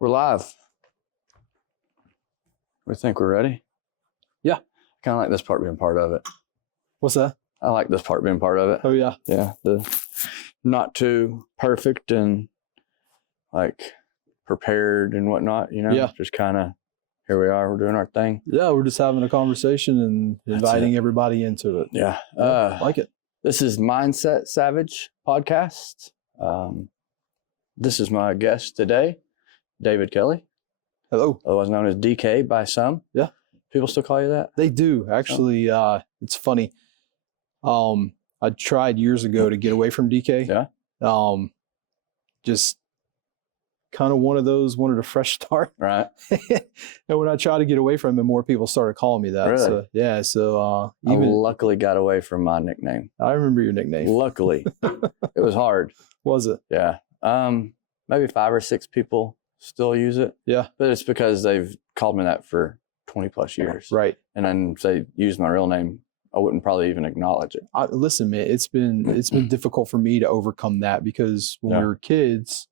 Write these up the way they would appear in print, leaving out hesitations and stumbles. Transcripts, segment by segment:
We're live. We think we're ready? Yeah. I kind of like this part being part of it. What's that? I like this part being part of it. Oh, yeah. Yeah. The not too perfect and like prepared and whatnot, you know? Yeah. Just kind of, here we are, we're doing our thing. Yeah, we're just having a conversation and inviting everybody into it. Yeah. Like it. This is Mindset Savage podcast. This is my guest today, David Kelley. Hello. Otherwise known as DK by some. Yeah. People still call you that? They do. Actually, it's funny. I tried years ago to get away from DK. Yeah. Just kind of wanted a fresh start. Right. And when I tried to get away from it, more people started calling me that. Really? So, yeah. So I luckily got away from my nickname. I remember your nickname. Luckily. It was hard. Was it? Yeah. Maybe 5 or 6 people still use it. Yeah. But it's because they've called me that for 20 plus years. Right. And then say use my real name, I wouldn't probably even acknowledge it. Listen, man, it's been difficult for me to overcome that because when we were kids,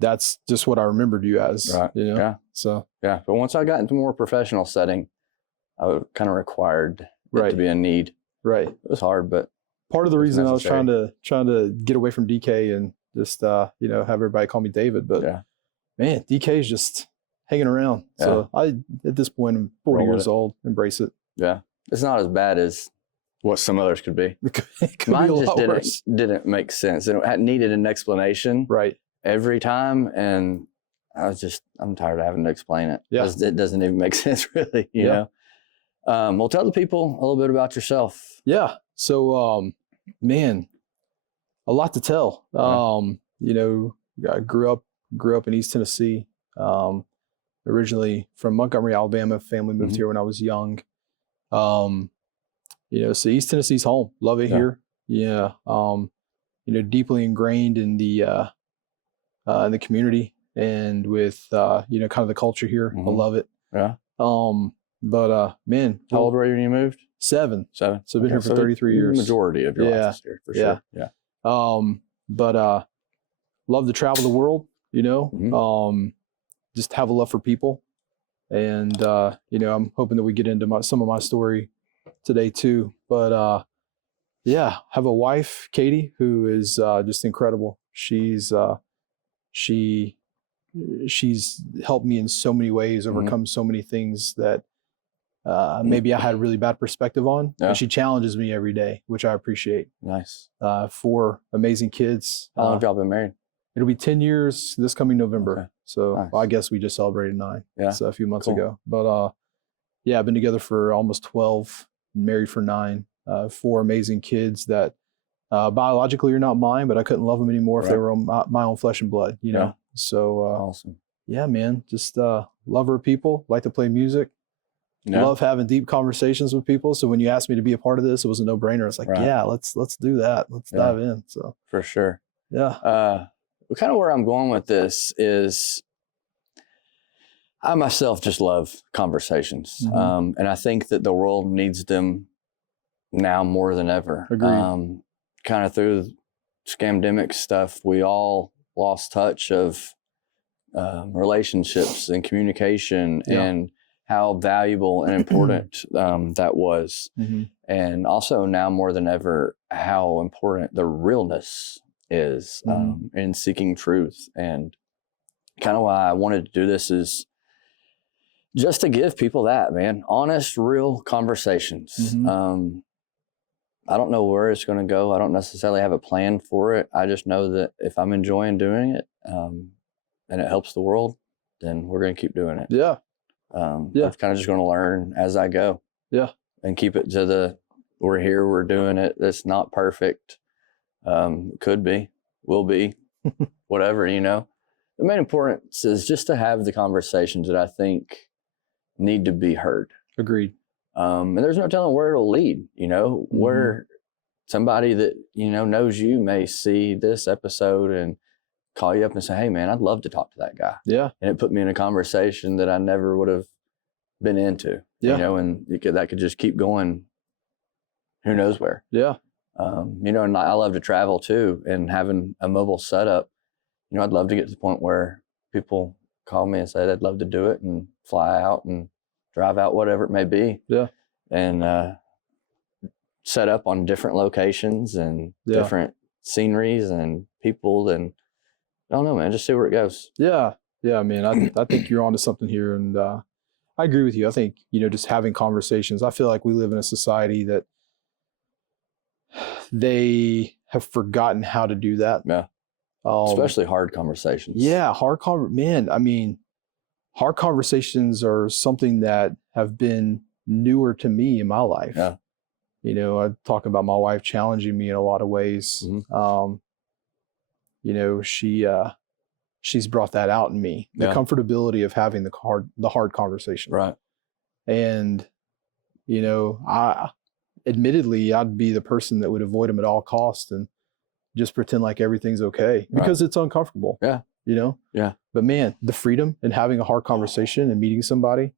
that's just what I remembered you as. Right. You know? Yeah. So yeah. But once I got into a more professional setting, I kind of required it to be a need. Right. It was hard, but part of the reason necessary. I was trying to get away from DK and just have everybody call me David, but man, DK is just hanging around. Yeah. So I at this point I'm 40 years it. old, embrace it. Yeah. It's not as bad as what some others could be. It could Mine be a just lot worse. didn't make sense. It needed an explanation Right. every time, and I'm tired of having to explain it. Yeah. It doesn't even make sense, really, you know? Well, tell the people a little bit about yourself. Yeah. So, man, a lot to tell. I grew up in East Tennessee. Originally from Montgomery, Alabama. Family moved here when I was young. So East Tennessee's home. Love it here. Yeah. Deeply ingrained in the community and with kind of the culture here. I love it. Yeah. Man, How old were you when you moved? 7. 7. So I've been here for 33 years. Majority of your life is here, for sure. Yeah. Love to travel the world, just have a love for people. And, I'm hoping that we get into some of my story today too. But, have a wife, Katie, who is just incredible. She's helped me in so many ways, overcome so many things that maybe I had a really bad perspective on. Yeah. And she challenges me every day, which I appreciate. Nice. 4 amazing kids. How long have y'all been married? It'll be 10 years this coming November. Okay. So Nice. I guess we just celebrated 9. Yeah. So a few months Cool. ago. But I've been together for almost 12, married for 9, 4 amazing kids that biologically are not mine, but I couldn't love them anymore if they were my own flesh and blood, you know? So awesome. yeah, man, just lover of people, like to play music. Yeah. Love having deep conversations with people. So when you asked me to be a part of this, it was a no-brainer. It's like, yeah, let's do that. Let's dive in. So for sure. Yeah. Kind of where I'm going with this is I myself just love conversations. Mhm. And I think that the world needs them now more than ever. Agreed. Kind of through scamdemic stuff, we all lost touch of relationships and communication and how valuable and important that was. Mm-hmm. And also now more than ever, how important the realness is in seeking truth. And kind of why I wanted to do this is just to give people that, man, honest, real conversations. Mm-hmm. I don't know where it's going to go. I don't necessarily have a plan for it. I just know that if I'm enjoying doing it and it helps the world, then we're going to keep doing it. Yeah. I'm kind of just going to learn as I go. Yeah. And keep it to we're here, we're doing it. It's not perfect. Could be, will be, whatever, The main importance is just to have the conversations that I think need to be heard. Agreed. And there's no telling where it'll lead, where somebody that, knows you may see this episode and call you up and say, hey man, I'd love to talk to that guy. Yeah. And it put me in a conversation that I never would have been into, and that could just keep going. Who knows where? Yeah. And I love to travel too, and having a mobile setup, I'd love to get to the point where people call me and say they'd love to do it and fly out and drive out, whatever it may be. Yeah. And set up on different locations and different sceneries and people. And I don't know, man, just see where it goes. Yeah. Yeah, man, I think you're onto something here. And I agree with you. I think, just having conversations, I feel like we live in a society that they have forgotten how to do that. Yeah. Especially hard conversations. Yeah. Hard conversations are something that have been newer to me in my life. Yeah. I talk about my wife challenging me in a lot of ways. Mm-hmm. She's brought that out in me, the comfortability of having the hard conversation. Right. And, admittedly, I'd be the person that would avoid them at all costs and just pretend like everything's okay because it's uncomfortable. Yeah. Yeah. But man, the freedom in having a hard conversation and meeting somebody,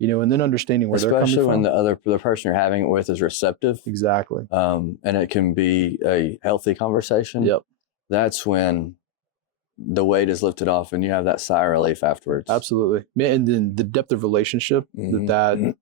and then understanding where they're coming from. Especially when the person you're having it with is receptive. Exactly. And it can be a healthy conversation. Yep. That's when the weight is lifted off and you have that sigh of relief afterwards. Absolutely. And then the depth of relationship that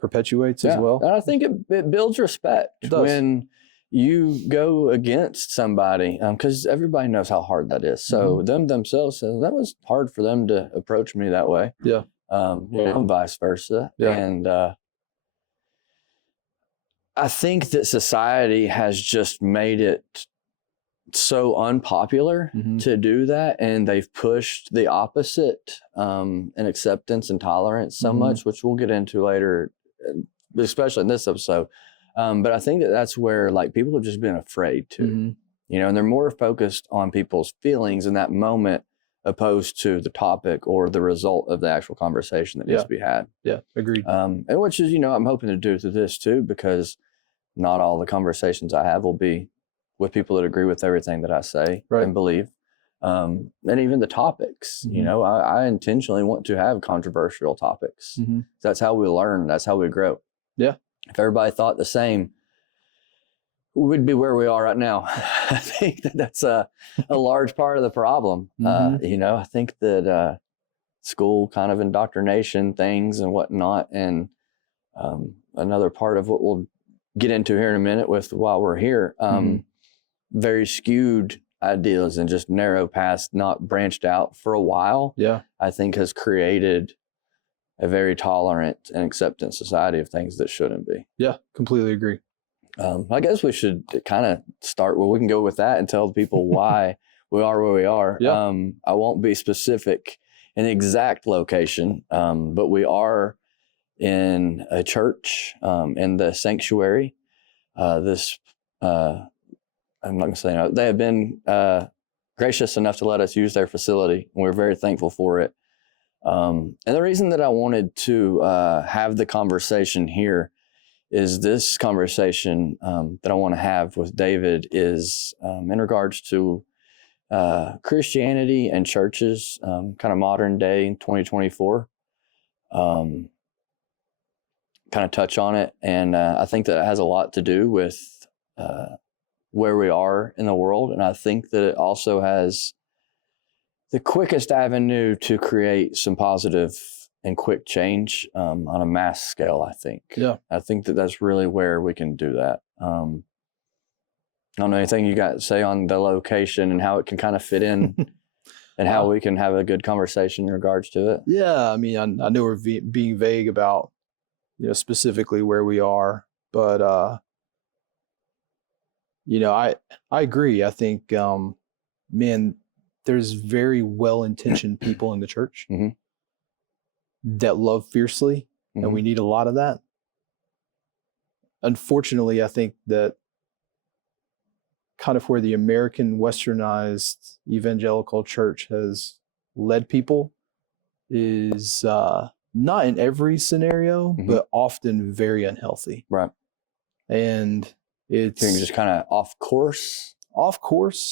perpetuates as well. And I think it builds respect when you go against somebody, because everybody knows how hard that is. So them themselves say, that was hard for them to approach me that way. Yeah. And vice versa. Yeah. And I think that society has just made it so unpopular to do that, and they've pushed the opposite in acceptance and tolerance so much, which we'll get into later, especially in this episode. But I think that's where people have just been afraid to, and they're more focused on people's feelings in that moment opposed to the topic or the result of the actual conversation that needs to be had. Yeah, agreed. And which is, I'm hoping to do through this too, because not all the conversations I have will be with people that agree with everything that I say and believe. And even the topics, I intentionally want to have controversial topics. That's how we learn. That's how we grow. Yeah. If everybody thought the same, we'd be where we are right now. I think that's a large part of the problem. I think that school kind of indoctrination things and whatnot, and another part of what we'll get into here in a minute with while we're here, very skewed ideas and just narrow paths, not branched out for a while, I think has created a very tolerant and acceptant society of things that shouldn't be. Yeah, completely agree. I guess we should kind of start where we can go with that and tell people why we are where we are. I won't be specific in the exact location, but we are in a church in the sanctuary. I'm not going to say no. They have been gracious enough to let us use their facility, and we're very thankful for it. And the reason that I wanted to have the conversation here is this conversation that I want to have with David is in regards to Christianity and churches, kind of modern day in 2024. Kind of touch on it. And I think that it has a lot to do with where we are in the world. And I think that it also has the quickest avenue to create some positive and quick change on a mass scale, I think. Yeah. I think that that's really where we can do that. I don't know anything you got to say on the location and how it can kind of fit in and how we can have a good conversation in regards to it. Yeah. I mean, I know we're being vague about, specifically where we are, but, I agree. I think, man, there's very well-intentioned people in the church that love fiercely, and we need a lot of that. Unfortunately, I think that kind of where the American westernized evangelical church has led people is not in every scenario, but often very unhealthy. Right. And it's just kind of off course.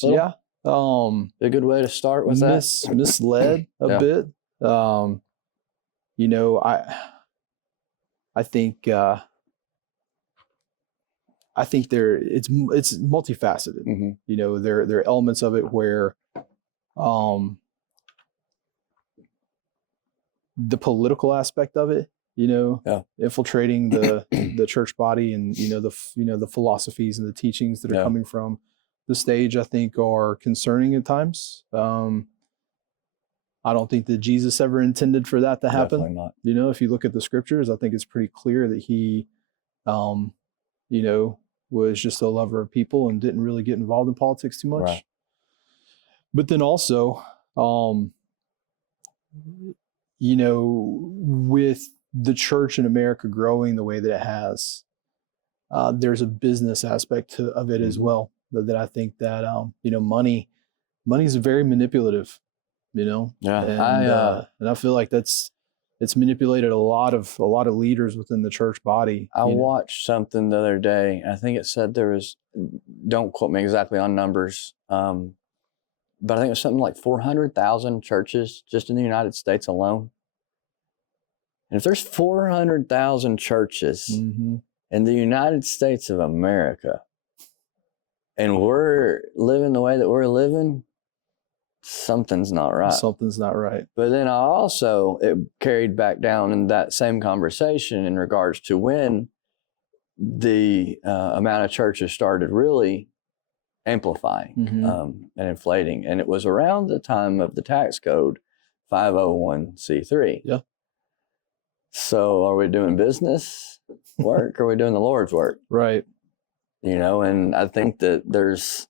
Yeah. A good way to start with that. Misled a bit. I think it's multifaceted. There are elements of it where the political aspect of it, infiltrating the church body, and the philosophies and the teachings that are coming from the stage, I think, are concerning at times. I don't think that Jesus ever intended for that to happen. Definitely not. If you look at the scriptures, I think it's pretty clear that he, was just a lover of people and didn't really get involved in politics too much. Right. But then also, with the church in America growing the way that it has, there's a business aspect of it as well. That I think that money is very manipulative. Yeah. And I feel like it's manipulated a lot of leaders within the church body. I watched something the other day. I think it said there was, don't quote me exactly on numbers, but I think it was something like 400,000 churches just in the United States alone. And if there's 400,000 churches in the United States of America, and we're living the way that we're living, something's not right. Something's not right. But then it carried back down in that same conversation in regards to when the amount of churches started really amplifying and inflating. And it was around the time of the tax code 501c3. Yeah. So are we doing business work or are we doing the Lord's work? Right. And I think that there's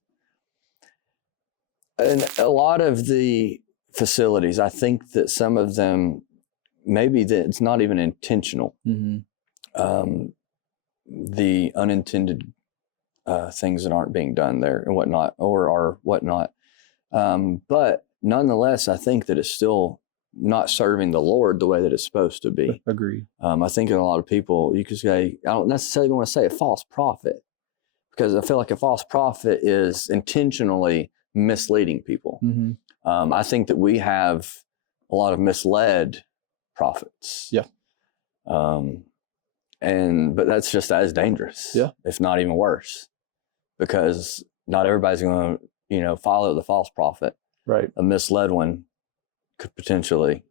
a lot of the facilities, I think that some of them, maybe that it's not even intentional. The unintended things that aren't being done there and whatnot, or are whatnot. But nonetheless, I think that it's still not serving the Lord the way that it's supposed to be. Agreed. I think in a lot of people, you could say, I don't necessarily want to say a false prophet, because I feel like a false prophet is intentionally misleading people. I think that we have a lot of misled prophets. Yeah. But that's just as dangerous. Yeah. If not even worse, because not everybody's going to, follow the false prophet. Right. A misled one could potentially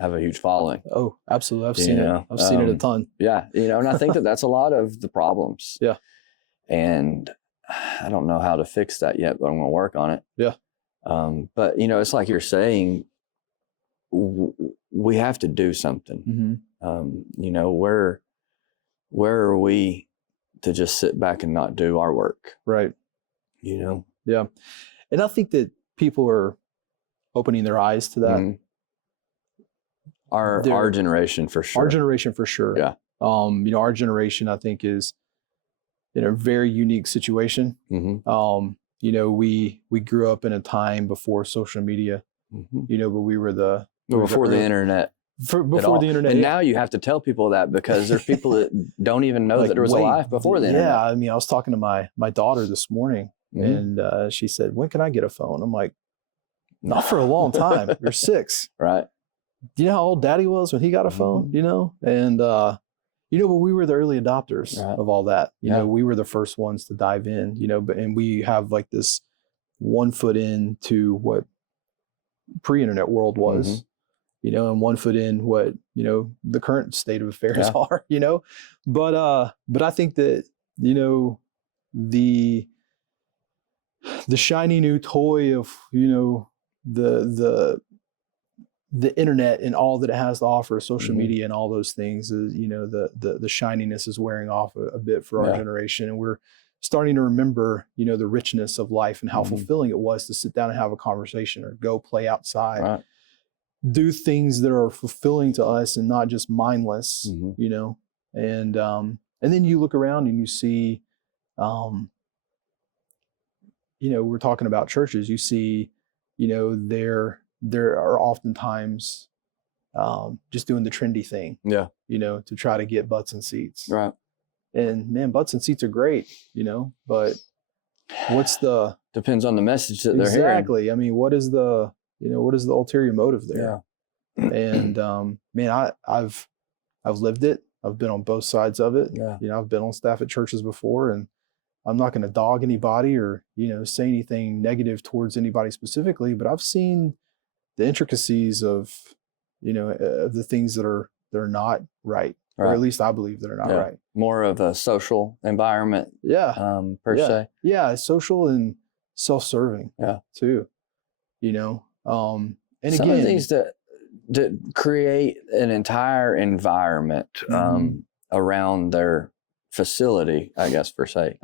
have a huge following. Oh, absolutely. I've seen it. I've seen it a ton. Yeah. And I think that that's a lot of the problems. Yeah. And I don't know how to fix that yet, but I'm going to work on it. Yeah. But it's like you're saying, we have to do something. Where are we to just sit back and not do our work? Right. Yeah. And I think that people are opening their eyes to that. Our generation for sure. Our generation for sure. Yeah. Our generation, I think, is in a very unique situation. We grew up in a time before social media, but we were before the internet. Before the internet. And now you have to tell people that, because there's people that don't even know that there was a life before the internet. Yeah. I mean, I was talking to my daughter this morning, and she said, "When can I get a phone?" I'm like, "Not for a long time. You're 6. Right. Do you know how old Daddy was when he got a phone? And but we were the early adopters of all that. We were the first ones to dive in. And we have like this 1 foot into what pre-internet world was. And 1 foot in what the current state of affairs are. But I think that the shiny new toy of the internet and all that it has to offer, social media and all those things, is the shininess is wearing off a bit for our generation, and we're starting to remember the richness of life and how fulfilling it was to sit down and have a conversation or go play outside. Right. Do things that are fulfilling to us and not just mindless, and then you look around and you see, we're talking about churches. You see, there are oftentimes just doing the trendy thing, to try to get butts and seats. Right. And man, butts and seats are great, but what's the depends on the message that they're hearing. Exactly. I mean, what is the ulterior motive there? Yeah. And man, I've lived it. I've been on both sides of it. Yeah. I've been on staff at churches before, and I'm not going to dog anybody or say anything negative towards anybody specifically, but I've seen the intricacies of of the things that are not right, or at least I believe that are not right. More of a social environment, per se. Yeah, social and self-serving, too. And some again, of these that create an entire environment around their facility, I guess, per se.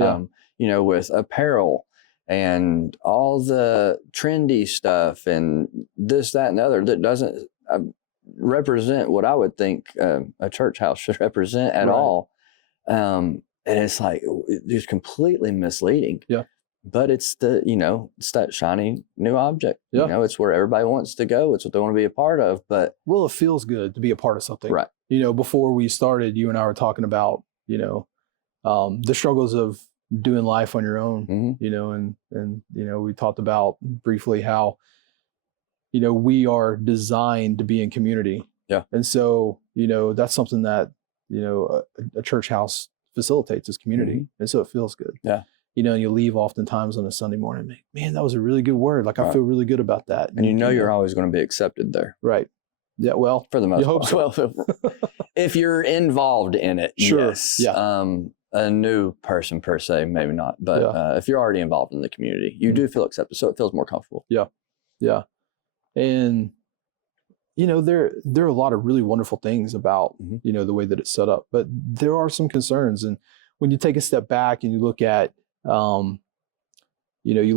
With apparel and all the trendy stuff and this, that, and the other that doesn't represent what I would think a church house should represent at all. And it's like, it's completely misleading. Yeah. But it's it's that shiny new object. Yeah. It's where everybody wants to go. It's what they want to be a part of. But it feels good to be a part of something. Right. Before we started, you and I were talking about, the struggles of doing life on your own, and we talked about briefly how, we are designed to be in community. Yeah. And so, that's something that, a church house facilitates, is community. And so it feels good. Yeah. And you leave oftentimes on a Sunday morning, man, that was a really good word. Like, I feel really good about that. And you're always going to be accepted there. Right. Yeah. Well, for the most part. Hope so. If you're involved in it, sure. Yes. Yeah. A new person per se, maybe not. But if you're already involved in the community, you do feel accepted. So it feels more comfortable. Yeah. Yeah. And, there are a lot of really wonderful things about, the way that it's set up, but there are some concerns. And when you take a step back and you look at, you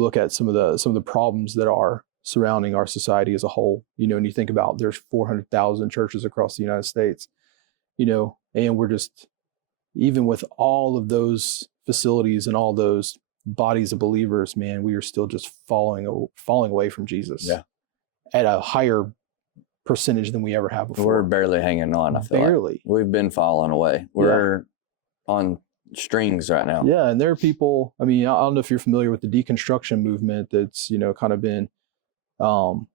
look at some of the problems that are surrounding our society as a whole, and you think about there's 400,000 churches across the United States, and we're just, even with all of those facilities and all those bodies of believers, man, we are still just falling away from Jesus at a higher percentage than we ever have before. We're barely hanging on. I feel barely. Like we've been falling away. We're on strings right now. Yeah. And there are people, I don't know if you're familiar with the deconstruction movement that's, kind of been, to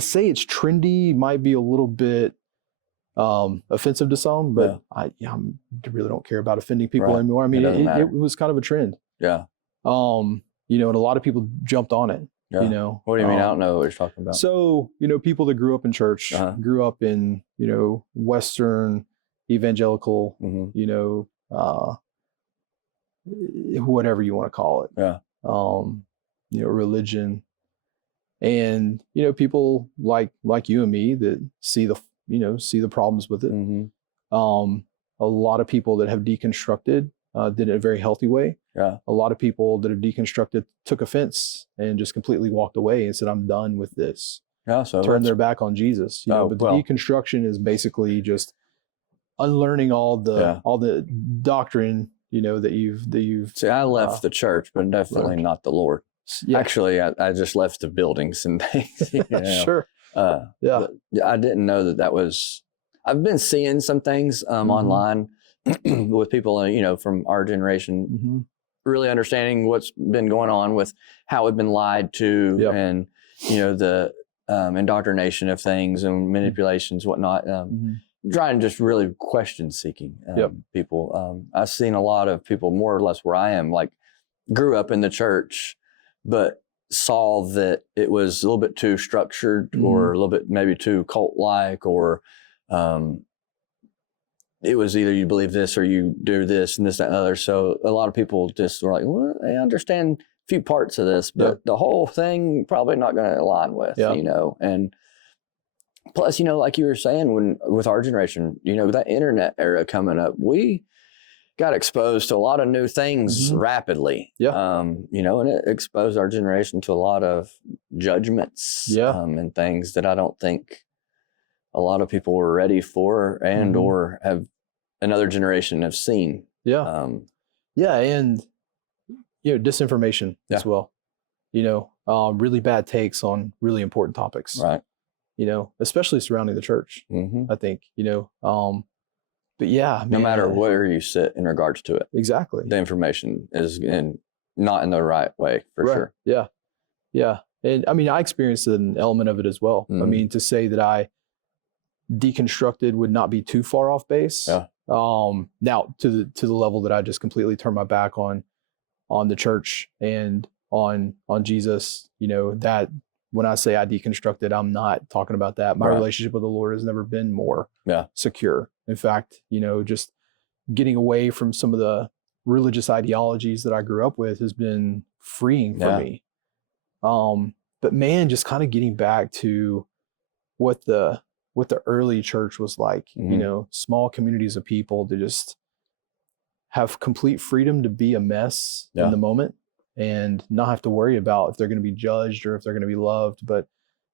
say it's trendy might be a little bit offensive to some, but I really don't care about offending people anymore. It was kind of a trend. Yeah. And a lot of people jumped on it. Yeah. What do you mean? I don't know what you're talking about. So, people that grew up in church, grew up in, Western evangelical, whatever you want to call it. Yeah. Religion. And, people like you and me that see the problems with it. A lot of people that have deconstructed did it in a very healthy way. Yeah. A lot of people that have deconstructed took offense and just completely walked away and said, I'm done with this. Yeah. So turned their back on Jesus. But the deconstruction is basically just unlearning all the doctrine, that you've see, I left the church, but definitely not the Lord. Yeah. Actually, I just left the buildings and things. Sure. I didn't know that was, I've been seeing some things online with people, from our generation, really understanding what's been going on with how we've been lied to and, the indoctrination of things and manipulations, whatnot. Trying to just really question seeking people. I've seen a lot of people more or less where I am, like grew up in the church, but saw that it was a little bit too structured or a little bit maybe too cult-like, or it was either you believe this or you do this and this, that, and other. So a lot of people just were like, well, I understand a few parts of this, but the whole thing probably not going to align with, and plus, like you were saying, with our generation, that internet era coming up, we got exposed to a lot of new things rapidly. And it exposed our generation to a lot of judgments and things that I don't think a lot of people were ready for and or have another generation have seen. And disinformation as well. Really bad takes on really important topics. Right. Especially surrounding the church, I think, but no matter where you sit in regards to it. Exactly. The information is not in the right way for sure. Yeah. Yeah. And I experienced an element of it as well. To say that I deconstructed would not be too far off base. Yeah. Now to the level that I just completely turned my back on the church and on Jesus, that when I say I deconstructed, I'm not talking about that. My relationship with the Lord has never been more secure. In fact, just getting away from some of the religious ideologies that I grew up with has been freeing for me. But man, just kind of getting back to what the early church was like, small communities of people to just have complete freedom to be a mess in the moment and not have to worry about if they're going to be judged or if they're going to be loved, but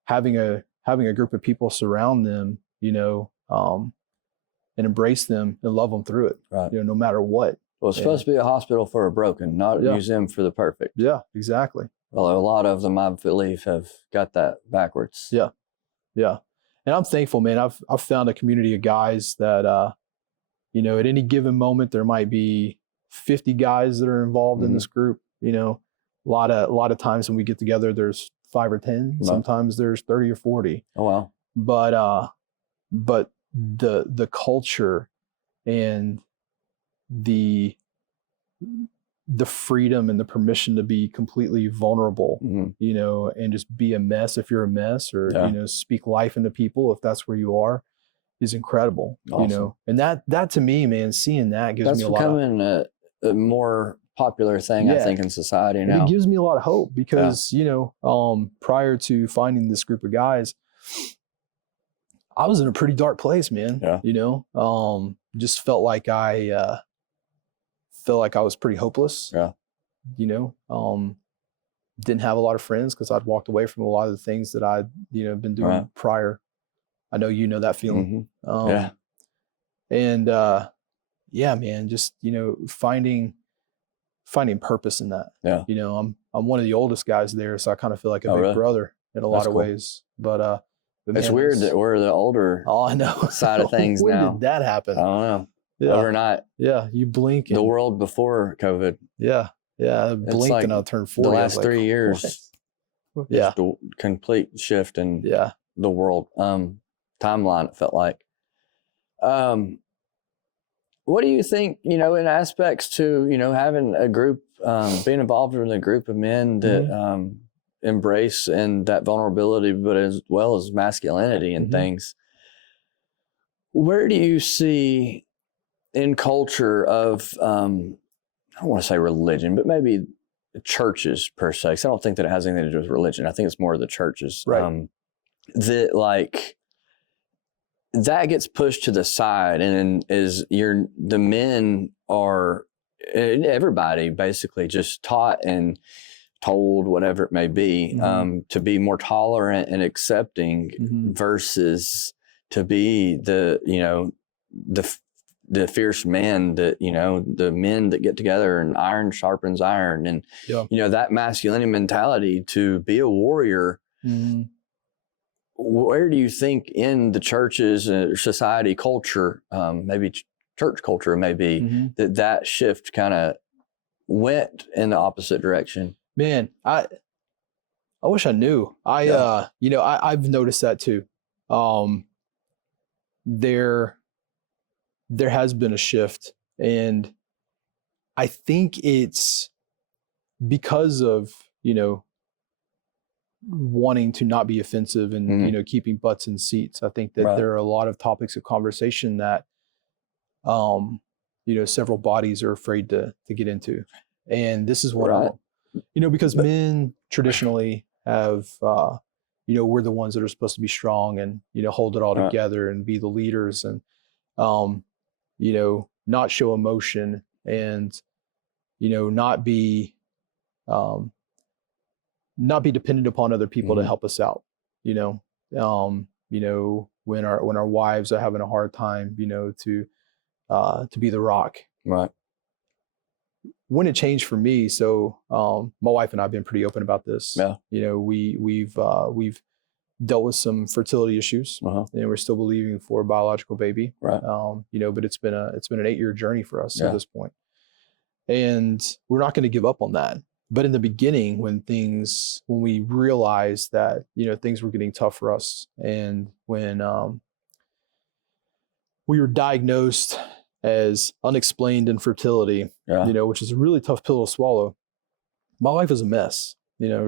having a group of people surround them, and embrace them and love them through it, no matter what. Well, it's supposed to be a hospital for a broken, not a museum for the perfect. Yeah, exactly. Well, a lot of them, I believe, have got that backwards. Yeah. Yeah. And I'm thankful, man. I've found a community of guys that, at any given moment, there might be 50 guys that are involved in this group. A lot of times when we get together, there's 5 or 10. Sometimes there's 30 or 40. Oh, wow. But the culture and the freedom and the permission to be completely vulnerable, and just be a mess if you're a mess, or, speak life into people if that's where you are, is incredible. Awesome. And that to me, man, seeing that gives me a lot. That's becoming a more popular thing, I think, in society now. It gives me a lot of hope because, prior to finding this group of guys, I was in a pretty dark place, man. Just felt like I was pretty hopeless. Didn't have a lot of friends because I'd walked away from a lot of the things that I'd been doing prior. I know that feeling. And man, just finding purpose in that. I'm one of the oldest guys there, so I kind of feel like a big brother in a lot of ways. But it's weird that we're the older side of things when now. When did that happen? I don't know. Overnight. You blink. The world before COVID. Blink and I'll turn 40. The last 3 years. What? Just a complete shift in the world timeline, it felt like. What do you think, in aspects to, having a group, being involved in a group of men that embrace and that vulnerability, but as well as masculinity and things? Where do you see in culture of, I don't want to say religion, but maybe churches per se, because I don't think that it has anything to do with religion. I think it's more of the churches. That gets pushed to the side, and the men are, everybody basically just taught and told, whatever it may be, to be more tolerant and accepting versus to be the fierce man that, the men that get together and iron sharpens iron, and, that masculinity mentality to be a warrior. Where do you think in the churches, society, culture, maybe church culture, maybe that shift kind of went in the opposite direction? Man, I wish I knew. I've noticed that too. There has been a shift, and I think it's because of, wanting to not be offensive and, keeping butts in seats. I think that there are a lot of topics of conversation that, several bodies are afraid to get into. And this is one of them, because men traditionally have, we're the ones that are supposed to be strong and, hold it all together and be the leaders and, not show emotion and, not be dependent upon other people to help us out, when our wives are having a hard time, to be the rock. Right. When it changed for me, so my wife and I have been pretty open about this. We've dealt with some fertility issues, and we're still believing for a biological baby. But it's been an 8-year journey for us at this point, and we're not going to give up on that. But in the beginning, when we realized that, things were getting tough for us, and when we were diagnosed as unexplained infertility, which is a really tough pill to swallow. My wife is a mess.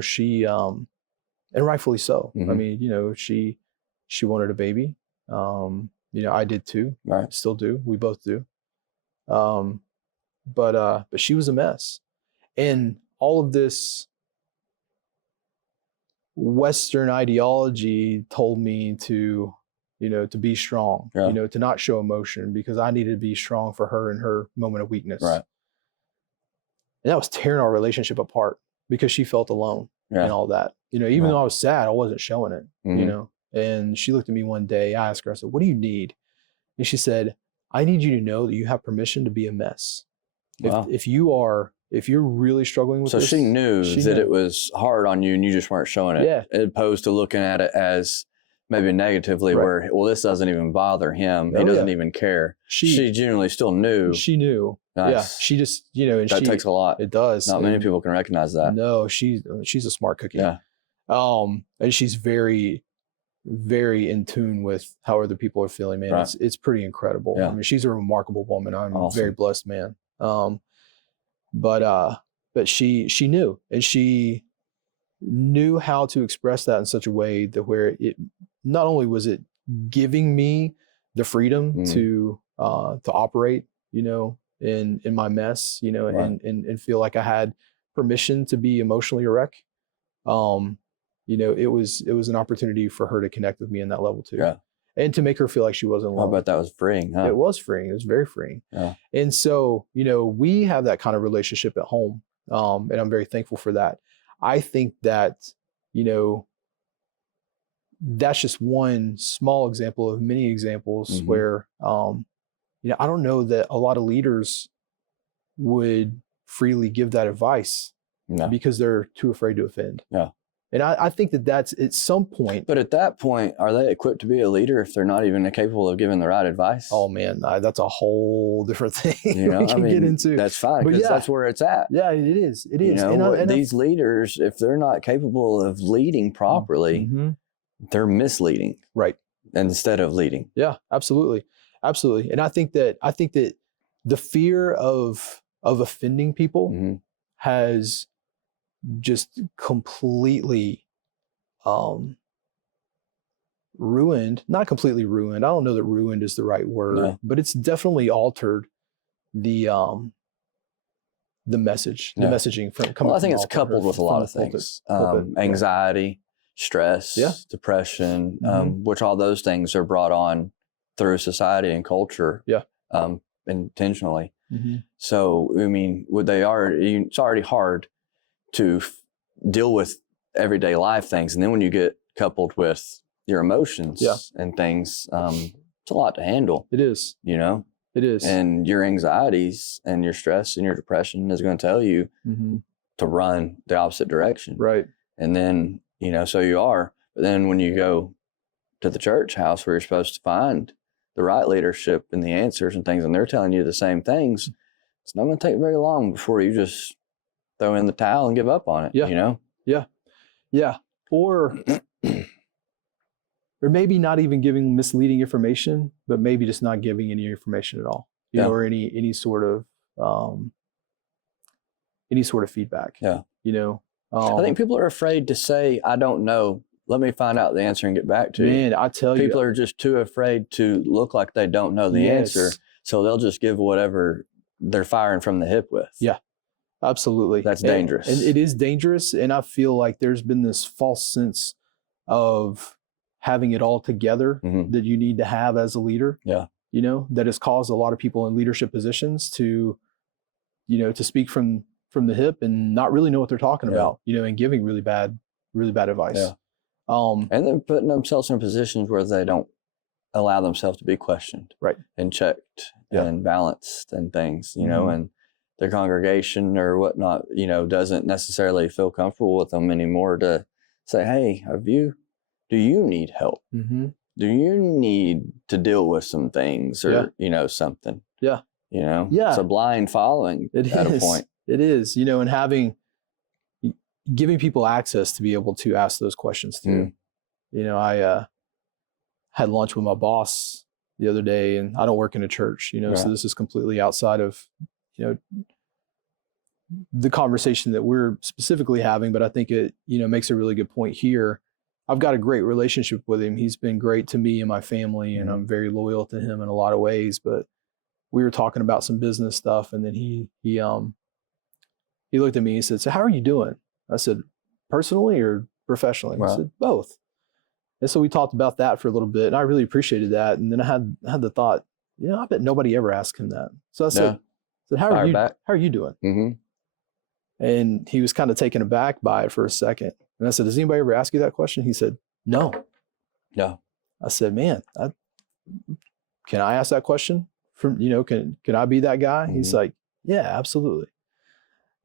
She And rightfully so. I Mhm. mean, she wanted a baby. I did too. Right. Still do. We both do. Um, but she was a mess. And all of this Western ideology told me to, to be strong, Yeah. to not show emotion because I needed to be strong for her in her moment of weakness. Right. And that was tearing our relationship apart because she felt alone Yeah. and all that. Even Right. though I was sad, I wasn't showing it, Mhm. And she looked at me one day, I asked her, I said, "What do you need?" And she said, "I need you to know that you have permission to be a mess. Wow. If you're really struggling with So this." she knew that it was hard on you and you just weren't showing it. Yeah. As opposed to looking at it as maybe negatively Right. where, well, this doesn't even bother him. He Oh, doesn't yeah. even care. She She genuinely still knew. She knew. Nice. Yeah. She just, and That takes a lot. it does. Not many people can recognize that. No, she's a smart cookie. Yeah. And she's very, very in tune with how other people are feeling, man. Right. It's pretty incredible. Yeah. I mean, she's a remarkable woman. I'm Awesome. very blessed, man. But she knew, and she knew how to express that in such a way that where it not only was it giving me the freedom to operate, in my mess, Right. and feel like I had permission to be emotionally a wreck. It was an opportunity for her to connect with me in that level too. Yeah. And to make her feel like she wasn't alone. I bet that was freeing, huh? It was freeing. It was very freeing. Yeah. And so, we have that kind of relationship at home. And I'm very thankful for that. I think that, that's just one small example of many examples where, I don't know that a lot of leaders would freely give that advice because they're too afraid to offend. Yeah. And I think that that's at some point. But at that point, are they equipped to be a leader if they're not even capable of giving the right advice? Oh man, that's a whole different thing we can get into. That's fine, because that's where it's at. Yeah, it is. It is. And these leaders, if they're not capable of leading properly, they're misleading, right? Instead of leading. Yeah, absolutely, absolutely. And I think that the fear of offending people has just completely ruined, not completely ruined. I don't know that ruined is the right word, but it's definitely altered the message, the messaging from coming. Well, I think it's coupled with a lot of things. Anxiety, stress, depression, which all those things are brought on through society and culture. Yeah. Intentionally. So, I mean, it's already hard to deal with everyday life things. And then when you get coupled with your emotions and things, it's a lot to handle. It is. It is. And your anxieties and your stress and your depression is going to tell you to run the opposite direction. Right. And then, so you are. But then when you go to the church house where you're supposed to find the right leadership and the answers and things, and they're telling you the same things, it's not going to take very long before you just throw in the towel and give up on it. Yeah. Yeah. Or maybe not even giving misleading information, but maybe just not giving any information at all, or any sort of feedback. Yeah. I think people are afraid to say, I don't know. Let me find out the answer and get back to you. Man, I tell you. People are just too afraid to look like they don't know the answer. So they'll just give whatever they're firing from the hip with. Yeah, absolutely. That's dangerous. And it is dangerous. And I feel like there's been this false sense of having it all together that you need to have as a leader. Yeah. That has caused a lot of people in leadership positions to speak from the hip and not really know what they're talking about, and giving really bad advice. Yeah. And then putting themselves in positions where they don't allow themselves to be questioned, right, and checked and balanced and things, and their congregation or whatnot, doesn't necessarily feel comfortable with them anymore to say, hey, do you need help? Do you need to deal with some things or, something? Yeah. It's a blind following at a point. It is, and giving people access to be able to ask those questions too. I had lunch with my boss the other day, and I don't work in a church, so this is completely outside of, the conversation that we're specifically having, but I think it, makes a really good point here. I've got a great relationship with him. He's been great to me and my family, and I'm very loyal to him in a lot of ways. But we were talking about some business stuff, and then he looked at me and he said, "So how are you doing?" I said, "Personally or professionally?" He said, "Both." And so we talked about that for a little bit, and I really appreciated that. And then I had the thought, I bet nobody ever asked him that. So I said, "How are you doing?" Mm-hmm. And he was kind of taken aback by it for a second. And I said, "Does anybody ever ask you that question?" He said, "No." I said, "Man, can I ask that question? Can I be that guy?" Mm-hmm. He's like, "Yeah, absolutely."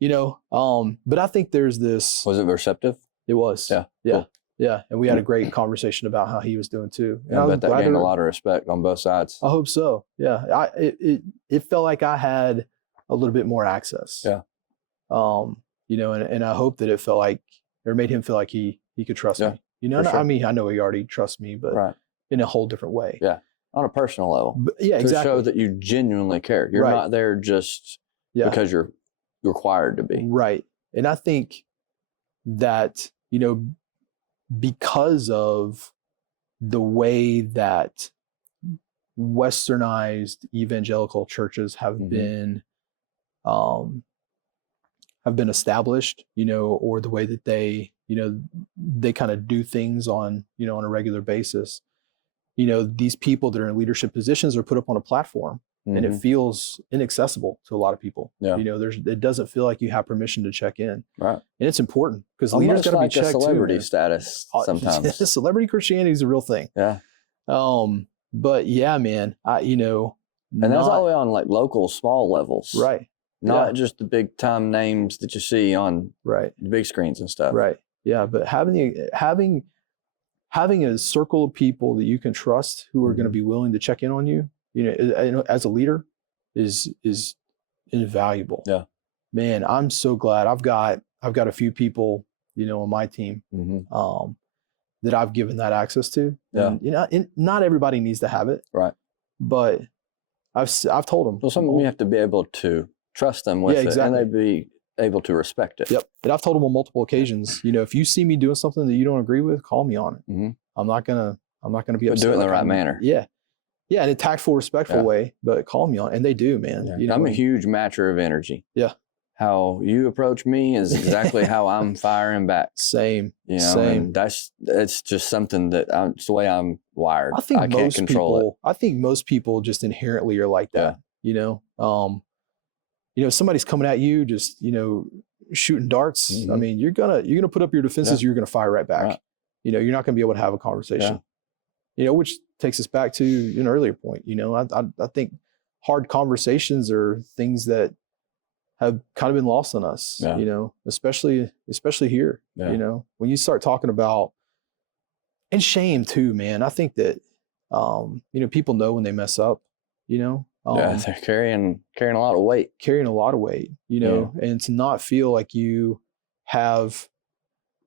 But I think there's this. Was it receptive? It was. Yeah. Cool. Yeah. And we had a great conversation about how he was doing too. And I bet that gained a lot of respect on both sides. I hope so. Yeah. It felt like I had a little bit more access. Yeah. And I hope that it felt like, or made him feel like he could trust me. Sure. I mean, I know he already trusts me, but in a whole different way. Yeah. On a personal level. But, yeah, exactly. To show that you genuinely care. You're not there just because you're required to be. Right. And I think that, because of the way that westernized evangelical churches have been established, or the way that they kind of do things on a regular basis. These people that are in leadership positions are put up on a platform, and it feels inaccessible to a lot to Yeah. It doesn't feel like you have permission to check in. Right. And it's important because leaders got to be checked celebrity too, status sometimes. Celebrity Christianity is a real thing. Yeah. But yeah, man, and that's all the way on like local, small levels. Right. Not just the big time names that you see on the big screens and stuff. Right. Yeah. But having a circle of people that you can trust who are going to be willing to check in on you, as a leader is invaluable. Yeah. Man, I'm so glad I've got a few people, on my team, that I've given that access to. Yeah. And, not everybody needs to have it. Right. But I've told them. Well, some of them you have to be able to trust them with it, and they'd be able to respect it. Yep. And I've told them on multiple occasions, if you see me doing something that you don't agree with, call me on it. Mm-hmm. I'm not gonna be upset. But do it in the right manner. Yeah. Yeah, in a tactful, respectful way, but call me on it. And they do, man. Yeah. I'm a huge matcher of energy. Yeah. How you approach me is exactly how I'm firing back. Same. Same. And it's just something that it's the way I'm wired. I can't control it. I think most people just inherently are like that. Somebody's coming at you, just, shooting darts. Mm-hmm. I mean, you're gonna put up your defenses. You're gonna fire right back. Right. You're not gonna be able to have a conversation. Which takes us back to an earlier point. I think hard conversations are things that have kind of been lost on us. Especially here. Yeah. When you start talking about, and shame too, man. I think that people know when they mess up. They're carrying a lot of weight. And to not feel like you have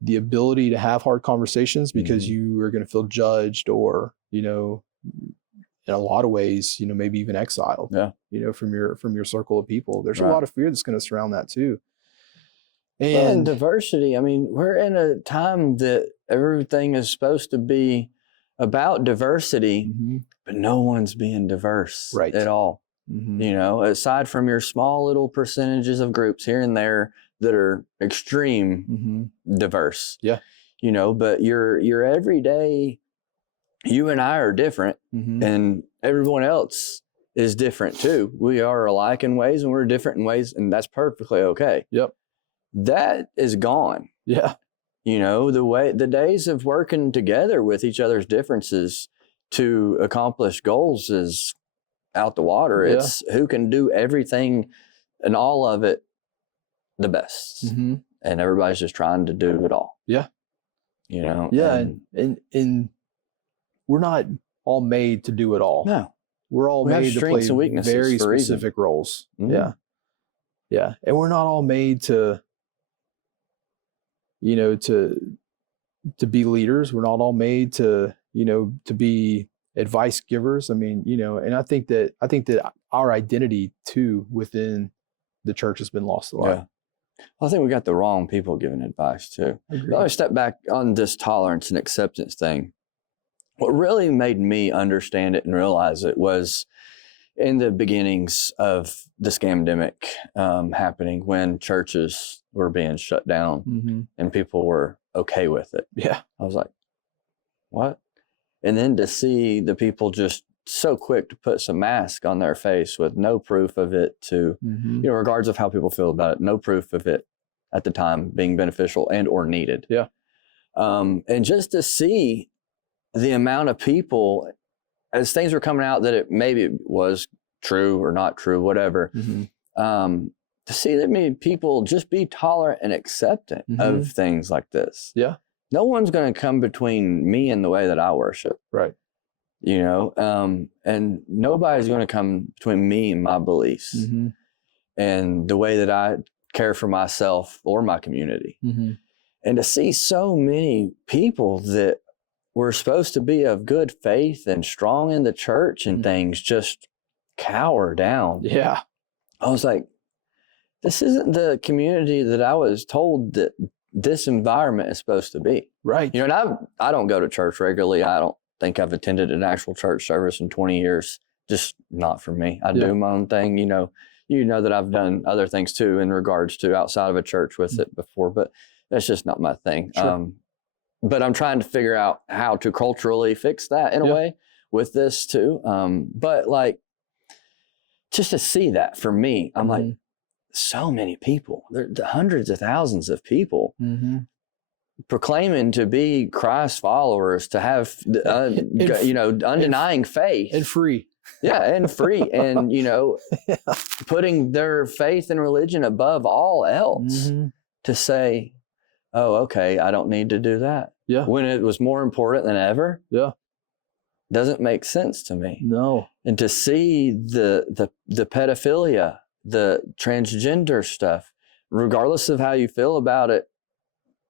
the ability to have hard conversations because you are going to feel judged or, in a lot of ways, maybe even exiled, from your circle of people. There's a lot of fear that's going to surround that too. And diversity. I mean, we're in a time that everything is supposed to be about diversity, but no one's being diverse at all. Aside from your small little percentages of groups here and there that are extreme diverse. Yeah. But your everyday, you and I are different, and everyone else is different too. We are alike in ways and we're different in ways, and that's perfectly okay. Yep. That is gone. Yeah. The days of working together with each other's differences to accomplish goals is out the water. Yeah. It's who can do everything and all of it the best. And everybody's just trying to do it all. Yeah. Yeah. And we're not all made to do it all. No. We're all made to play very specific roles. Yeah. Yeah. And we're not all made to, to be leaders. We're not all made to, to be advice givers. I mean, and I think that our identity too within the church has been lost a lot. I think we got the wrong people giving advice too. Agreed. Let me step back on this tolerance and acceptance thing. What really made me understand it and realize it was in the beginnings of the scamdemic happening, when churches were being shut down and people were okay with it. Yeah. I was like, what? And then to see the people just so quick to put some mask on their face with no proof of it to, regardless of how people feel about it, no proof of it at the time being beneficial and or needed. Yeah. And just to see the amount of people, as things were coming out that it maybe was true or not true, whatever, to see that many people just be tolerant and acceptant of things like this. Yeah. No one's going to come between me and the way that I worship. Right. And nobody's going to come between me and my beliefs and the way that I care for myself or my community. And to see so many people that were supposed to be of good faith and strong in the church and things just cower down. Yeah. I was like, this isn't the community that I was told that this environment is supposed to be. Right. And I don't go to church regularly. I don't think I've attended an actual church service in 20 years. Just not for me. I do my own thing. You know that I've done other things too in regards to outside of a church with it before, but that's just not my thing. Sure. But I'm trying to figure out how to culturally fix that in a way with this too. But like, just to see that for me, I'm like, so many people, there are hundreds of thousands of people proclaiming to be Christ followers, to have, undenying faith. And free. Yeah, and free. And, putting their faith and religion above all else to say, oh, okay, I don't need to do that. Yeah. When it was more important than ever. Yeah. Doesn't make sense to me. No. And to see the pedophilia, the transgender stuff, regardless of how you feel about it,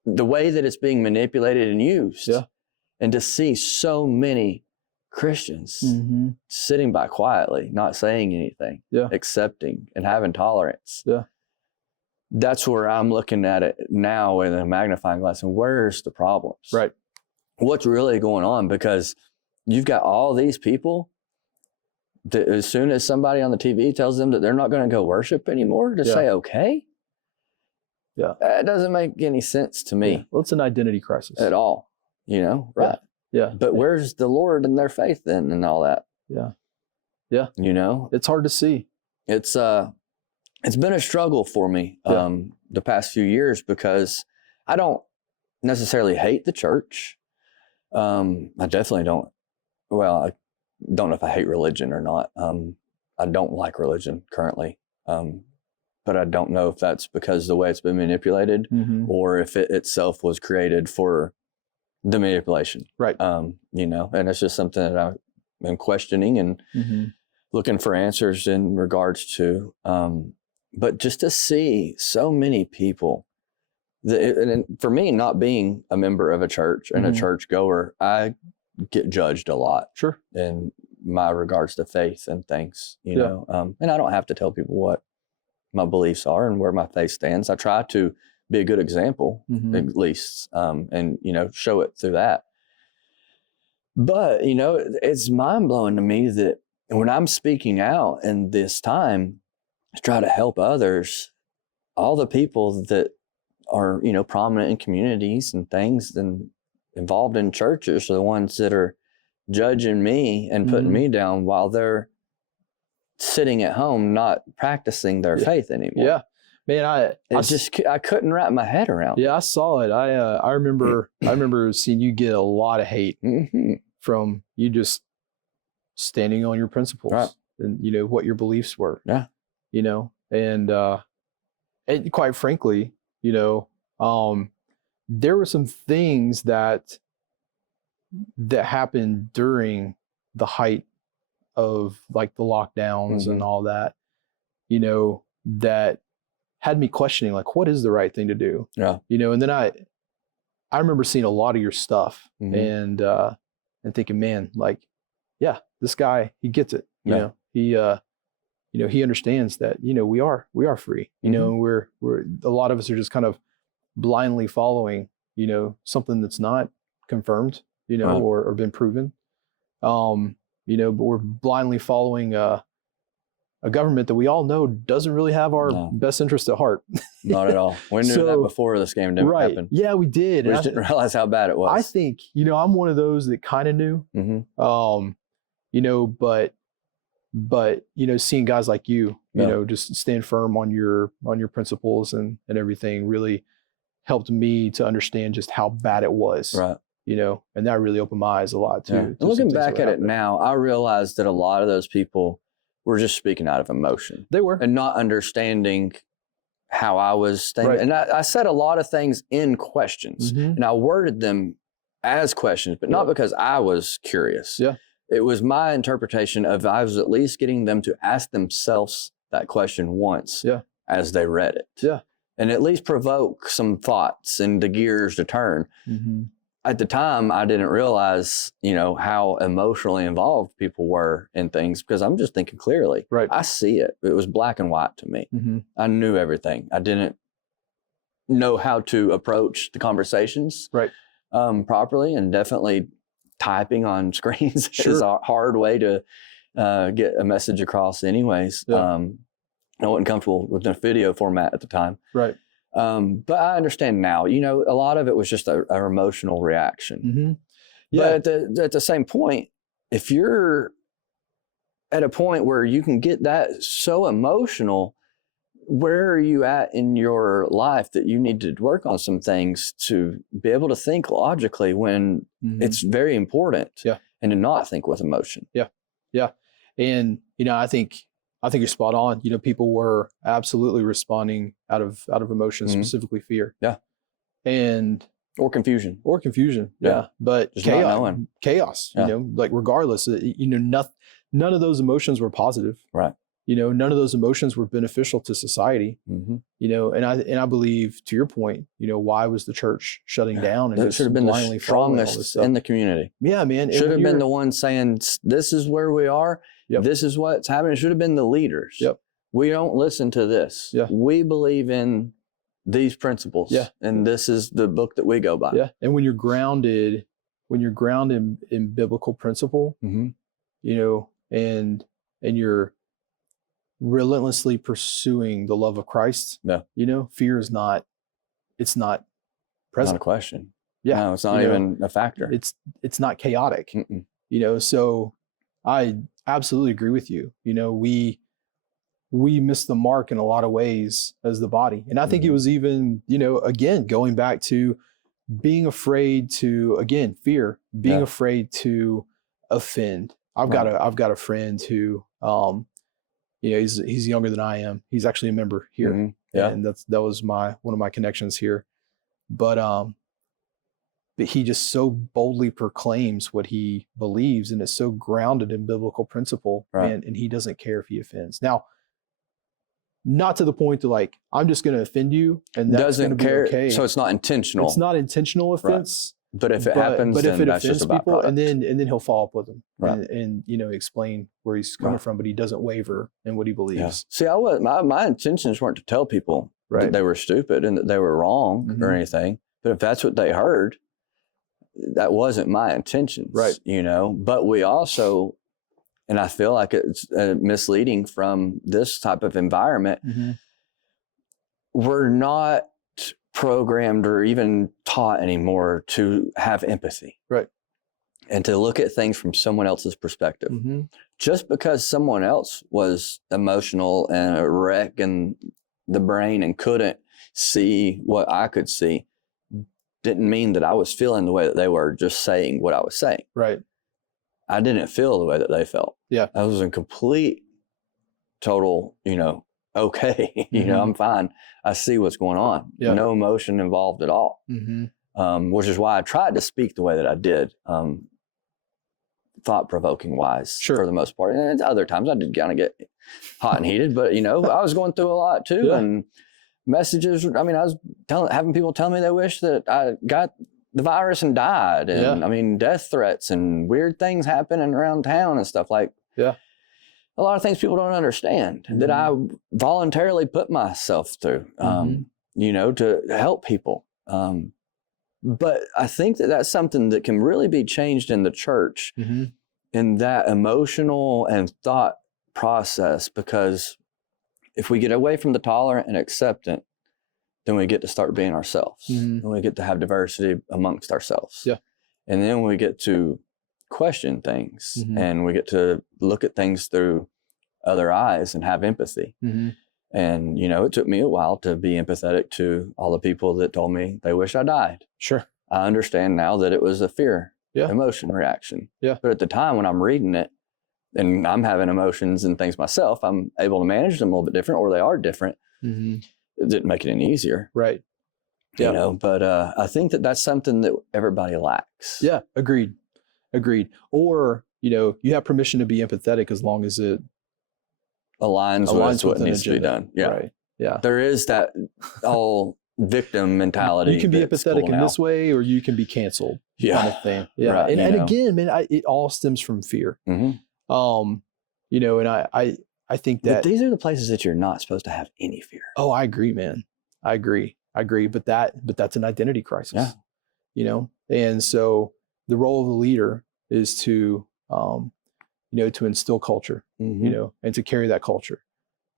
the way that it's being manipulated and used. Yeah. And to see so many Christians sitting by quietly, not saying anything, accepting and having tolerance. Yeah. That's where I'm looking at it now with a magnifying glass. And where's the problems? Right. What's really going on? Because you've got all these people that as soon as somebody on the TV tells them that they're not going to go worship anymore, to say, okay. Yeah. That doesn't make any sense to me. Yeah. Well, it's an identity crisis. At all, right. Yeah. But where's the Lord and their faith then and all that? Yeah. Yeah. It's hard to see. It's been a struggle for me the past few years, because I don't necessarily hate the church. I definitely don't. Well, I don't know if I hate religion or not. I don't like religion currently. But I don't know if that's because the way it's been manipulated or if it itself was created for the manipulation. Right. And it's just something that I've been questioning and looking for answers in regards to. But just to see so many people, and for me, not being a member of a church and a church goer, I get judged a lot. Sure. In my regards to faith and things, and I don't have to tell people what my beliefs are and where my faith stands. I try to be a good example, at least, and, show it through that. But, it's mind blowing to me that when I'm speaking out in this time to try to help others, all the people that are, prominent in communities and things and involved in churches are the ones that are judging me and putting me down while they're sitting at home, not practicing their faith anymore. Yeah, man, I couldn't wrap my head around. Yeah, I saw it. I remember seeing you get a lot of hate from you just standing on your principles and what your beliefs were. Yeah, and quite frankly, there were some things that happened during the height of like the lockdowns and all that, that had me questioning, like, what is the right thing to do? Yeah. And then I remember seeing a lot of your stuff and thinking, man, like, yeah, this guy, he gets it. You know, he understands that, we are free, we're a lot of us are just kind of blindly following, something that's not confirmed, Right. or been proven. But we're blindly following a government that we all know doesn't really have our best interest at heart. Not at all. We knew that before this game didn't happen. Yeah, we did. We just didn't realize how bad it was. I think, I'm one of those that kind of knew, but seeing guys like you, just stand firm on your principles and everything really helped me to understand just how bad it was. Right. And that really opened my eyes a lot too. Yeah. And looking back at it now, I realized that a lot of those people were just speaking out of emotion. They were. And not understanding how I was thinking. Right. And I said a lot of things in questions, and I worded them as questions, but not because I was curious. Yeah. It was my interpretation of I was at least getting them to ask themselves that question once as they read it. Yeah. And at least provoke some thoughts and the gears to turn. At the time, I didn't realize, how emotionally involved people were in things because I'm just thinking clearly. Right. I see it. It was black and white to me. I knew everything. I didn't know how to approach the conversations properly, and definitely typing on screens is a hard way to get a message across anyways. I wasn't comfortable with the video format at the time. Right. But I understand now, a lot of it was just an emotional reaction. Yeah. But at the same point, if you're at a point where you can get that so emotional, where are you at in your life that you need to work on some things to be able to think logically when it's very important and to not think with emotion? Yeah. And, I think you're spot on. People were absolutely responding out of emotion, specifically fear. Yeah. And or confusion. Yeah. But just chaos, regardless, none of those emotions were positive. Right. None of those emotions were beneficial to society. And I believe, to your point, why was the church shutting down? And it should have been the strongest in the community. Yeah, man. Should have been the one saying, this is where we are. This is what's happening. It should have been the leaders. We don't listen to this. We believe in these principles. And this is the book that we go by. And when you're grounded in biblical principle, and you're relentlessly pursuing the love of Christ, fear is not present. Not a question. No, it's not even a factor. It's not chaotic. So I absolutely agree with you. We missed the mark in a lot of ways as the body. And I think it was even, again, going back to being afraid to, again, fear, being afraid to offend. I've got a friend who, he's younger than I am. He's actually a member here. And that was one of my connections here. But he just so boldly proclaims what he believes, and it's so grounded in biblical principle, and he doesn't care if he offends. Now, not to the point to I'm just going to offend you, and that's going to be okay. So it's not intentional. It's not intentional offense. But if it happens, but then if it that's offends just a byproduct. people, and then he'll follow up with them, and explain where he's coming from, but he doesn't waver in what he believes. See, my intentions weren't to tell people that they were stupid and that they were wrong or anything. But if that's what they heard, that wasn't my intentions, But we also, and I feel like it's misleading from this type of environment, we're not programmed or even taught anymore to have empathy. And to look at things from someone else's perspective. Just because someone else was emotional and a wreck in the brain and couldn't see what I could see, didn't mean that I was feeling the way that they were just saying what I was saying. I didn't feel the way that they felt. I was in complete, total, okay, I'm fine. I see what's going on. No emotion involved at all. Which is why I tried to speak the way that I did, thought-provoking wise, for the most part. And other times I did kind of get hot and heated, but I was going through a lot too. And messages, I was having people tell me they wish that I got the virus and died. And death threats and weird things happening around town and stuff a lot of things people don't understand that I voluntarily put myself through, you know, to help people. But I think that that's something that can really be changed in the church, in that emotional and thought process, because if we get away from the tolerant and acceptant, then we get to start being ourselves, and we get to have diversity amongst ourselves. Yeah. And then we get to question things, and we get to look at things through other eyes and have empathy. And, you know, it took me a while to be empathetic to all the people that told me they wish I died. Sure. I understand now that it was a fear, emotion reaction. Yeah. But at the time when I'm reading it and I'm having emotions and things myself, I'm able to manage them a little bit different, or they are different. It didn't make it any easier. Right. You know, but I think that that's something that everybody lacks. Yeah. Agreed. Or, you know, you have permission to be empathetic as long as it aligns with what needs to be done. Yeah. Right. Yeah. There is that whole victim mentality. You can be empathetic in this way, or you can be canceled. Yeah. Kind of thing. Yeah. Right, and again, man, it all stems from fear. You know, and I think that these are the places that you're not supposed to have any fear. Oh, I agree, man. I agree. But that's an identity crisis. Yeah. You know, and so the role of the leader is to, you know, to instill culture, you know, and to carry that culture,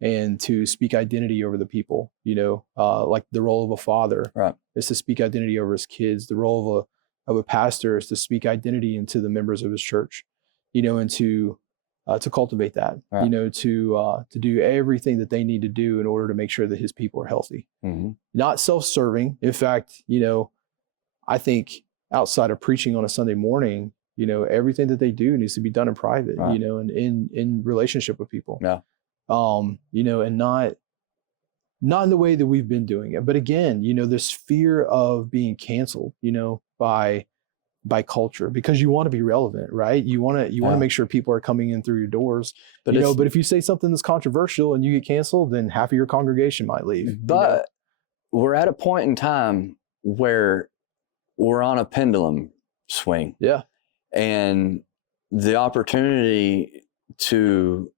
and to speak identity over the people, you know, like the role of a father is to speak identity over his kids. The role of a pastor is to speak identity into the members of his church, you know, and to cultivate that, you know, to do everything that they need to do in order to make sure that his people are healthy, not self-serving. In fact, you know, I think outside of preaching on a Sunday morning, you know, everything that they do needs to be done in private, you know, and in relationship with people. Yeah. You know, and not in the way that we've been doing it. But again, you know, this fear of being canceled, you know, by culture, because you want to be relevant, right? You want to make sure people are coming in through your doors. But you know, but if you say something that's controversial and you get canceled, then half of your congregation might leave. But we're at a point in time where we're on a pendulum swing. Yeah. And the opportunity to,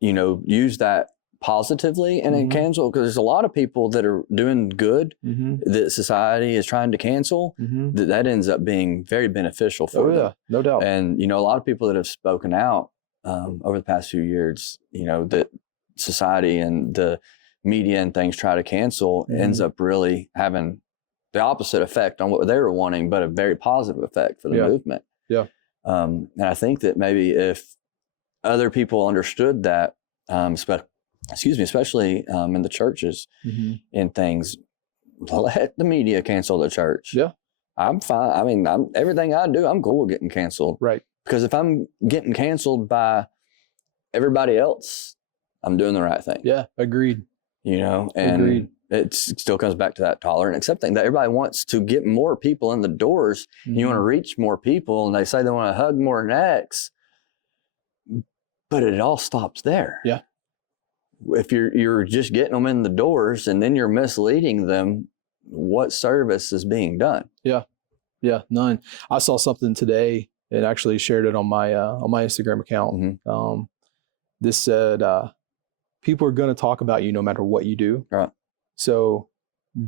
you know, use that positively and then cancel, because there's a lot of people that are doing good that society is trying to cancel, that ends up being very beneficial for them. No doubt. And, you know, a lot of people that have spoken out over the past few years, you know, that society and the media and things try to cancel ends up really having the opposite effect on what they were wanting, but a very positive effect for the movement. Yeah. And I think that maybe if other people understood that, especially in the churches and things, let the media cancel the church. Yeah. I'm fine. I mean, everything I do, I'm cool with getting canceled. Right. Because if I'm getting canceled by everybody else, I'm doing the right thing. Yeah. Agreed. You know, and it still comes back to that tolerant accepting that everybody wants to get more people in the doors. You want to reach more people, and they say they want to hug more necks, but it all stops there. Yeah. If you're just getting them in the doors and then you're misleading them, what service is being done? Yeah. Yeah. None. I saw something today and actually shared it on my Instagram account. This said, people are going to talk about you no matter what you do. Right. So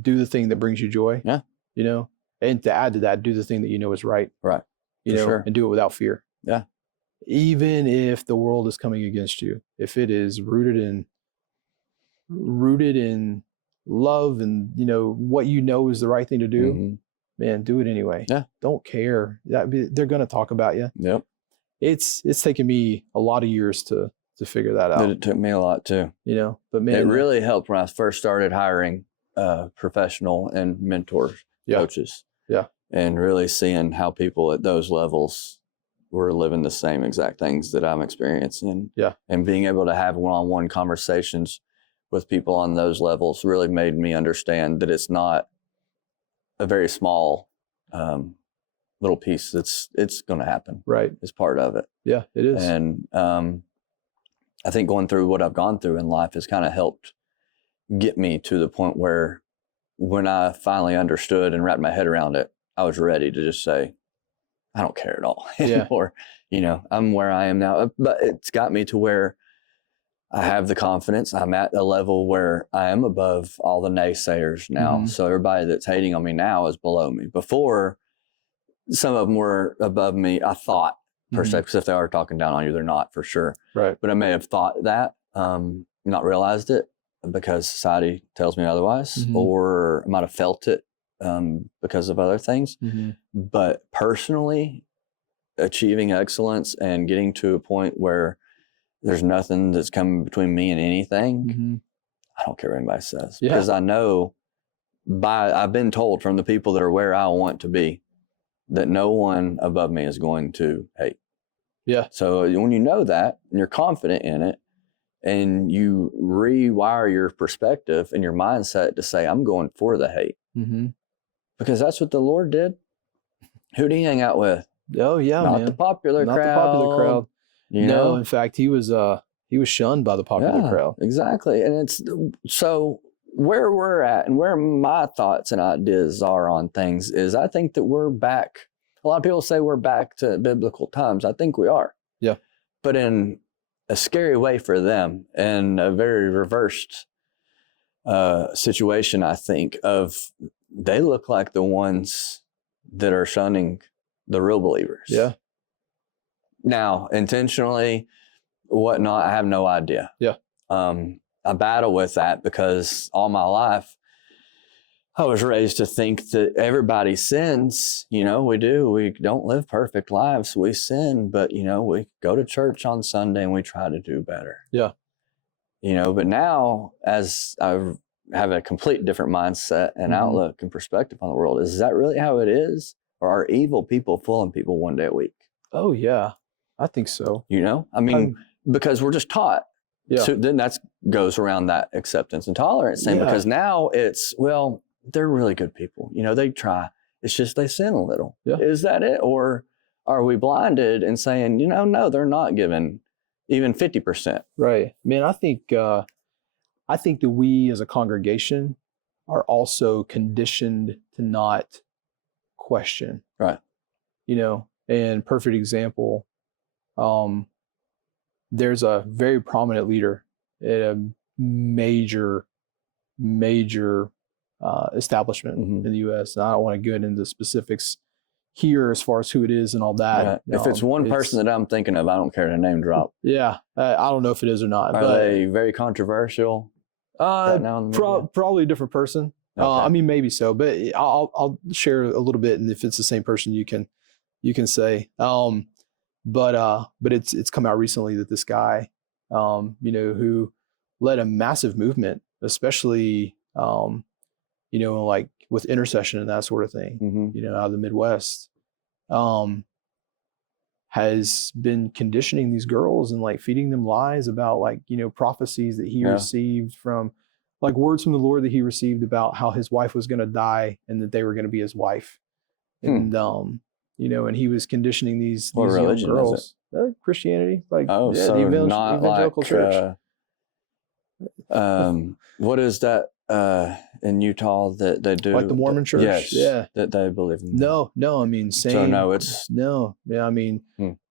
do the thing that brings you joy. Yeah. You know, and to add to that, do the thing that you know is right. Right. You know, and do it without fear. Yeah. Even if the world is coming against you, if it is rooted in love and, you know is the right thing to do, man, do it anyway. Yeah. Don't care. They're going to talk about you. Yep. It's taken me a lot of years to figure that out. It took me a lot too. You know, but man, it really helped when I first started hiring professional and mentor coaches. Yeah. And really seeing how people at those levels were living the same exact things that I'm experiencing. Yeah. And being able to have one-on-one conversations with people on those levels really made me understand that it's not a very small little piece. It's going to happen. Right. It's part of it. Yeah, it is. And I think going through what I've gone through in life has kind of helped get me to the point where when I finally understood and wrapped my head around it, I was ready to just say, I don't care at all anymore. You know, I'm where I am now, but it's got me to where I have the confidence. I'm at a level where I am above all the naysayers now. Mhm. So everybody that's hating on me now is below me. Before, some of them were above me, I thought, per se, Mhm. because if they are talking down on you, they're not for sure. Right. But I may have thought that, not realized it because society tells me otherwise, Mhm. or I might have felt it because of other things. Mhm. But personally, achieving excellence and getting to a point where there's nothing that's coming between me and anything, Mhm. I don't care what anybody says. Yeah. Because I know I've been told from the people that are where I want to be that no one above me is going to hate. Yeah. So when you know that and you're confident in it and you rewire your perspective and your mindset to say, I'm going for the hate. Mm-hmm. Because that's what the Lord did. Who did he hang out with? Oh yeah, Not man. the popular Not crowd. the popular crowd. You No, know? in fact, he was shunned by the popular crowd. Exactly. And it's so where we're at and where my thoughts and ideas are on things is I think that we're back. A lot of people say we're back to biblical times. I think we are. Yeah. But in a scary way for them, and a very reversed situation, I think, of they look like the ones that are shunning the real believers. Yeah. Now, intentionally, whatnot, I have no idea. Yeah. I battle with that because all my life I was raised to think that everybody sins. You know, we do. We don't live perfect lives. We sin, but, you know, we go to church on Sunday and we try to do better. Yeah. You know, but now as I have a complete different mindset and Mhm. outlook and perspective on the world, is that really how it is? Or are evil people fooling people one day a week? Oh yeah, I think so. You know, I mean, because we're just taught. Yeah. So then that goes around that acceptance and tolerance thing, Yeah. because now it's, well, they're really good people. You know, they try. It's just they sin a little. Yeah. Is that it? Or are we blinded and saying, you know, no, they're not giving even 50%? Right. Man, I think that we as a congregation are also conditioned to not question. Right. You know, and perfect example, there's a very prominent leader at a major establishment Mhm. in the U.S. And I don't want to get into specifics here as far as who it is and all that. If it's one person that I'm thinking of, I don't care to name drop. Yeah, I don't know if it is or not. Are they very controversial? Right now in the media? Probably a different person. Okay. I mean, maybe so, but I'll share a little bit, and if it's the same person, you can say. But it's come out recently that this guy, you know, who led a massive movement, especially, you know, like with intercession and that sort of thing, Mhm. you know, out of the Midwest, has been conditioning these girls and like feeding them lies about, like, you know, prophecies that he received from, like, words from the Lord that he received about how his wife was going to die and that they were going to be his wife. And, you know, and he was conditioning these young girls. Christianity, like, so the not evangelical like, church. what is that in Utah that they do? Like the Mormon church? Yes. Yeah. That they believe in. No, I mean, same. So no, it's no, yeah, I mean,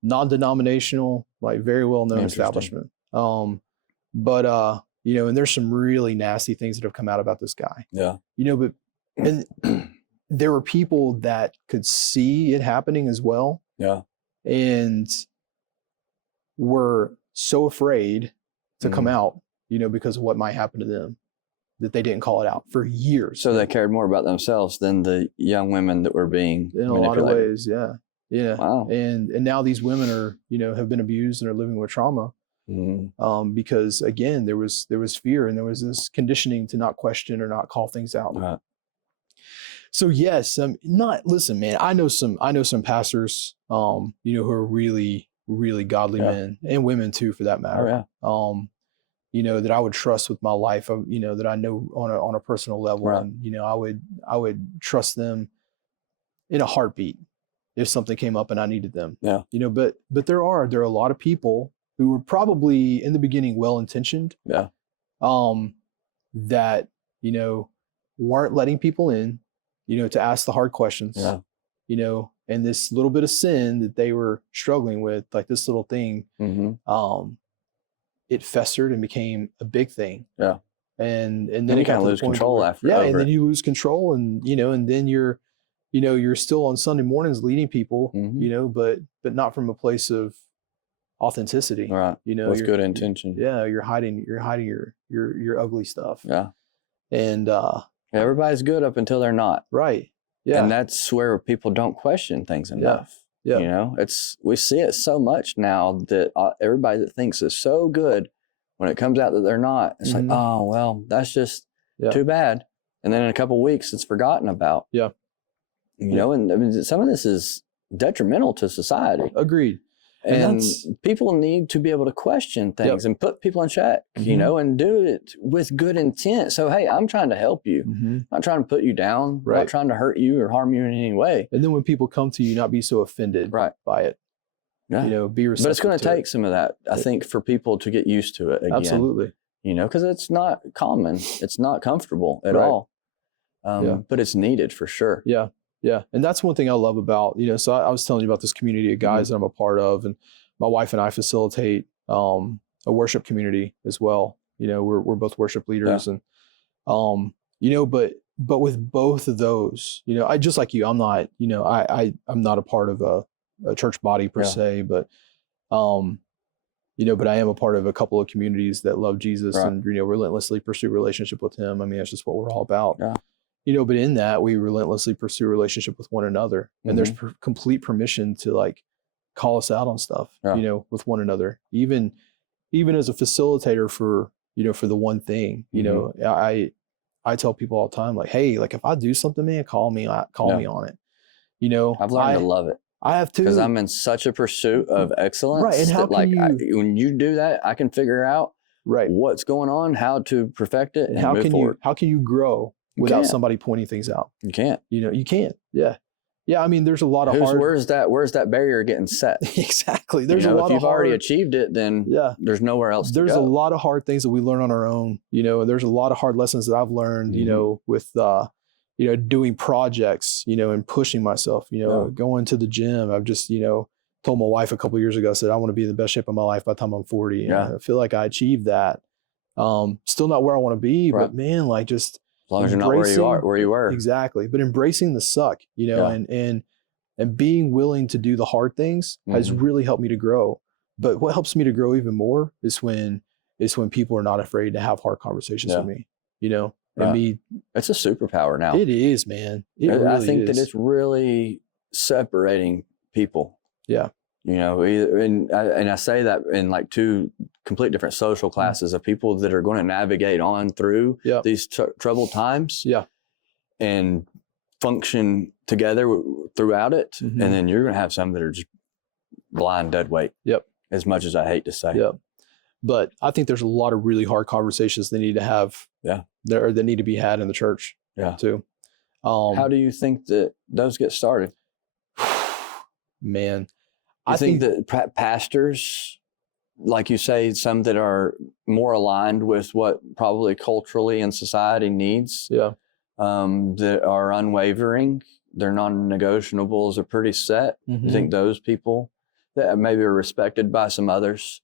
non-denominational, like very well-known establishment. But you know, and there's some really nasty things that have come out about this guy. Yeah. You know, but and there were people that could see it happening as well. Yeah. And were so afraid to come out, you know, because of what might happen to them, that they didn't call it out for years. So they cared more about themselves than the young women that were being in a lot of ways. Yeah. Yeah. Wow. And now these women are, you know, have been abused and are living with trauma. Because again, there was fear and there was this conditioning to not question or not call things out. Right. So yes, listen, man, I know some pastors, you know, who are really, really godly men and women too, for that matter. Oh, yeah. You know, that I would trust with my life, you know, that I know on a personal level. Right. And, you know, I would trust them in a heartbeat if something came up and I needed them. Yeah. You know, but there are a lot of people who were probably in the beginning well-intentioned. Yeah. That, you know, weren't letting people in, you know, to ask the hard questions. Yeah. You know, and this little bit of sin that they were struggling with, like this little thing, it festered and became a big thing. Yeah. And then you it got kind of to the lose point control where, after. yeah, over and then it. you lose control, and and then you're still on Sunday mornings leading people, Mhm. but not from a place of authenticity. Right. With good intention. You're hiding your ugly stuff. Yeah. And Everybody's good up until they're not. right. Yeah. And that's where people don't question things enough. Yeah. You know, we see it so much now that everybody that thinks is so good, when it comes out that they're not, it's like, oh, well, that's just too bad. And then in a couple of weeks, it's forgotten about. Yeah. You know, and I mean, some of this is detrimental to society. Agreed. And people need to be able to question things and put people in check, and do it with good intent. So, hey, I'm trying to help you. I'm not trying to put you down. I'm not trying to hurt you or harm you in any way. And then when people come to you, not be so offended by it. Yeah. Be receptive. But it's going to take some of that, I think, for people to get used to it again. Absolutely. Because it's not common. It's not comfortable at all. But it's needed for sure. Yeah. Yeah. And that's one thing I love about, so I was telling you about this community of guys that I'm a part of, and my wife and I facilitate a worship community as well. We're both worship leaders, and, but with both of those, I, just like you, I'm not, I'm not a part of a church body per se, but, but I am a part of a couple of communities that love Jesus and, relentlessly pursue relationship with him. I mean, that's just what we're all about. Yeah. But in that, we relentlessly pursue relationship with one another, and there's complete permission to like call us out on stuff, with one another, even as a facilitator for the one thing, I tell people all the time, like, hey, like if I do something, man, call me on it. I've learned to love it. I have too, because I'm in such a pursuit of excellence. Right. And how can when you do that, I can figure out what's going on, how to perfect it, and how move forward. How can you grow without somebody pointing things out? You can't. You can't. Yeah. Yeah. I mean, there's a lot of where's that barrier getting set? Exactly. There's a lot if you've already achieved it, then there's nowhere else to go. There's a lot of hard things that we learn on our own, and there's a lot of hard lessons that I've learned, with, doing projects, and pushing myself, going to the gym. I've just, told my wife a couple of years ago, I said, I want to be in the best shape of my life by the time I'm 40. And I feel like I achieved that. Still not where I want to be, but man, like just, as long as you're not where you were. Exactly. But embracing the suck, and being willing to do the hard things has really helped me to grow. But what helps me to grow even more is when people are not afraid to have hard conversations with me, and me. It's a superpower now. It is, man. I think that it's really separating people. Yeah. And I say that in like two complete different social classes of people that are going to navigate on through these troubled times and function together throughout it. And then you're going to have some that are just blind dead weight. Yep. As much as I hate to say. Yep. But I think there's a lot of really hard conversations they need to have. Yeah. That need to be had in the church. Yeah. Too. How do you think that those get started? Man. I think that pastors, like you say, some that are more aligned with what probably culturally and society needs, that are unwavering, their non-negotiables are pretty set. I think those people that maybe are respected by some others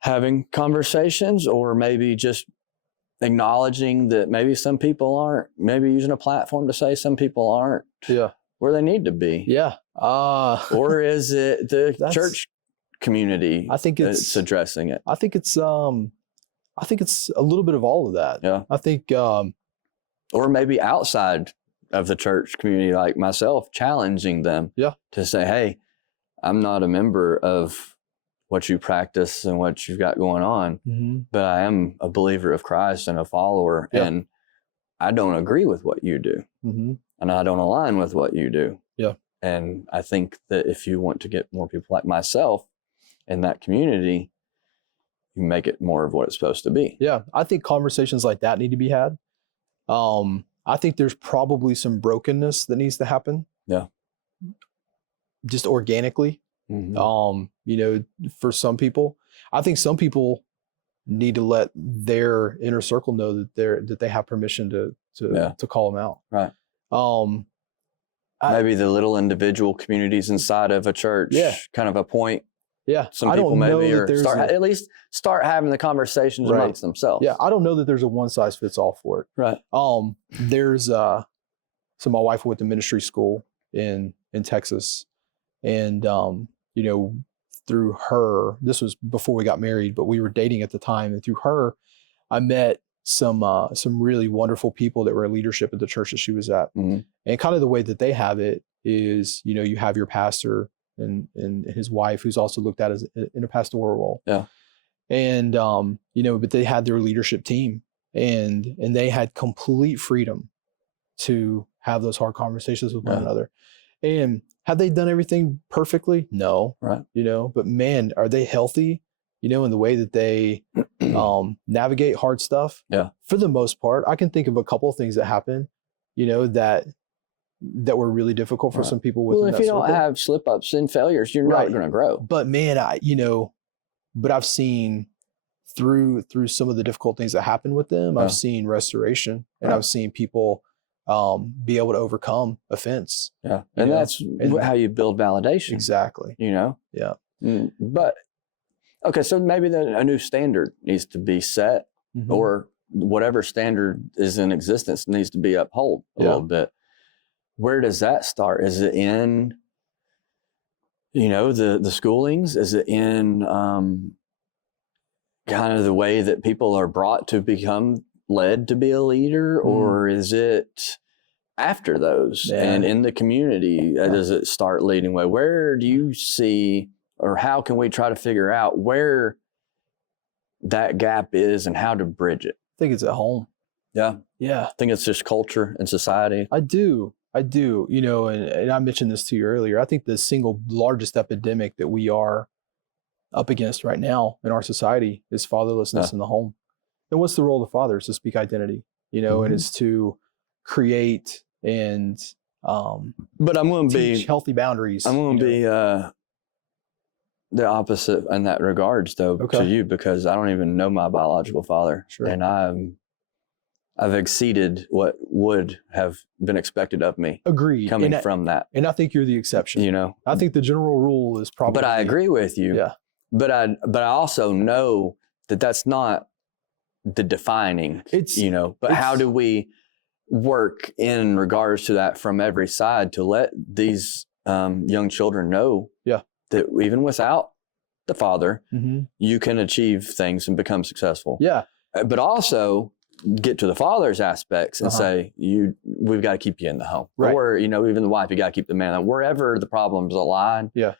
having conversations, or maybe just acknowledging that maybe some people aren't, maybe using a platform to say some people aren't where they need to be. Yeah. Or is it the church community? I think it's addressing it. I think it's a little bit of all of that. Yeah. I think, or maybe outside of the church community, like myself, challenging them to say, hey, I'm not a member of what you practice and what you've got going on, but I am a believer of Christ and a follower, and I don't agree with what you do, and I don't align with what you do. Yeah. And I think that if you want to get more people like myself in that community, you make it more of what it's supposed to be. Yeah. I think conversations like that need to be had. I think there's probably some brokenness that needs to happen. Yeah. Just organically. For some people, I think some people need to let their inner circle know that they have permission to call them out. Right. Maybe the little individual communities inside of a church kind of appoint Yeah. some I people don't know maybe, that or there's at least start having the conversations Right. amongst themselves. Yeah. I don't know that there's a one size fits all for it. Right. There's so my wife went to ministry school in Texas, and you know, through her, this was before we got married, but we were dating at the time, and through her, I met some really wonderful people that were in leadership at the church that she was at. Mm-hmm. And kind of the way that they have it is, you know, you have your pastor and his wife, who's also looked at as in a pastoral role. Yeah. And you know, but they had their leadership team, and they had complete freedom to have those hard conversations with one another. And have they done everything perfectly? No. Right. You know, but man, are they healthy, you know, in the way that they navigate hard stuff? Yeah. For the most part, I can think of a couple of things that happen, you know, that were really difficult for some people within if that you circle. don't have slip ups and failures, you're not going to grow. But man, I've seen through some of the difficult things that happen with them, I've seen restoration, and I've seen people be able to overcome offense. Yeah. And that's how you build validation. Exactly. You know? Yeah. But, okay, so maybe a new standard needs to be set, or whatever standard is in existence needs to be upheld a little bit. Where does that start? Is it in, you know, the schoolings? Is it in kind of the way that people are brought to become led to be a leader, or is it after those and in the community? Does it start leading way? Where do you see, or how can we try to figure out where that gap is and how to bridge it? I think it's at home. Yeah. Yeah. I think it's just culture and society. I do, you know, and I mentioned this to you earlier. I think the single largest epidemic that we are up against right now in our society is fatherlessness in the home. And what's the role of the father? Is to speak identity, you know, and it's to create and but I'm going to be healthy boundaries. I'm going to be the opposite in that regards, though, to you, because I don't even know my biological father, and I've exceeded what would have been expected of me. Agreed. Coming from that, and I think you're the exception. You know, I think the general rule is probably. But I agree with you. Yeah. But I also know that that's not the defining. But how do we work in regards to that from every side to let these young children know that even without the father, you can achieve things and become successful. Yeah. But also get to the father's aspects and say, we've got to keep you in the home. Right. Or, you know, even the wife, you got to keep the man, wherever the problems align. Yeah.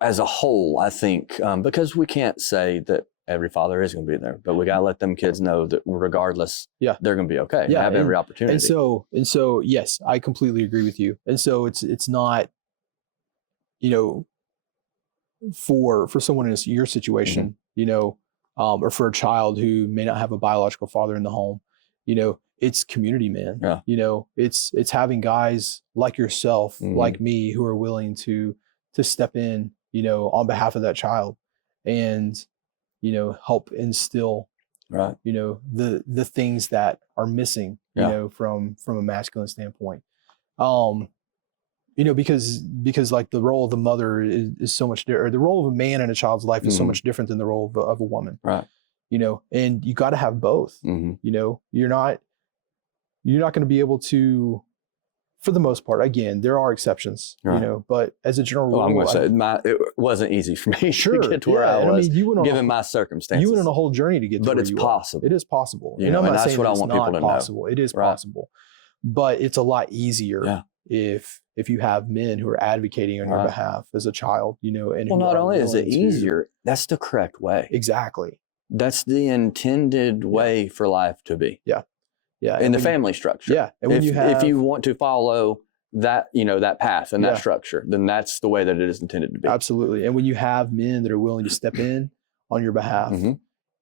As a whole, I think, because we can't say that every father is going to be there, but we got to let them kids know that regardless, they're going to be okay. Yeah. Have every opportunity. And so, yes, I completely agree with you. And so it's not, you know, for someone in your situation, you know, or for a child who may not have a biological father in the home, you know, it's community, man. Yeah. You know, it's having guys like yourself, like me, who are willing to step in, you know, on behalf of that child and, you know, help instill, you know, the things that are missing, you know, from a masculine standpoint. You know, because like the role of the mother is so much different, or the role of a man in a child's life is so much different than the role of a woman. Right. You know, and you got to have both. You know, you're not going to be able to, for the most part. Again, there are exceptions, you know, but as a general rule, I'm going to say it wasn't easy for me to get to where I was, given my circumstances. You went on a whole journey to get to but where it's you possible. Are. It is possible. You know, and that's what I want people to know. It is possible, but it's a lot easier if you have men who are advocating on your behalf as a child, you know. And not only is it easier, that's the correct way. Exactly. That's the intended way for life to be. Yeah. Yeah. In the family structure. Yeah. And if you want to follow that, you know, that path and that structure, then that's the way that it is intended to be. Absolutely. And when you have men that are willing to step in on your behalf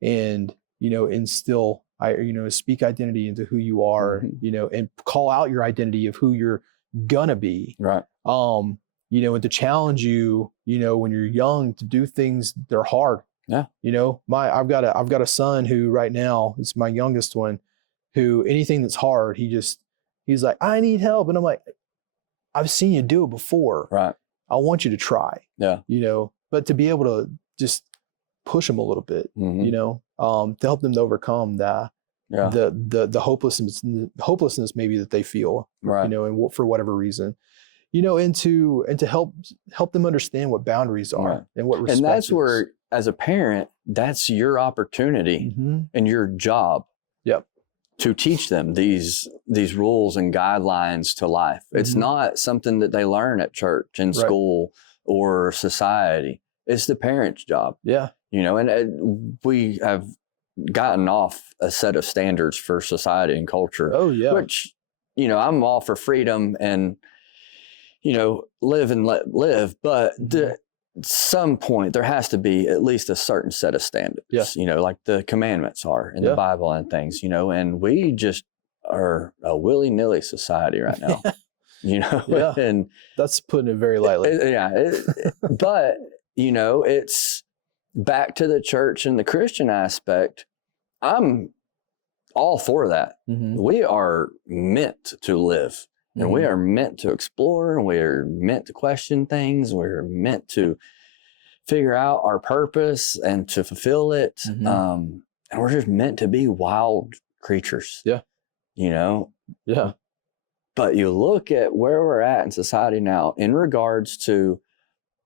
and, you know, instill, you know, speak identity into who you are, you know, and call out your identity of who you're gonna be. Right. You know, and to challenge you, you know, when you're young to do things that are hard. Yeah. You know, I've got a son who right now, it's my youngest one, who anything that's hard, he's like, I need help. And I'm like, I've seen you do it before. Right. I want you to try. Yeah. You know, but to be able to just push them a little bit, Mhm. you know, to help them to overcome the hopelessness maybe that they feel, Right. you know, and for whatever reason, you know, and to help them understand what boundaries are Right. and what respect And that's is. where, as a parent, that's your opportunity Mm-hmm. and your job. Yep. To teach them these rules and guidelines to life. It's Mm-hmm. not something that they learn at church and Right. school or society. It's the parent's job. Yeah. You know, and we have gotten off a set of standards for society and culture. Oh yeah. Which, you know, I'm all for freedom and, you know, live and let live, but Mhm. at some point there has to be at least a certain set of standards, Yeah. you know, like the commandments are in Yeah. the Bible and things, you know, and we just are a willy-nilly society right now, you know, Yeah. and That's putting it very lightly. but, you know, it's back to the church and the Christian aspect. I'm all for that. Mhm. We are meant to live. And we Mhm. are meant to explore, and we're meant to question things. We're meant to figure out our purpose and to fulfill it. Mhm. And we're just meant to be wild creatures. Yeah. You know? Yeah. But you look at where we're at in society now in regards to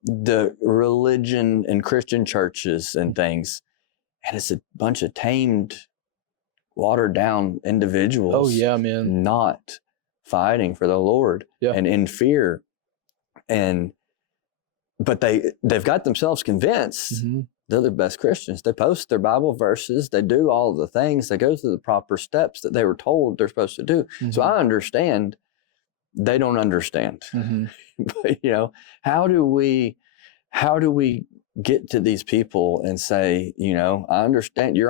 the religion and Christian churches and things, and it's a bunch of tamed, watered down individuals. Oh yeah, man. Not fighting for the Lord. Yeah. And in fear, but they've got themselves convinced Mhm. they're the best Christians. They post their Bible verses, they do all of the things, they go through the proper steps that they were told they're supposed to do. So Mhm. I understand they don't understand. Mhm. But, you know, how do we get to these people and say, you know, I understand you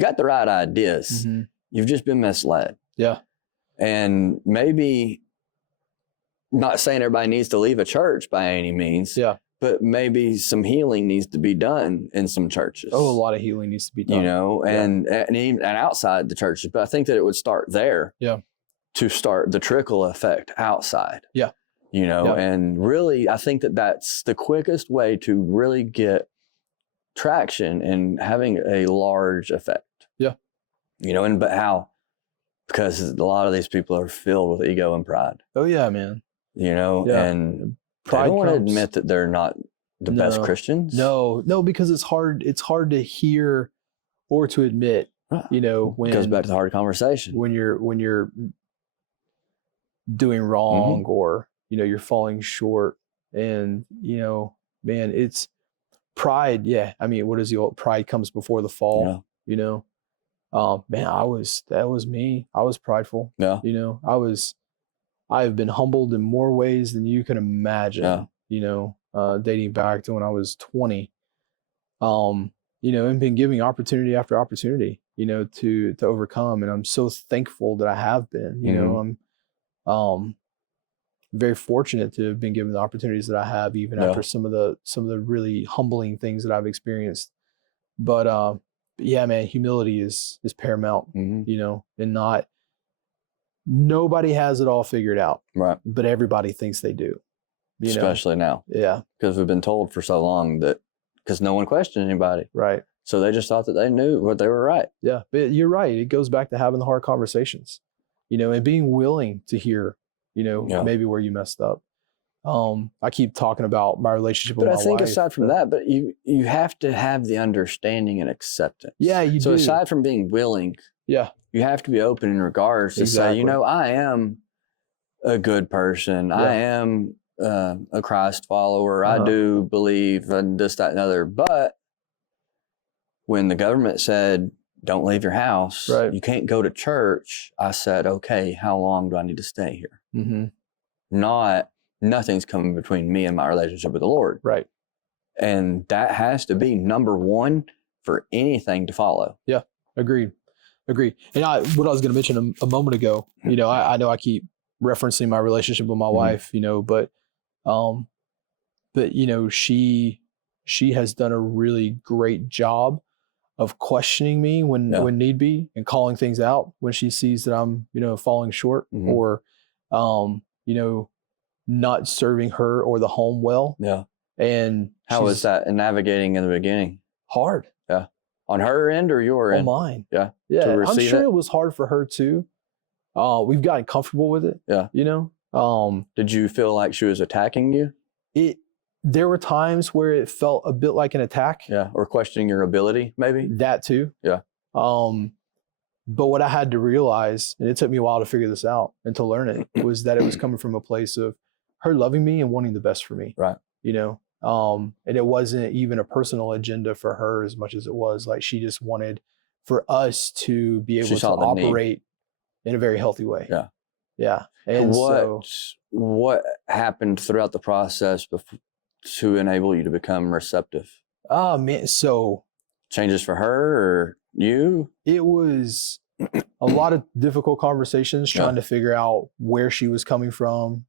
got the right ideas. Mhm. You've just been misled. Yeah. And maybe, not saying everybody needs to leave a church by any means, Yeah. but maybe some healing needs to be done in some churches. Oh, a lot of healing needs to be done. You know, and outside the churches. But I think that it would start there. Yeah. To start the trickle effect outside. Yeah. You know, Yeah. and really, I think that that's the quickest way to really get traction and having a large effect. Yeah. You know, because a lot of these people are filled with ego and pride. Oh yeah, man. You know, Yeah. and Pride they don't want to comes- admit that they're not the best No. Christians. No, because it's hard to hear or to admit, you know, when it goes back to the hard conversation. when you're doing wrong or, you know, you're falling short, and, you know, man, it's pride. Yeah. I mean, what is the old pride comes before the fall, Yeah. you know? Man, that was me. I was prideful. Yeah. You know, I've been humbled in more ways than you can imagine, Yeah. you know, dating back to when I was 20, you know, and been giving opportunity after opportunity, you know, to overcome. And I'm so thankful that I have been, you know, I'm very fortunate to have been given the opportunities that I have, even after some of the really humbling things that I've experienced. But yeah, man, humility is paramount, you know, and nobody has it all figured out, Right. but everybody thinks they do, you Especially now. Yeah. Because we've been told for so long because no one questioned anybody. Right. So they just thought that they knew what they were right. Yeah. But you're right. It goes back to having the hard conversations, you know, and being willing to hear, you know, maybe where you messed up. I keep talking about my relationship with my wife. But I think aside from that, but you have to have the understanding and acceptance. Yeah, you do. So aside from being willing, yeah, you have to be open in regards to say, you know, I am a good person. Yeah. I am a Christ follower. I do believe in this, that, and other. But when the government said, don't leave your house, you can't go to church, I said, okay, how long do I need to stay here? Mm-hmm. Nothing's coming between me and my relationship with the Lord. Right. And that has to be number one for anything to follow. Yeah, agreed. And what I was going to mention a moment ago, you know, I know I keep referencing my relationship with my wife, you know, but you know, she has done a really great job of questioning me when need be, and calling things out when she sees that I'm, you know, falling short or, you know, not serving her or the home well. Yeah. And how was that in navigating in the beginning? Hard. Yeah. On her end or your end? On mine. Yeah. Yeah. To I'm receive sure it? it was hard for her too. We've gotten comfortable with it. Yeah. You know? Did you feel like she was attacking you? There were times where it felt a bit like an attack. Yeah. Or questioning your ability, maybe? That too. Yeah. But what I had to realize, and it took me a while to figure this out and to learn it, was that it was coming from a place of her loving me and wanting the best for me. Right. You know? And it wasn't even a personal agenda for her as much as it was like she just wanted for us to be able to operate in a very healthy way. Yeah. Yeah. And what happened throughout the process to enable you to become receptive? Oh man, so changes for her or you? It was a lot of difficult conversations trying to figure out where she was coming from,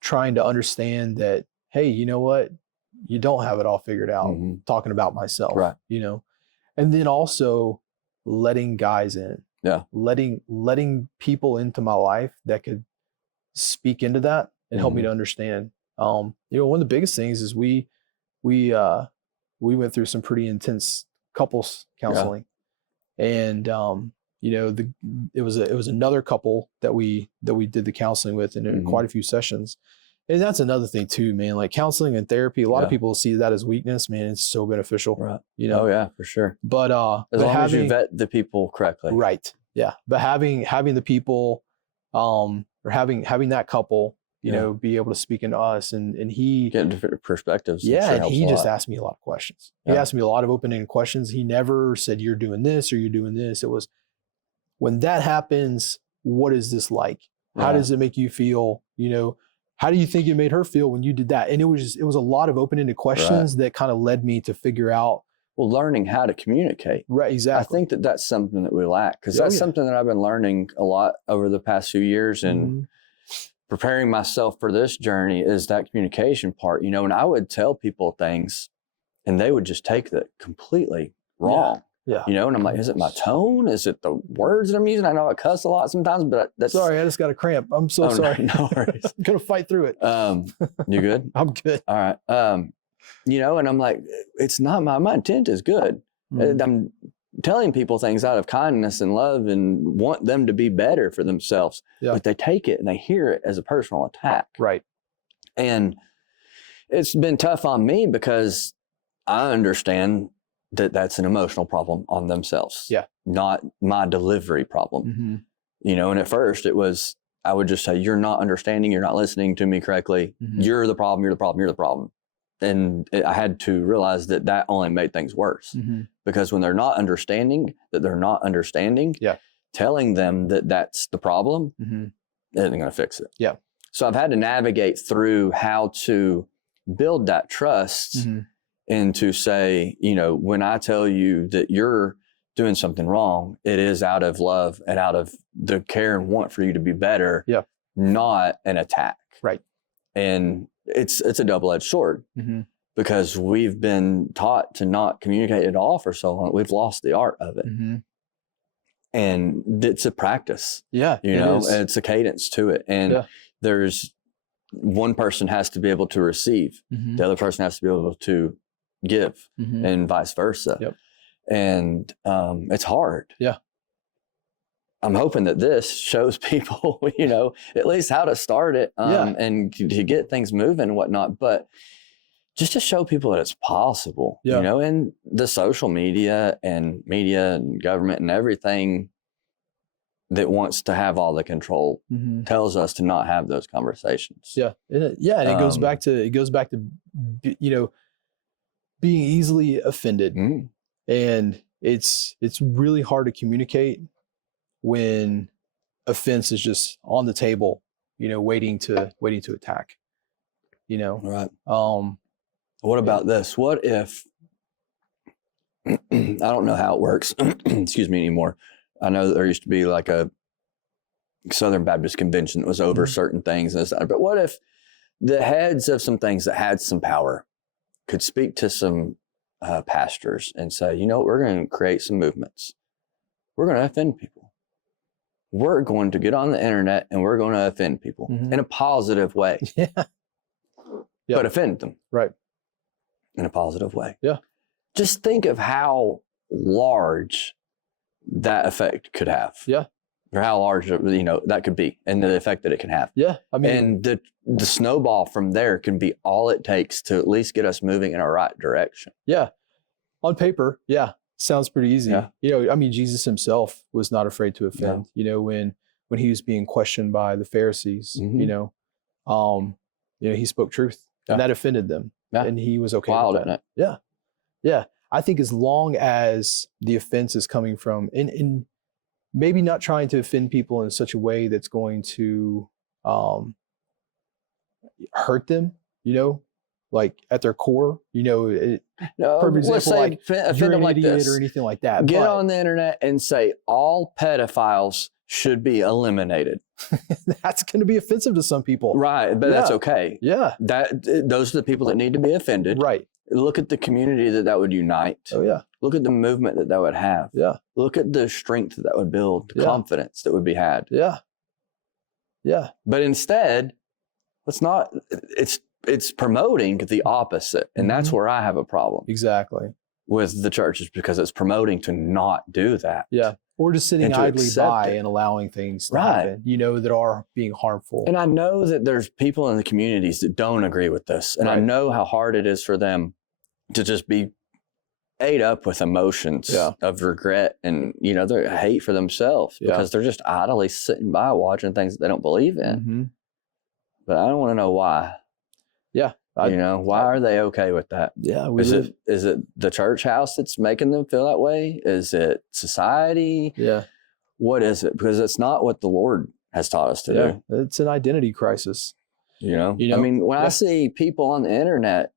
trying to understand that, hey, you know what? You don't have it all figured out, talking about myself, right. You know? And then also letting guys in. Yeah. Letting people into my life that could speak into that and help me to understand. You know, one of the biggest things is we went through some pretty intense couples counseling, and you know, it was another couple that we did the counseling with, and quite a few sessions. And that's another thing too, man. Like counseling and therapy, a lot of people see that as weakness. Man, it's so beneficial. Right. You know. Oh yeah, for sure. But as long as you vet the people correctly. Right. Yeah. But having the people, or having that couple, you know, be able to speak into us, and he get different perspectives. Yeah, and he just asked me a lot of questions. He asked me a lot of open-ended questions. He never said you're doing this or you're doing this. It was, when that happens, what is this like? How does it make you feel? You know, how do you think it made her feel when you did that? And it was a lot of open-ended questions that kind of led me to figure out, well, learning how to communicate. Right, exactly. I think that's something that we lack, because that's something that I've been learning a lot over the past few years, and preparing myself for this journey is that communication part, you know. And I would tell people things and they would just take that completely wrong. Yeah. You know, and I'm like, is it my tone? Is it the words that I'm using? I know I cuss a lot sometimes, but that's... Sorry, I just got a cramp. I'm so sorry. No worries. I'm going to fight through it. You good? I'm good. All right. You know, and I'm like, it's not my intent is good. I'm telling people things out of kindness and love and want them to be better for themselves. Yeah. But they take it and they hear it as a personal attack. Right. And it's been tough on me because I understand that that's an emotional problem on themselves. Yeah. Not my delivery problem. You know, and at first it was, I would just say, you're not understanding, you're not listening to me correctly. You're the problem, you're the problem, you're the problem. And I had to realize that only made things worse, because when they're not understanding that they're not understanding, telling them that that's the problem isn't going to fix it. Yeah. So I've had to navigate through how to build that trust and to say, you know, when I tell you that you're doing something wrong, it is out of love and out of the care and want for you to be better, not an attack. Right. And it's a double-edged sword, because we've been taught to not communicate at all for so long. We've lost the art of it. And it's a practice. Yeah. You know, and it's a cadence to it. And there's one person has to be able to receive. The other person has to be able to give, and vice versa. Yep. And it's hard. Yeah. I'm hoping that this shows people, you know, at least how to start it, and to get things moving and whatnot. But just to show people that it's possible, you know, and the social media and government and everything that wants to have all the control tells us to not have those conversations. Yeah. And it goes back to, you know, being easily offended. And it's really hard to communicate when offense is just on the table, you know, waiting to attack, you know? Right. What about this? What if, I don't know how it works, excuse me, anymore. I know that there used to be like a Southern Baptist convention that was over certain things and this, but what if the heads of some things that had some power could speak to some pastors and say, you know, we're going to create some movements. We're going to offend people. We're going to get on the internet and we're going to offend people in a positive way. but offend them. Right. In a positive way. Yeah. Just think of how large that effect could have. Yeah. Or how large, that could be, and the effect that it can have. Yeah. I mean, and the snowball from there can be all it takes to at least get us moving in a right direction. Yeah. On paper, yeah, sounds pretty easy. Yeah. I mean, Jesus himself was not afraid to offend. Yeah. When he was being questioned by the Pharisees, Mm-hmm. He spoke truth, and that offended them, and he was okay Wild, with that. isn't it? Yeah. Yeah. I think as long as the offense is coming from, and maybe not trying to offend people in such a way that's going to hurt them, like at their core, for example, like you're an idiot or anything like that. Get on the internet and say all pedophiles should be eliminated. That's going to be offensive to some people. Right, but that's okay. Yeah. Those are the people that need to be offended. Right. Look at the community that would unite. Oh, yeah. Look at the movement that would have. Yeah. Look at the strength that would build, the confidence that would be had. Yeah. Yeah. But instead, it's promoting the opposite. And that's where I have a problem. Exactly. With the churches, because it's promoting to not do that. Yeah. Or just sitting idly by and allowing things to happen, that are being harmful. And I know that there's people in the communities that don't agree with this. And I know how hard it is for them to just be ate up with emotions of regret and, their hate for themselves because they're just idly sitting by watching things that they don't believe in. Mm-hmm. But I don't want to know why. Yeah. Why are they okay with that? Yeah. Is it the church house that's making them feel that way? Is it society? Yeah. What is it? Because it's not what the Lord has taught us to do. It's an identity crisis. I mean, when I see people on the internet,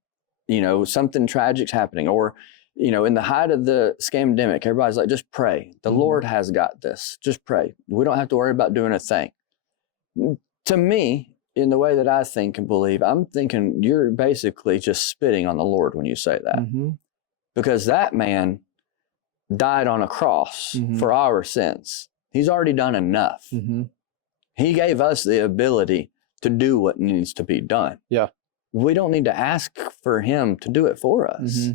something tragic's happening, or, in the height of the scamdemic, everybody's like, just pray. The Lord has got this. Just pray. We don't have to worry about doing a thing. To me, in the way that I think and believe, I'm thinking you're basically just spitting on the Lord when you say that. Mm-hmm. Because that man died on a cross for our sins. He's already done enough. Mm-hmm. He gave us the ability to do what needs to be done. Yeah. We don't need to ask for him to do it for us. Mm-hmm.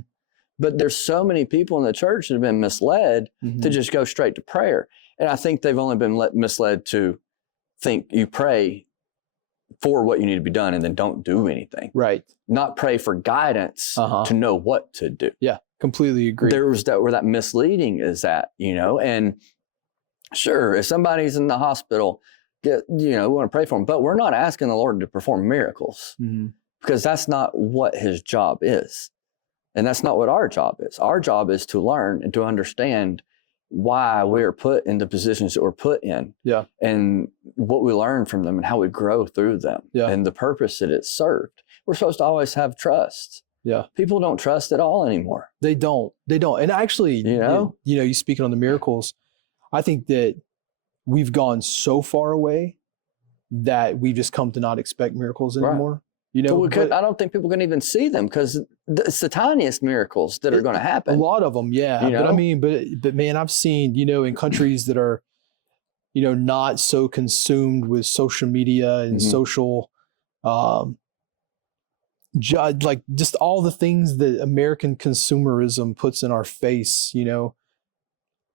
But there's so many people in the church that have been misled to just go straight to prayer. And I think they've only been misled to think you pray for what you need to be done and then don't do anything. Right. Not pray for guidance to know what to do. Yeah, completely agree. There was where that misleading is at, and sure, if somebody's in the hospital, we want to pray for them, but we're not asking the Lord to perform miracles because that's not what his job is. And that's not what our job is. Our job is to learn and to understand why we're put in the positions that we're put in. Yeah. And what we learn from them and how we grow through them. Yeah. And the purpose that it's served. We're supposed to always have trust. Yeah. People don't trust at all anymore. They don't. And actually, you speaking on the miracles, I think that we've gone so far away that we just come to not expect miracles anymore. Right. I don't think people can even see them because it's the tiniest miracles that are going to happen. A lot of them, yeah. But I mean, but man, I've seen, in countries that are, not so consumed with social media and social, just all the things that American consumerism puts in our face,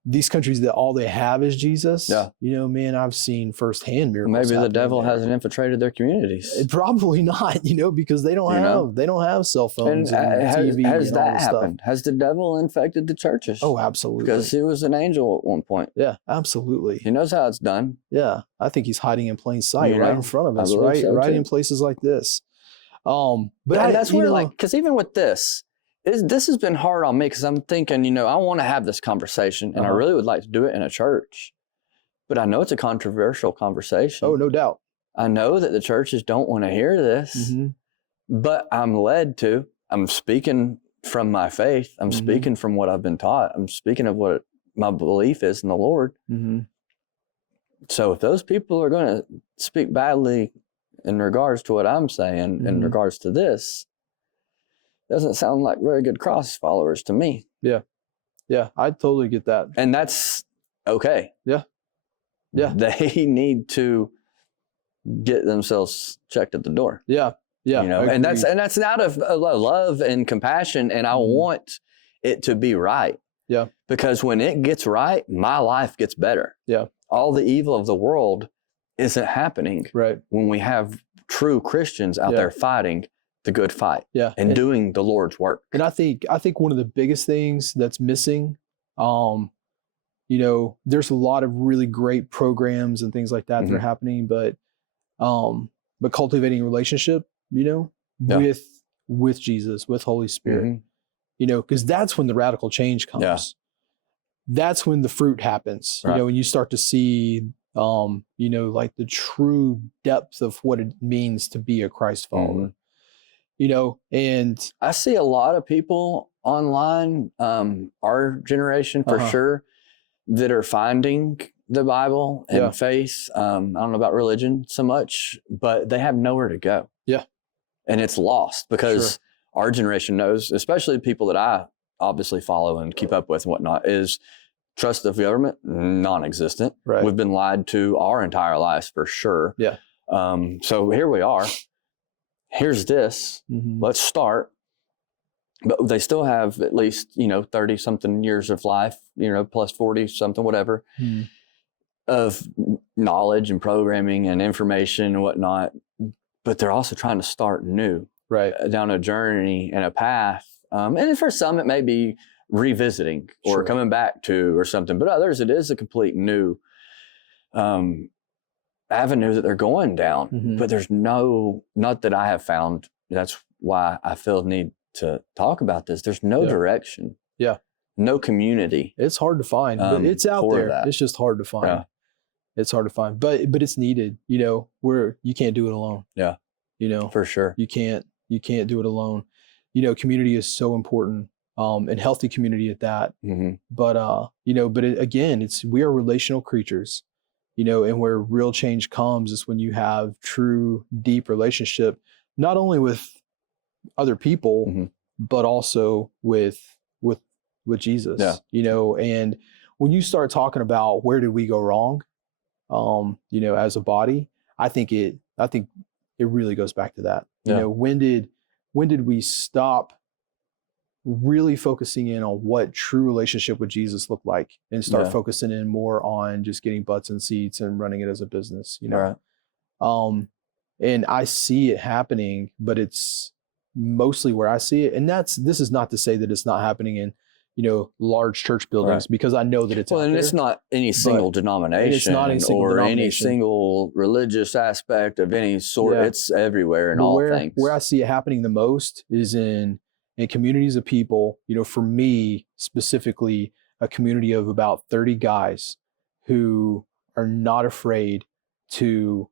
these countries that all they have is Jesus. Yeah. Man, I've seen firsthand miracles. Maybe the devil hasn't infiltrated their communities. Probably not, because they don't have cell phones and TV. Has and that all happened? Stuff. Has the devil infected the churches? Oh, absolutely. Because he was an angel at one point. Yeah, absolutely. He knows how it's done. Yeah, I think he's hiding in plain sight, right in front of us, right in places like this. But that's where, because even with this has been hard on me because I'm thinking, I want to have this conversation and I really would like to do it in a church, but I know it's a controversial conversation. Oh, no doubt. I know that the churches don't want to hear this, but I'm led to. I'm speaking from my faith. I'm speaking from what I've been taught. I'm speaking of what my belief is in the Lord. So if those people are going to speak badly in regards to what I'm saying, in regards to this, doesn't sound like very good cross followers to me. Yeah. Yeah, I totally get that. And that's okay. Yeah. Yeah. They need to get themselves checked at the door. Yeah. Yeah. and that's out of love and compassion. And I want it to be right. Yeah. Because when it gets right, my life gets better. Yeah. All the evil of the world isn't happening. Right. When we have true Christians out there fighting the good fight. Yeah. And doing the Lord's work. And I think one of the biggest things that's missing, there's a lot of really great programs and things like that that are happening, but cultivating a relationship, with Jesus, with Holy Spirit, because that's when the radical change comes. Yeah. That's when the fruit happens, when you start to see, like the true depth of what it means to be a Christ follower. And I see a lot of people online, our generation for sure, that are finding the Bible and faith. I don't know about religion so much, but they have nowhere to go. Yeah. And it's lost because our generation knows, especially people that I obviously follow and keep up with and whatnot, is trust of government, non-existent. Right. We've been lied to our entire lives for sure. Yeah. So here we are. Here's this, let's start. But they still have at least, 30 something years of life, plus 40 something, whatever, of knowledge and programming and information and whatnot. But they're also trying to start new, down a journey and a path. And for some, it may be revisiting or coming back to or something. But others, it is a complete new avenue that they're going down, but there's not that I have found. That's why I feel the need to talk about this. There's no direction. Yeah. No community. It's hard to find, but it's out there. That. It's just hard to find. Yeah. It's hard to find, but it's needed, where you can't do it alone. Yeah. For sure. You can't do it alone. Community is so important, and healthy community at that. But, again, we are relational creatures. And where real change comes is when you have true, deep relationship, not only with other people, but also with Jesus. Yeah. And when you start talking about where did we go wrong, as a body, I think it really goes back to that. Yeah. When did we stop really focusing in on what true relationship with Jesus looked like and start focusing in more on just getting butts and seats and running it as a business, Right. And I see it happening, but it's mostly where I see it. And this is not to say that it's not happening in, large church buildings, because I know that it's and it's not any single denomination it's not any single any single religious aspect of any sort. Yeah. It's everywhere in all things. Where I see it happening the most is in communities of people, for me specifically, a community of about 30 guys who are not afraid to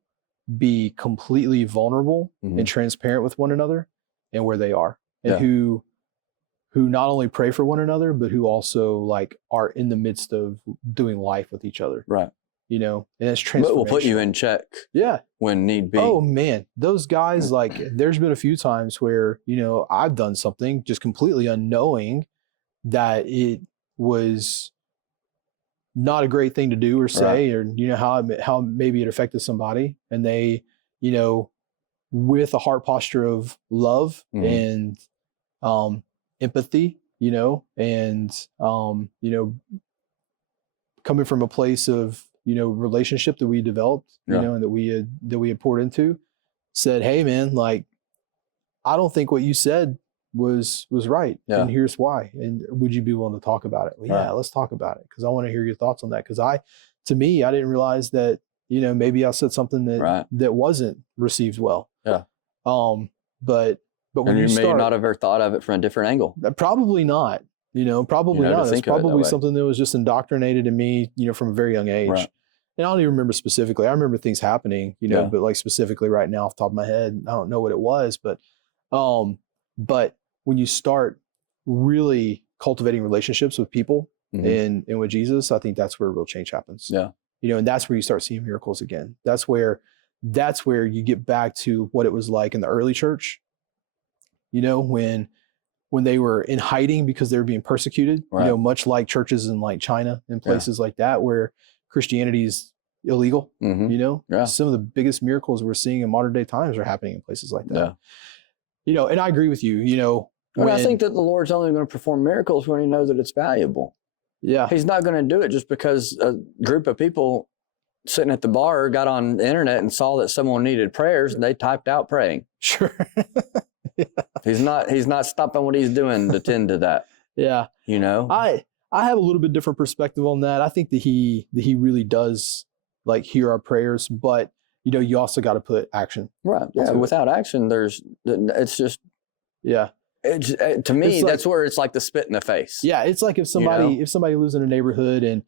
be completely vulnerable and transparent with one another and where they are, and who not only pray for one another, but who also are in the midst of doing life with each other. Right. And it's transformational. But we'll put you in check. Yeah. When need be. Oh man, those guys, there's been a few times where, I've done something just completely unknowing that it was not a great thing to do or say, or, how maybe it affected somebody, and they, with a heart posture of love and, empathy, and, coming from a place of, relationship that we developed, and that we had poured into, said, hey man, I don't think what you said was right. And here's why. And would you be willing to talk about it? Well, yeah, let's talk about it. Cause I want to hear your thoughts on that. Cause I didn't realize that, maybe I said something that wasn't received well. Yeah. But when you may not have ever thought of it from a different angle. Probably not. Probably not. It's probably something that was just indoctrinated in me, from a very young age. Right. And I don't even remember specifically. I remember things happening, but specifically right now off the top of my head, I don't know what it was. But when you start really cultivating relationships with people and with Jesus, I think that's where real change happens. Yeah. And that's where you start seeing miracles again. That's where you get back to what it was like in the early church, when they were in hiding because they were being persecuted, much like churches in China and places like that, where Christianity's illegal. Mm-hmm. You know, Yeah. some of the biggest miracles we're seeing in modern day times are happening in places like that. Yeah. You know, and I agree with you. You know, Well, I think that the Lord's only going to perform miracles when he knows that it's valuable. yeah, He's not going to do it just because a group of people sitting at the bar got on the internet and saw that someone needed prayers and they typed out praying. sure. Yeah. He's not stopping what he's doing to tend to that. Yeah. You know? I have a little bit different perspective on that. I think that he really does like hear our prayers, but you know, you also got to put action. Right. Yeah. Without action, it's just, yeah. To me, that's where it's like the spit in the face. Yeah. It's like if somebody lives in a neighborhood and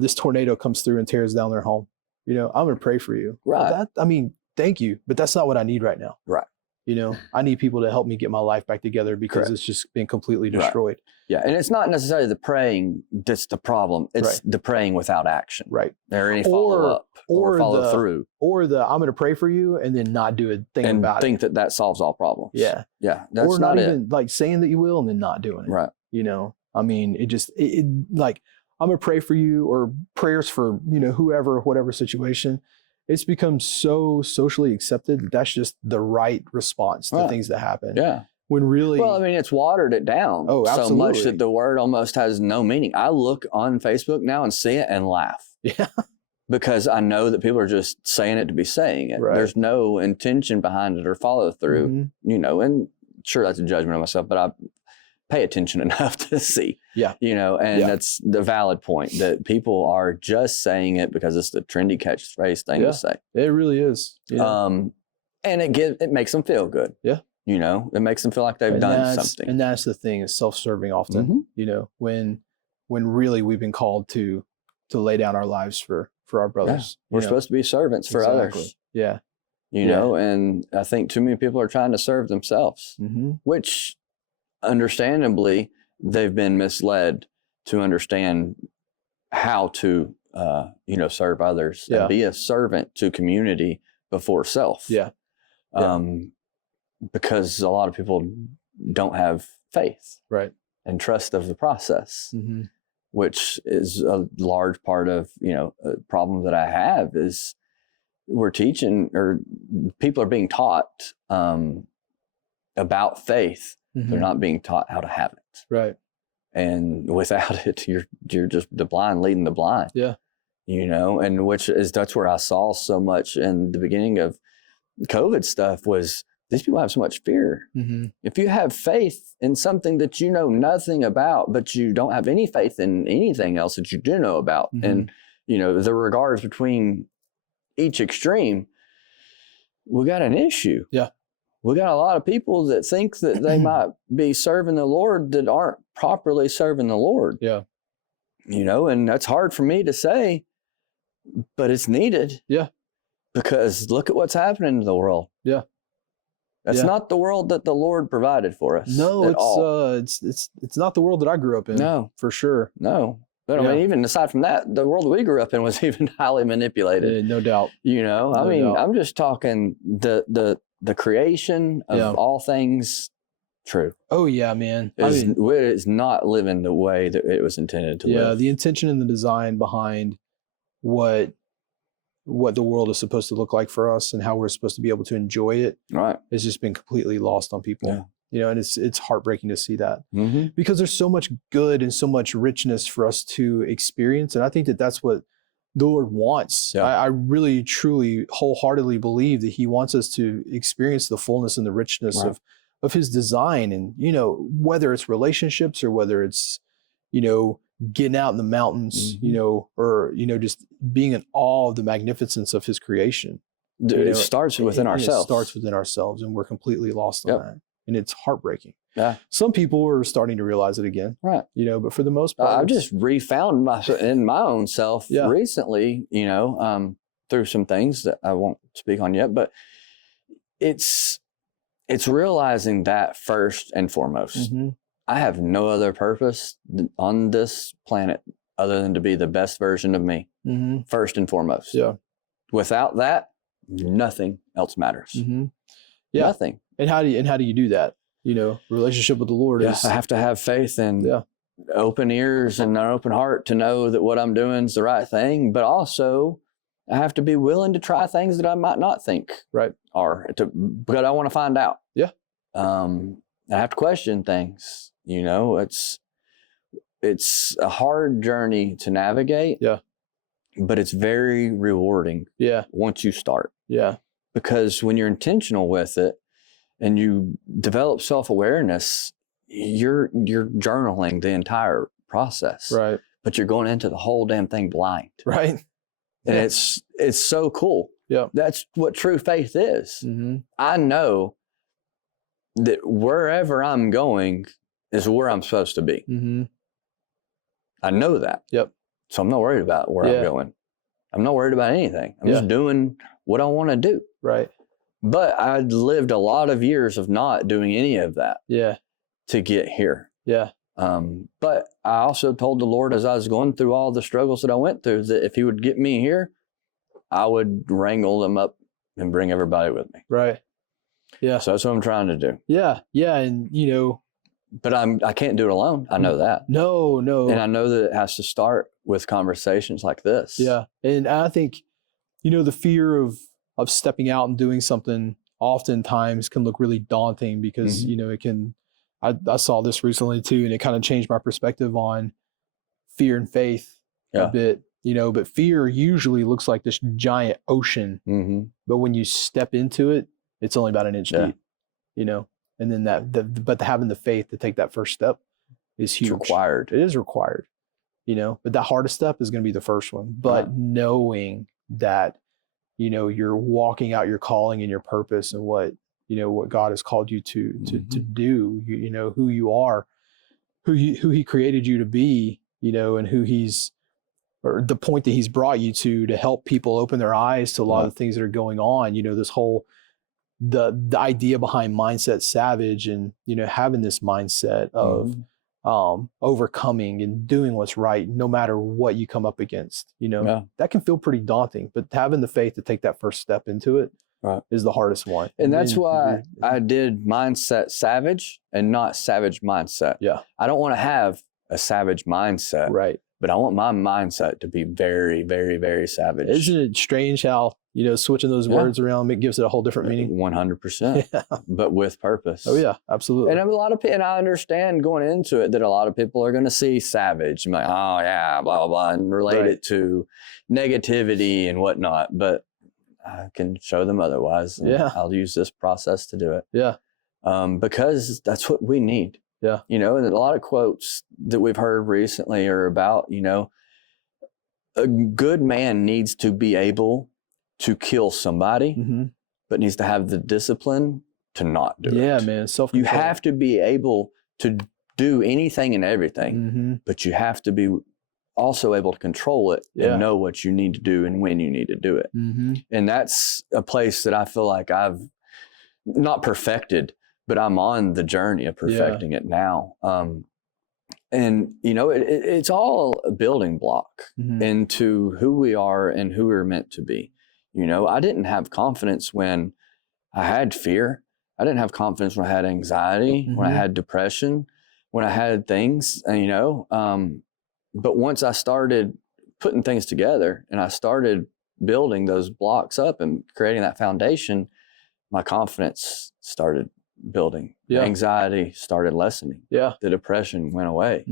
this tornado comes through and tears down their home, you know, I'm going to pray for you. Right. I mean, thank you, but that's not what I need right now. Right. You know, I need people to help me get my life back together because it's just been completely destroyed. Right. Yeah. And it's not necessarily the praying that's the problem. It's the praying without action. Right. Or any follow-up or follow through. Or I'm going to pray for you and then not do a thing about it. And think that solves all problems. Yeah. Yeah. That's or not even like saying that you will and then not doing it. Right. You know, I mean, it like, I'm going to pray for you, or prayers for, you know, whoever, whatever situation. It's become so socially accepted that that's just the right response to things that happen. Yeah. When really... Well, I mean, it's watered it down so much that the word almost has no meaning. I look on Facebook now and see it and laugh. Yeah. Because I know that people are just saying it to be saying it. Right. There's no intention behind it or follow through, you know, and sure, that's a judgment of myself, but I pay attention enough to see, you know, and that's the valid point that people are just saying it because it's the trendy catchphrase thing to say. It really is. Yeah. And it makes them feel good. Yeah. You know, it makes them feel like they've done something. And that's the thing, is self-serving often, you know, when really we've been called to lay down our lives for our brothers. Yeah. We're supposed to be servants for others. Yeah. You know, and I think too many people are trying to serve themselves, which understandably they've been misled to understand how to, you know, serve others and be a servant to community before self. Yeah. Because a lot of people don't have faith and trust of the process, which is a large part of, you know, a problem that I have is we're teaching, or people are being taught about faith. They're not being taught how to have it. Right. And without it, you're just the blind leading the blind. Yeah. You know, and that's where I saw so much in the beginning of COVID stuff was these people have so much fear. If you have faith in something that you know nothing about, but you don't have any faith in anything else that you do know about, and, you know, the regards between each extreme, we got an issue. Yeah. We got a lot of people that think that they might be serving the Lord that aren't properly serving the Lord. Yeah. You know, and that's hard for me to say, but it's needed. Yeah. Because look at what's happening in the world. Yeah. That's not the world that the Lord provided for us. No, it's not the world that I grew up in. No, for sure. No. But I mean, even aside from that, the world we grew up in was even highly manipulated. No doubt. You know, I mean, I'm just talking the creation of all things true. Oh yeah, man. It's not living the way that it was intended to live. Yeah, the intention and the design behind what the world is supposed to look like for us and how we're supposed to be able to enjoy it has just been completely lost on people. Yeah. You know, and it's heartbreaking to see that because there's so much good and so much richness for us to experience. And I think that that's what the Lord wants. Yeah. I really, truly, wholeheartedly believe that he wants us to experience the fullness and the richness of his design. And, you know, whether it's relationships or whether it's, you know, getting out in the mountains, you know, or, you know, just being in awe of the magnificence of his creation. It starts within ourselves. It starts within ourselves, and we're completely lost on that. And it's heartbreaking. Yeah. Some people are starting to realize it again. Right. You know, but for the most part, I've just refound in my own self recently, you know, through some things that I won't speak on yet, but it's realizing that first and foremost. I have no other purpose on this planet other than to be the best version of me, first and foremost. Yeah. Without that, nothing else matters. Yeah. Nothing. And how do you do that? You know, relationship with the Lord is. I have to have faith and open ears and an open heart to know that what I'm doing is the right thing, but also I have to be willing to try things that I might not think Right. but I want to find out. Yeah. I have to question things. It's a hard journey to navigate. Yeah. But it's very rewarding. Yeah. Once you start. Yeah. Because when you're intentional with it and you develop self-awareness, you're journaling the entire process. Right. But you're going into the whole damn thing blind. Right. And it's so cool. Yeah. That's what true faith is. Mm-hmm. I know that wherever I'm going is where I'm supposed to be. Mm-hmm. I know that. Yep. So I'm not worried about where I'm going. I'm not worried about anything. I'm just doing what I want to do. Right. But I lived a lot of years of not doing any of that. Yeah. To get here. Yeah. But I also told the Lord as I was going through all the struggles that I went through that if he would get me here, I would wrangle them up and bring everybody with me. Right. Yeah. So that's what I'm trying to do. Yeah. Yeah. And but I can't do it alone. I know that. No. And I know that it has to start with conversations like this. Yeah. And I think, the fear of stepping out and doing something oftentimes can look really daunting because, it can, I saw this recently too, and it kind of changed my perspective on fear and faith a bit, but fear usually looks like this giant ocean, but when you step into it, it's only about an inch deep, and then but having the faith to take that first step is huge. It's required. It is required, but the hardest step is going to be the first one, but knowing that, you're walking out your calling and your purpose and what God has called you to do, who you are, who he created you to be, and or the point that he's brought you to help people open their eyes to a lot of the things that are going on, this whole, the idea behind Mindset Savage and, having this mindset of overcoming and doing what's right, no matter what you come up against, that can feel pretty daunting, but having the faith to take that first step into it is the hardest one. And that's why I did Mindset Savage and not Savage Mindset. Yeah. I don't want to have a savage mindset. Right. But I want my mindset to be very, very, very savage. Isn't it strange how, switching those words around, it gives it a whole different meaning? 100%. Yeah. But with purpose. Oh yeah, absolutely. And I understand going into it that a lot of people are going to see savage and like, oh yeah, blah, blah, blah, and relate it to negativity and whatnot. But I can show them otherwise. And I'll use this process to do it. Yeah. Because that's what we need. Yeah. And a lot of quotes that we've heard recently are about, a good man needs to be able to kill somebody, but needs to have the discipline to not do it. Yeah, man. Self-control. You have to be able to do anything and everything, but you have to be also able to control it and know what you need to do and when you need to do it. And that's a place that I feel like I've not perfected, but I'm on the journey of perfecting it now. And, it's all a building block into who we are and who we're meant to be. I didn't have confidence when I had fear. I didn't have confidence when I had anxiety, when I had depression, when I had things, but once I started putting things together and I started building those blocks up and creating that foundation, my confidence started building. The anxiety started lessening. The depression went away.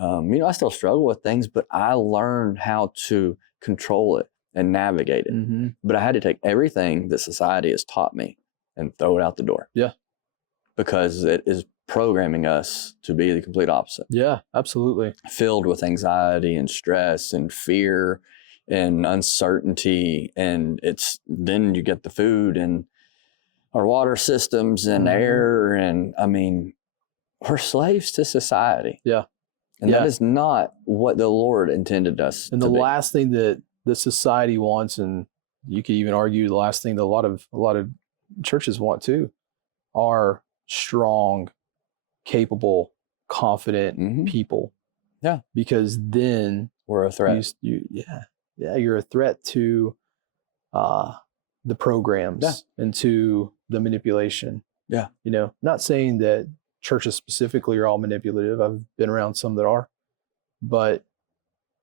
I still struggle with things, but I learned how to control it and navigate it. But I had to take everything that society has taught me and throw it out the door. Because it is programming us to be the complete opposite. Yeah, absolutely. Filled with anxiety and stress and fear and uncertainty. And then you get the food and our water systems and air. And we're slaves to society. And that is not what the Lord intended us and to the be. last thing that the society wants, and you could even argue the last thing that a lot of churches want too, are strong, capable, confident people. Because then we're a threat. You're a threat to the programs and to the manipulation. Not saying that churches specifically are all manipulative. I've been around some that are, but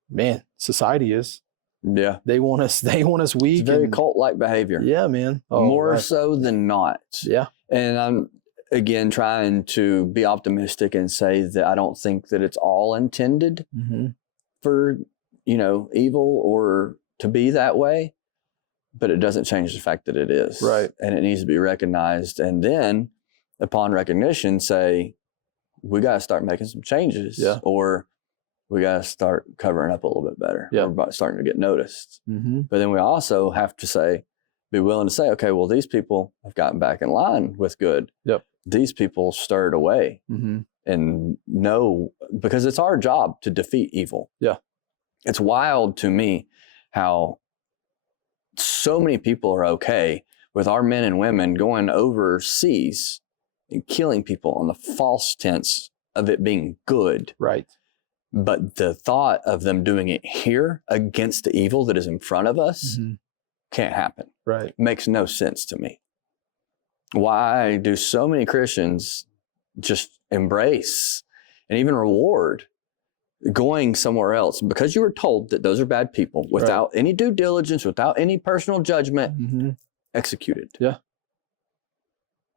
man, society is. Yeah. They want us weak. It's very and, cult-like behavior. Yeah, man. Oh, More God. so than not. Yeah. And I'm, again, trying to be optimistic and say that I don't think that it's all intended for, evil or to be that way, but it doesn't change the fact that it is. Right. And it needs to be recognized. And then upon recognition, say, we got to start making some changes. Yeah. Or we got to start covering up a little bit better. Yeah. We're starting to get noticed. Mm-hmm. But then we also have to be willing to say, okay, well, these people have gotten back in line with good. Yep. These people stirred away. Mm-hmm. And know, because it's our job to defeat evil. Yeah. It's wild to me how so many people are okay with our men and women going overseas and killing people on the false tense of it being good. Right. But the thought of them doing it here against the evil that is in front of us can't happen. Right. Makes no sense to me. Why do so many Christians just embrace and even reward going somewhere else because you were told that those are bad people without any due diligence, without any personal judgment, executed? Yeah.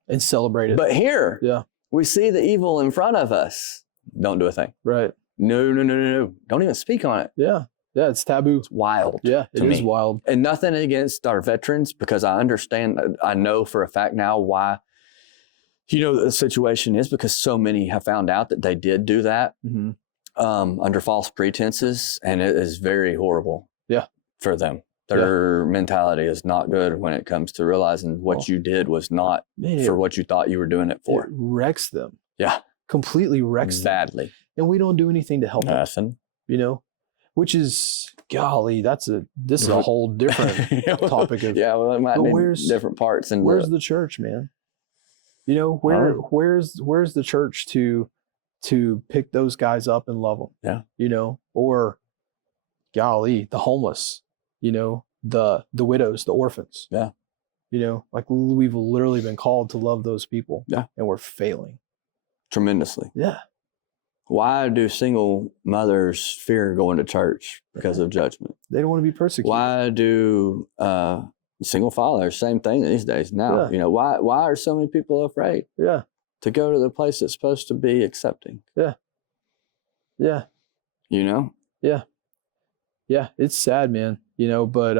And celebrate it. But here, we see the evil in front of us. Don't do a thing. Right. No. Don't even speak on it. Yeah. Yeah, it's taboo. It's wild. Yeah, it is wild. And nothing against our veterans, because I understand, I know for a fact now why, the situation is, because so many have found out that they did do that under false pretenses, and it is very horrible for them. Their mentality is not good when it comes to realizing what you did was not for what you thought you were doing it for. It wrecks them. Yeah. Completely wrecks them. Badly. And we don't do anything to help them. Nothing. Which is, golly, this is a whole different topic of. Yeah, well, it might be different parts. And where's the church, man? Where's the church to pick those guys up and love them? Yeah. Or, golly, the homeless, the widows, the orphans. Yeah. Like we've literally been called to love those people. Yeah. And we're failing. Tremendously. Yeah. Why do single mothers fear going to church? Because of judgment. They don't want to be persecuted. Why do single fathers, same thing these days now? Why are so many people afraid to go to the place that's supposed to be accepting? Yeah. Yeah, it's sad, man. But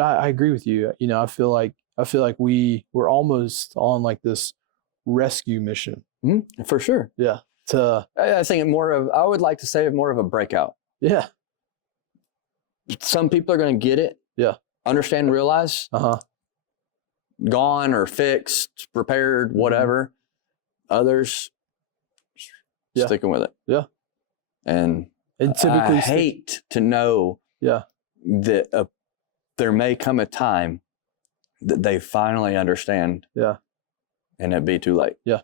I agree with you. I feel like we're almost on like this rescue mission. For sure. Yeah. I think I would like to say more of a breakout. Yeah. Some people are going to get it. Yeah. Understand, realize. Gone or fixed, repaired, whatever. Others sticking with it. Yeah. And typically I hate to know that there may come a time that they finally understand. Yeah. And it be too late. Yeah.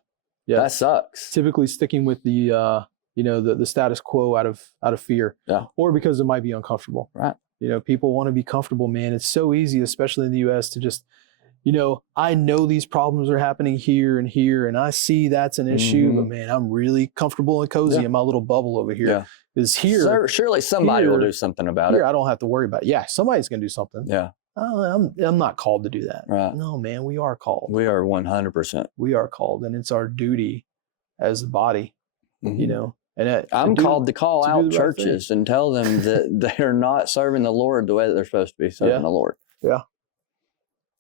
Yeah. That sucks. Typically sticking with the the status quo out of fear. Yeah. Or because it might be uncomfortable. Right. People want to be comfortable, man. It's so easy, especially in the US, to just, I know these problems are happening here, and I see that's an issue, but man, I'm really comfortable and cozy in my little bubble over here. Yeah. Is here. Surely somebody will do something about it. I don't have to worry about it. Yeah, somebody's going to do something. Yeah. I'm not called to do that. Right. No, man, we are called. We are 100%. We are called, and it's our duty as a body, And I'm called to call out churches and tell them that they're not serving the Lord the way that they're supposed to be serving the Lord. Yeah.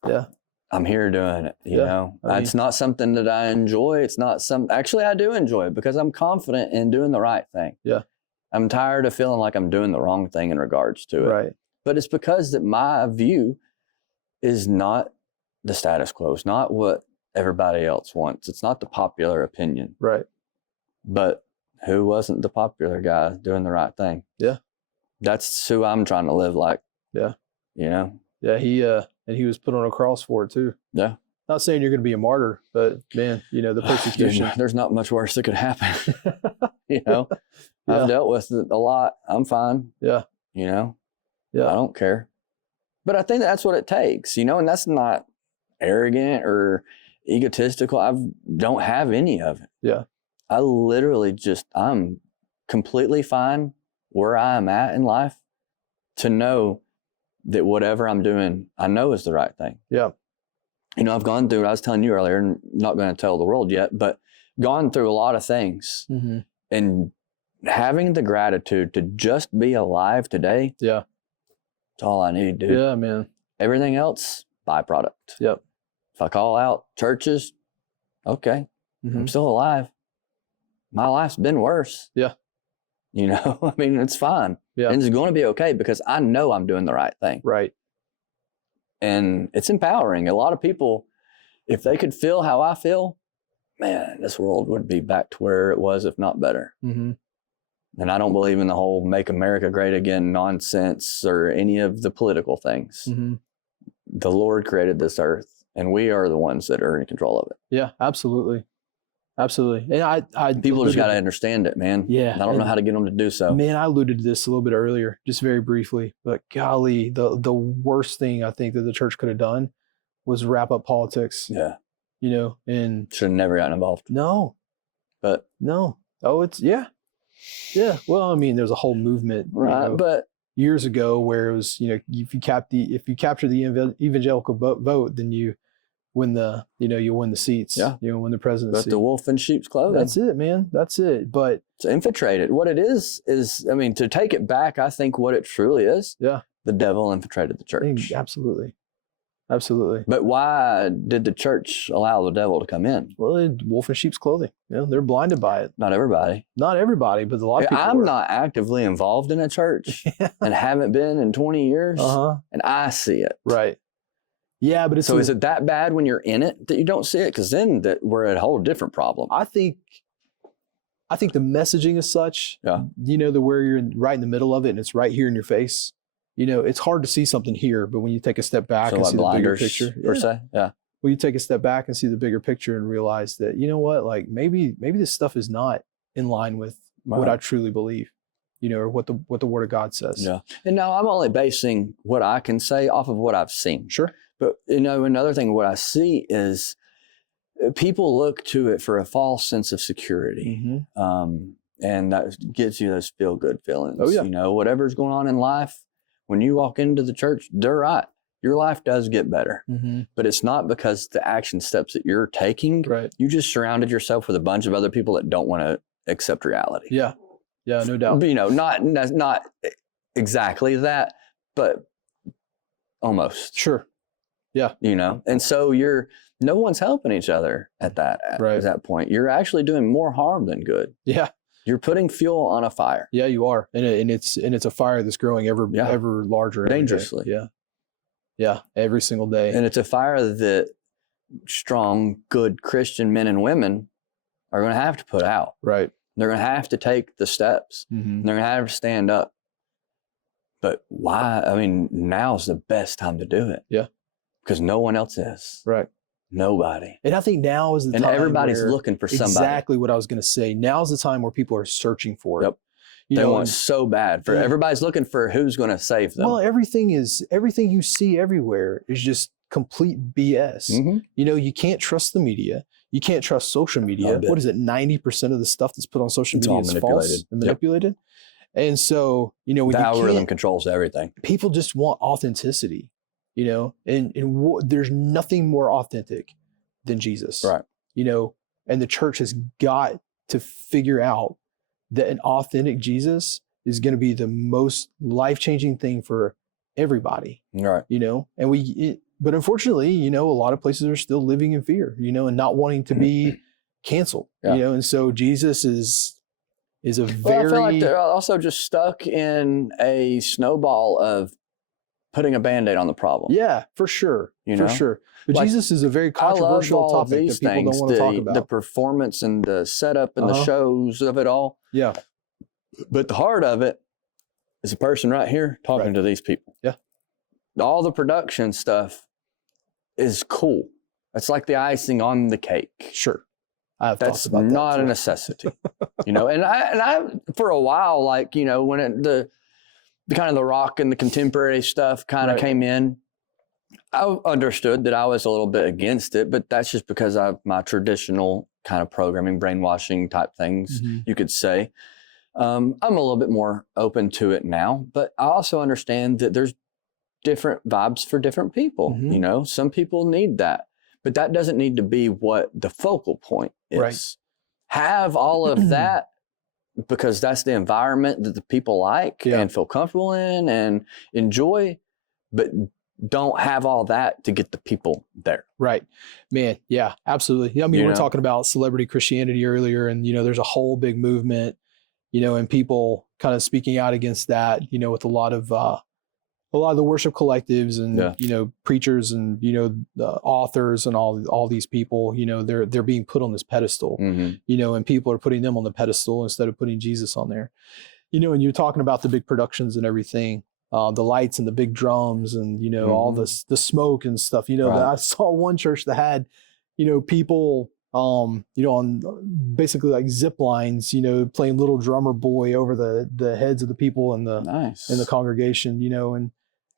Yeah. I'm here doing it, you know. It's not something that I enjoy. It's not actually I do enjoy it because I'm confident in doing the right thing. Yeah. I'm tired of feeling like I'm doing the wrong thing in regards to it. Right. But it's because that my view is not the status quo. It's not what everybody else wants. It's not the popular opinion. Right. But who wasn't the popular guy doing the right thing? Yeah. That's who I'm trying to live like. Yeah. You know? Yeah, he was put on a cross for it too. Yeah. Not saying you're going to be a martyr, but man, the persecution. There's not much worse that could happen. I've dealt with it a lot. I'm fine. Yeah. Yeah. I don't care. But I think that's what it takes, and that's not arrogant or egotistical. I don't have any of it. Yeah. I literally I'm completely fine where I am at in life. to know that whatever I'm doing, I know is the right thing. Yeah. You know, I've gone through, I was telling you earlier, and not going to tell the world yet, but gone through a lot of things, and having the gratitude to just be alive today. Yeah. That's all I need, dude. Yeah, man. Everything else, byproduct. Yep. If I call out churches, okay, I'm still alive. My life's been worse. Yeah. You know, I mean, it's fine. Yeah. And it's going to be okay because I know I'm doing the right thing. Right. And it's empowering. A lot of people, if they could feel how I feel, man, this world would be back to where it was, if not better. And I don't believe in the whole make America great again nonsense or any of the political things. The Lord created this earth, and we are the ones that are in control of it. Yeah, absolutely. Absolutely. And I people just got to understand it, man. Yeah. I don't know how to get them to do so. Man, I alluded to this a little bit earlier, just very briefly, but golly, the worst thing I think that the church could have done was wrap up politics. Yeah. You know, and should have never gotten involved. No. But no. Oh, it's yeah. Yeah. Well, I mean, there's a whole movement, right? But years ago where it was, you know, if you capture the evangelical vote, then you win the, you know, you win the seats. Yeah. You win the presidency. But the wolf in sheep's clothing. That's it, man. That's it. But it's infiltrated. What it is, I mean, to take it back, I think what it truly is. Yeah. The devil infiltrated the church. Absolutely. Absolutely. But why did the church allow the devil to come in? Well, wolf in sheep's clothing. You know, they're blinded by it. Not everybody. Not everybody, but a lot of people. I'm not actively involved in a church and haven't been in 20 years. And I see it. Right. Yeah, but it's so is it that bad when you're in it that you don't see it? Because then we're at a whole different problem. I think the messaging is such. Yeah. You know, where you're right in the middle of it and it's right here in your face. You know, it's hard to see something here, but when you take a step back and see the bigger picture, per se, yeah. When you take a step back and see the bigger picture and realize that, you know what, like maybe this stuff is not in line with what I truly believe, you know, or what the Word of God says. Yeah. And now I'm only basing what I can say off of what I've seen. Sure. But, you know, another thing, what I see is people look to it for a false sense of security. And that gives you those feel-good feelings. Oh, yeah. You know, whatever's going on in life, when you walk into the church, they're right. Your life does get better. But it's not because the action steps that you're taking. Right. You just surrounded yourself with a bunch of other people that don't want to accept reality. Yeah. Yeah, no doubt. You know, not exactly that, but almost. Sure. Yeah. You know, and so no one's helping each other at that point. You're actually doing more harm than good. Yeah. You're putting fuel on a fire. Yeah, you are. And it's a fire that's growing ever larger. Dangerously. Yeah. Yeah. Every single day. And it's a fire that strong, good Christian men and women are going to have to put out. Right. They're going to have to take the steps. They're going to have to stand up. But why? I mean, now's the best time to do it. Yeah. Because no one else is. Right. Nobody. And I think now is the time. And everybody's looking for somebody. Exactly what I was going to say. Now's the time where people are searching for it. Yep. They want so bad. Everybody's looking for who's going to save them. Well, everything you see everywhere is just complete BS. You know, you can't trust the media. You can't trust social media. What is it? 90% of the stuff that's put on social media is false and manipulated. And so, you know, when the algorithm controls everything. People just want authenticity, you know, and there's nothing more authentic than Jesus. Right. You know, and the church has got to figure out that an authentic Jesus is going to be the most life-changing thing for everybody. Right. You know, and but unfortunately, you know, a lot of places are still living in fear, you know, and not wanting to be canceled, you know, and so Jesus is a very... I feel like they're also just stuck in a snowball of putting a Band-Aid on the problem. Yeah, for sure. You know? For sure. But like, Jesus is a very controversial topic that people don't want to talk about. The performance and the setup and the shows of it all. Yeah. But the heart of it is a person right here talking to these people. Yeah. All the production stuff is cool. It's like the icing on the cake. Sure. That's not a necessity. You know, and I for a while, like, you know, when the kind of the rock and the contemporary stuff kind of came in, I understood that I was a little bit against it, but that's just because of my traditional kind of programming, brainwashing type things, you could say. I'm a little bit more open to it now, but I also understand that there's different vibes for different people. Mhm. You know, some people need that, but that doesn't need to be what the focal point is. Right. Have all of that because that's the environment that the people like Yeah. and feel comfortable in and enjoy, but don't have all that to get the people there. Right. Man, yeah, absolutely. I mean, You we're know? talking about celebrity Christianity earlier, and, there's a whole big movement, and people kind of speaking out against that, with a lot of the worship collectives and, Yeah. Preachers and, the authors and all these people, they're being put on this pedestal, Mm-hmm. and people are putting them on the pedestal instead of putting Jesus on there, and you're talking about the big productions and everything. The lights and the big drums and, all the smoke and stuff, Right. I saw one church that had, people, on basically like zip lines, playing Little Drummer Boy over the heads of the people in the Nice. congregation, and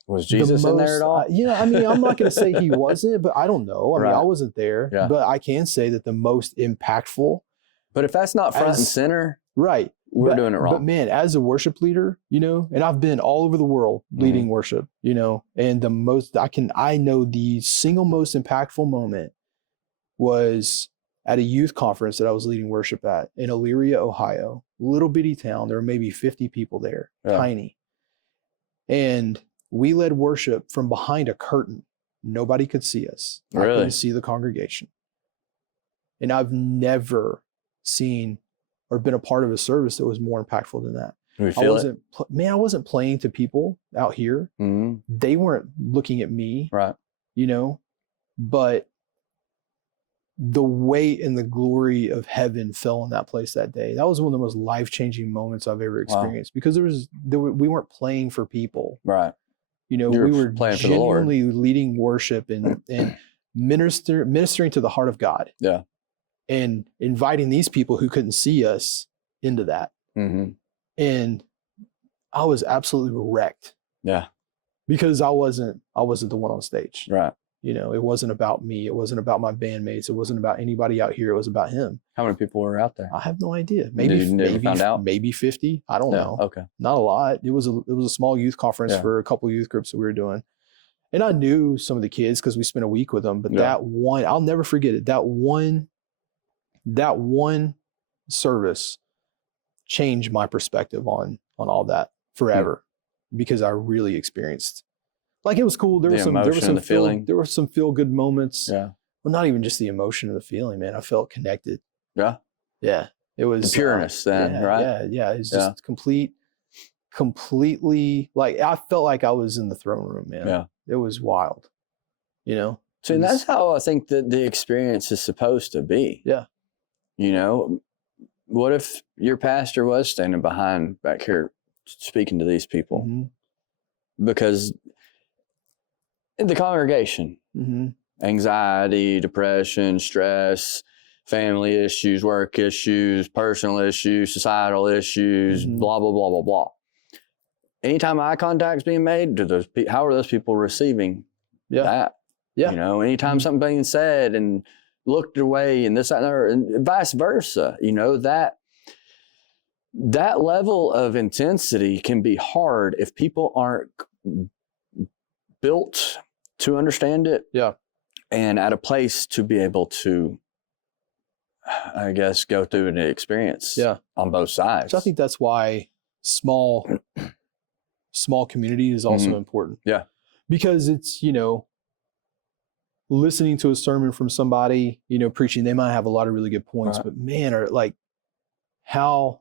Was Jesus in there at all? I mean, I'm not going to say he wasn't, but I don't know. I mean, I wasn't there, Yeah. but I can say that the most impactful. But if that's not front and center, right. We're doing it wrong. But man, as a worship leader, and I've been all over the world leading worship, and I know the single most impactful moment was at a youth conference that I was leading worship at in Elyria, Ohio, little bitty town. There were maybe 50 people there, tiny. And we led worship from behind a curtain. Nobody could see us. Really? I couldn't see the congregation. And I've never seen or been a part of a service that was more impactful than that. We feel it. I wasn't playing to people out here. Mm-hmm. They weren't looking at me, right? But the weight and the glory of heaven fell on that place that day. That was one of the most life-changing moments I've ever experienced because we weren't playing for people, right? We were genuinely leading worship and ministering to the heart of God. Yeah. And inviting these people who couldn't see us into that. Mm-hmm. And I was absolutely wrecked. Yeah. Because I wasn't the one on stage. Right. It wasn't about me. It wasn't about my bandmates. It wasn't about anybody out here. It was about him. How many people were out there? I have no idea. Maybe 50. I don't know. Okay. Not a lot. It was a small youth conference for a couple of youth groups that we were doing. And I knew some of the kids because we spent a week with them. But that one, I'll never forget it. That one service changed my perspective on all that forever because I really experienced, like, it was cool. There was some feel good moments. Yeah. Well, not even just the emotion of the feeling, man. I felt connected. Yeah. Yeah. It was the pureness then, right? Yeah. It's just completely, like, I felt like I was in the throne room, man. Yeah. It was wild, So that's how I think that the experience is supposed to be. Yeah. What if your pastor was standing behind back here speaking to these people? Mm-hmm. Because in the congregation, anxiety, depression, stress, family issues, work issues, personal issues, societal issues, blah, blah, blah, blah, blah. Anytime eye contact is being made, how are those people receiving that? Yeah. Anytime something being said and looked away and this, that, and vice versa, that level of intensity can be hard if people aren't built to understand it. Yeah. And at a place to be able to, I guess, go through an experience on both sides. So I think that's why small community is also important. Yeah. Because it's, listening to a sermon from somebody, preaching, they might have a lot of really good points, but man, how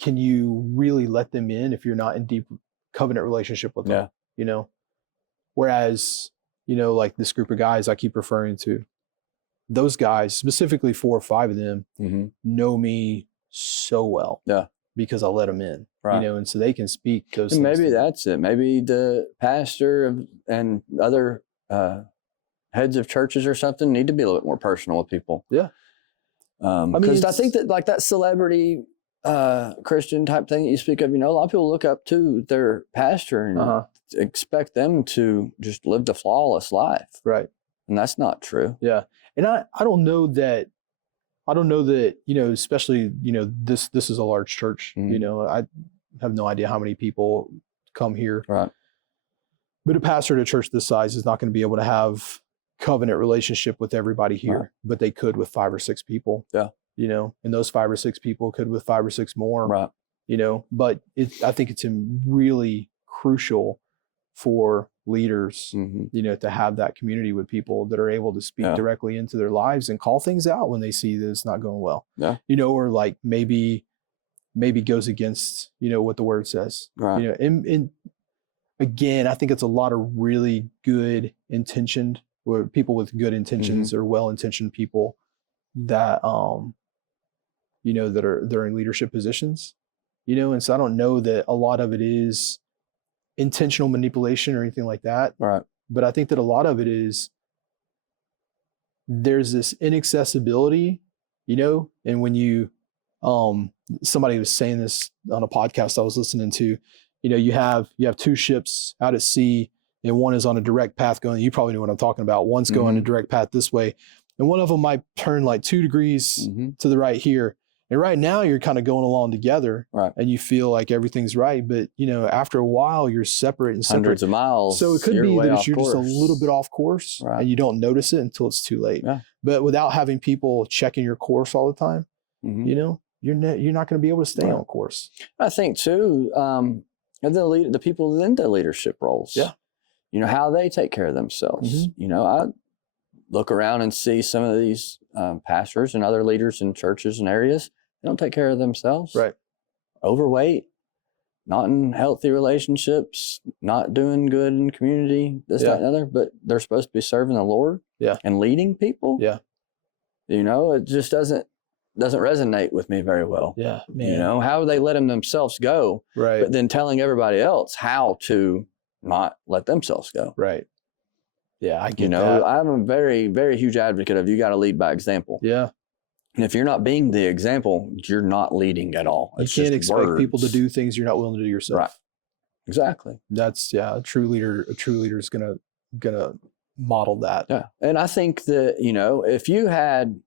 can you really let them in if you're not in deep covenant relationship with them? Whereas, like this group of guys I keep referring to, those guys, specifically 4 or 5 of them, know me so well. Yeah. Because I let them in, and so they can speak those and things. Maybe that's it. Maybe the pastor and other heads of churches or something need to be a little bit more personal with people. Yeah. Because I think that, like, that celebrity Christian type thing that you speak of, a lot of people look up to their pastor and expect them to just live the flawless life. Right. And that's not true. Yeah. And I don't know that I don't know that, especially, this is a large church, I have no idea how many people come here. Right. But a pastor at a church this size is not going to be able to have covenant relationship with everybody here, Right. but they could with 5 or 6 people. Yeah. And those 5 or 6 people could with 5 or 6 more. Right. But I think it's really crucial for leaders, to have that community with people that are able to speak directly into their lives and call things out when they see that it's not going well. Yeah. Or like maybe goes against, what the word says. Right. And again, I think it's a lot of really good intentioned, or people with good intentions or well-intentioned people that, they're in leadership positions, and so I don't know that a lot of it is intentional manipulation or anything like that. Right. But I think that a lot of it is there's this inaccessibility, and when you, somebody was saying this on a podcast I was listening to, you have 2 ships out at sea, and one is on a direct path going, you probably know what I'm talking about. One's going a direct path this way, and one of them might turn like 2 degrees to the right here. And right now you're kind of going along together, right, and you feel like everything's right. But, after a while you're separate and separate. Hundreds of miles. So it could be that you're just a little bit off course, right, and you don't notice it until it's too late. Yeah. But without having people checking your course all the time, you're not going to be able to stay on course. I think too, the people in the leadership roles, how they take care of themselves. I look around and see some of these pastors and other leaders in churches and areas, they don't take care of themselves. Right. Overweight, not in healthy relationships, not doing good in community, this, that, and other, but they're supposed to be serving the Lord and leading people. Yeah. It just doesn't resonate with me very well. Yeah, man. How are they letting themselves go? Right. But then telling everybody else how to not let themselves go. Right. Yeah, I get that. I'm a very, very huge advocate of you got to lead by example. Yeah. And if you're not being the example, you're not leading at all. You can't expect people to do things you're not willing to do yourself. Right. Exactly. That's a true leader is gonna model that. Yeah. And I think that, if you had,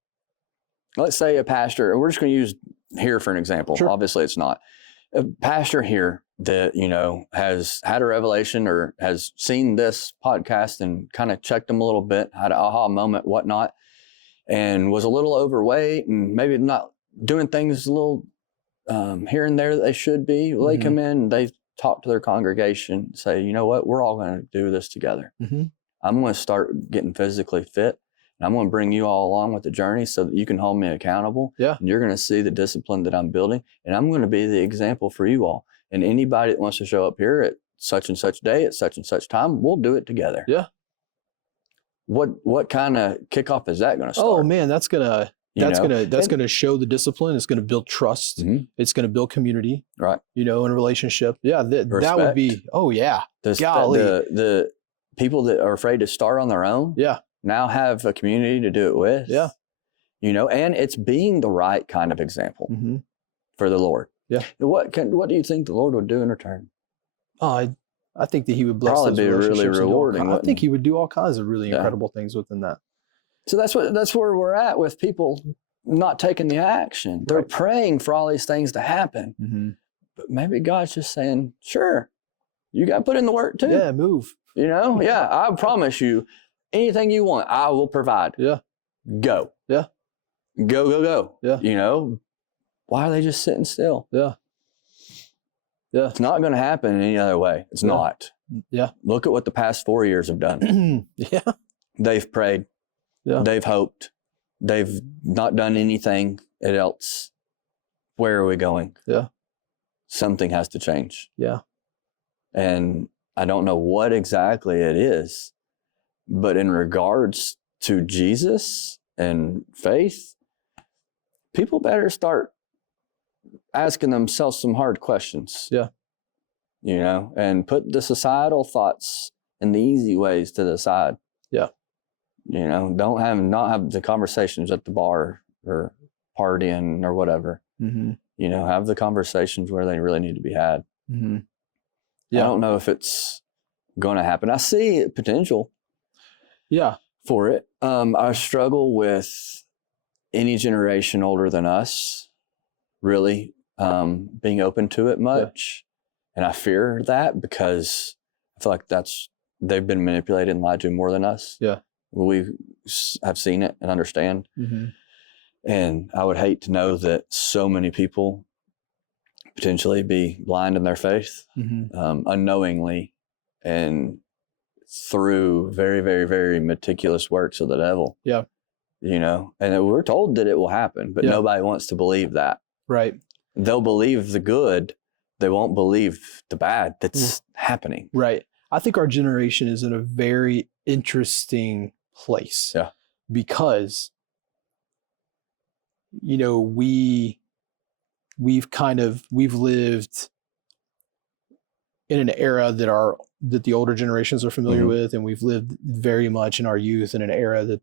let's say a pastor, and we're just going to use here for an example. Sure. Obviously it's not. A pastor here that, has had a revelation or has seen this podcast and kind of checked them a little bit, had an aha moment, whatnot, and was a little overweight and maybe not doing things a little here and there that they should be. Well, they come in and they talk to their congregation, say, you know what, we're all going to do this together. I'm going to start getting physically fit. And I'm going to bring you all along with the journey so that you can hold me accountable. Yeah. And you're going to see the discipline that I'm building. And I'm going to be the example for you all. And anybody that wants to show up here at such and such day, at such and such time, we'll do it together. Yeah. What kind of kickoff is that going to start? Oh man, that's gonna show the discipline. It's going to build trust. It's going to build community. Right. In a relationship. Yeah. That would be, oh yeah. Golly. The people that are afraid to start on their own. Yeah. Now have a community to do it with. Yeah. And it's being the right kind of example for the Lord. Yeah. What do you think the Lord would do in return? Oh, I think that he would bless Probably those be really relationships. rewarding. I think he would do all kinds of really incredible things within that. So that's where we're at with people not taking the action. They're praying for all these things to happen. But maybe God's just saying, sure, you got to put in the work too. Yeah, move. I promise you, anything you want, I will provide. Yeah. Go. Yeah. Go. Yeah. Why are they just sitting still? Yeah. Yeah. It's not going to happen any other way. It's not. Yeah. Look at what the past 4 years have done. Yeah. They've prayed. Yeah. They've hoped. They've not done anything else. Where are we going? Yeah. Something has to change. Yeah. And I don't know what exactly it is, but in regards to Jesus and faith, people better start asking themselves some hard questions. Yeah. And put the societal thoughts and the easy ways to the side. Yeah. Not have the conversations at the bar or partying or whatever. Have the conversations where they really need to be had. Yeah. I don't know if it's going to happen. I see potential. Yeah. For it. I struggle with any generation older than us really being open to it much. And I fear that because I feel like they've been manipulated and lied to more than us. Yeah. We have seen it and understand. And I would hate to know that so many people potentially be blind in their faith unknowingly and through very, very, very meticulous works of the devil. Yeah. You know, and we're told that it will happen, but nobody wants to believe that. Right. They'll believe the good. They won't believe the bad that's happening. Right. I think our generation is in a very interesting place. Yeah. Because, you know, we've lived in an era that the older generations are familiar with, and we've lived very much in our youth in an era that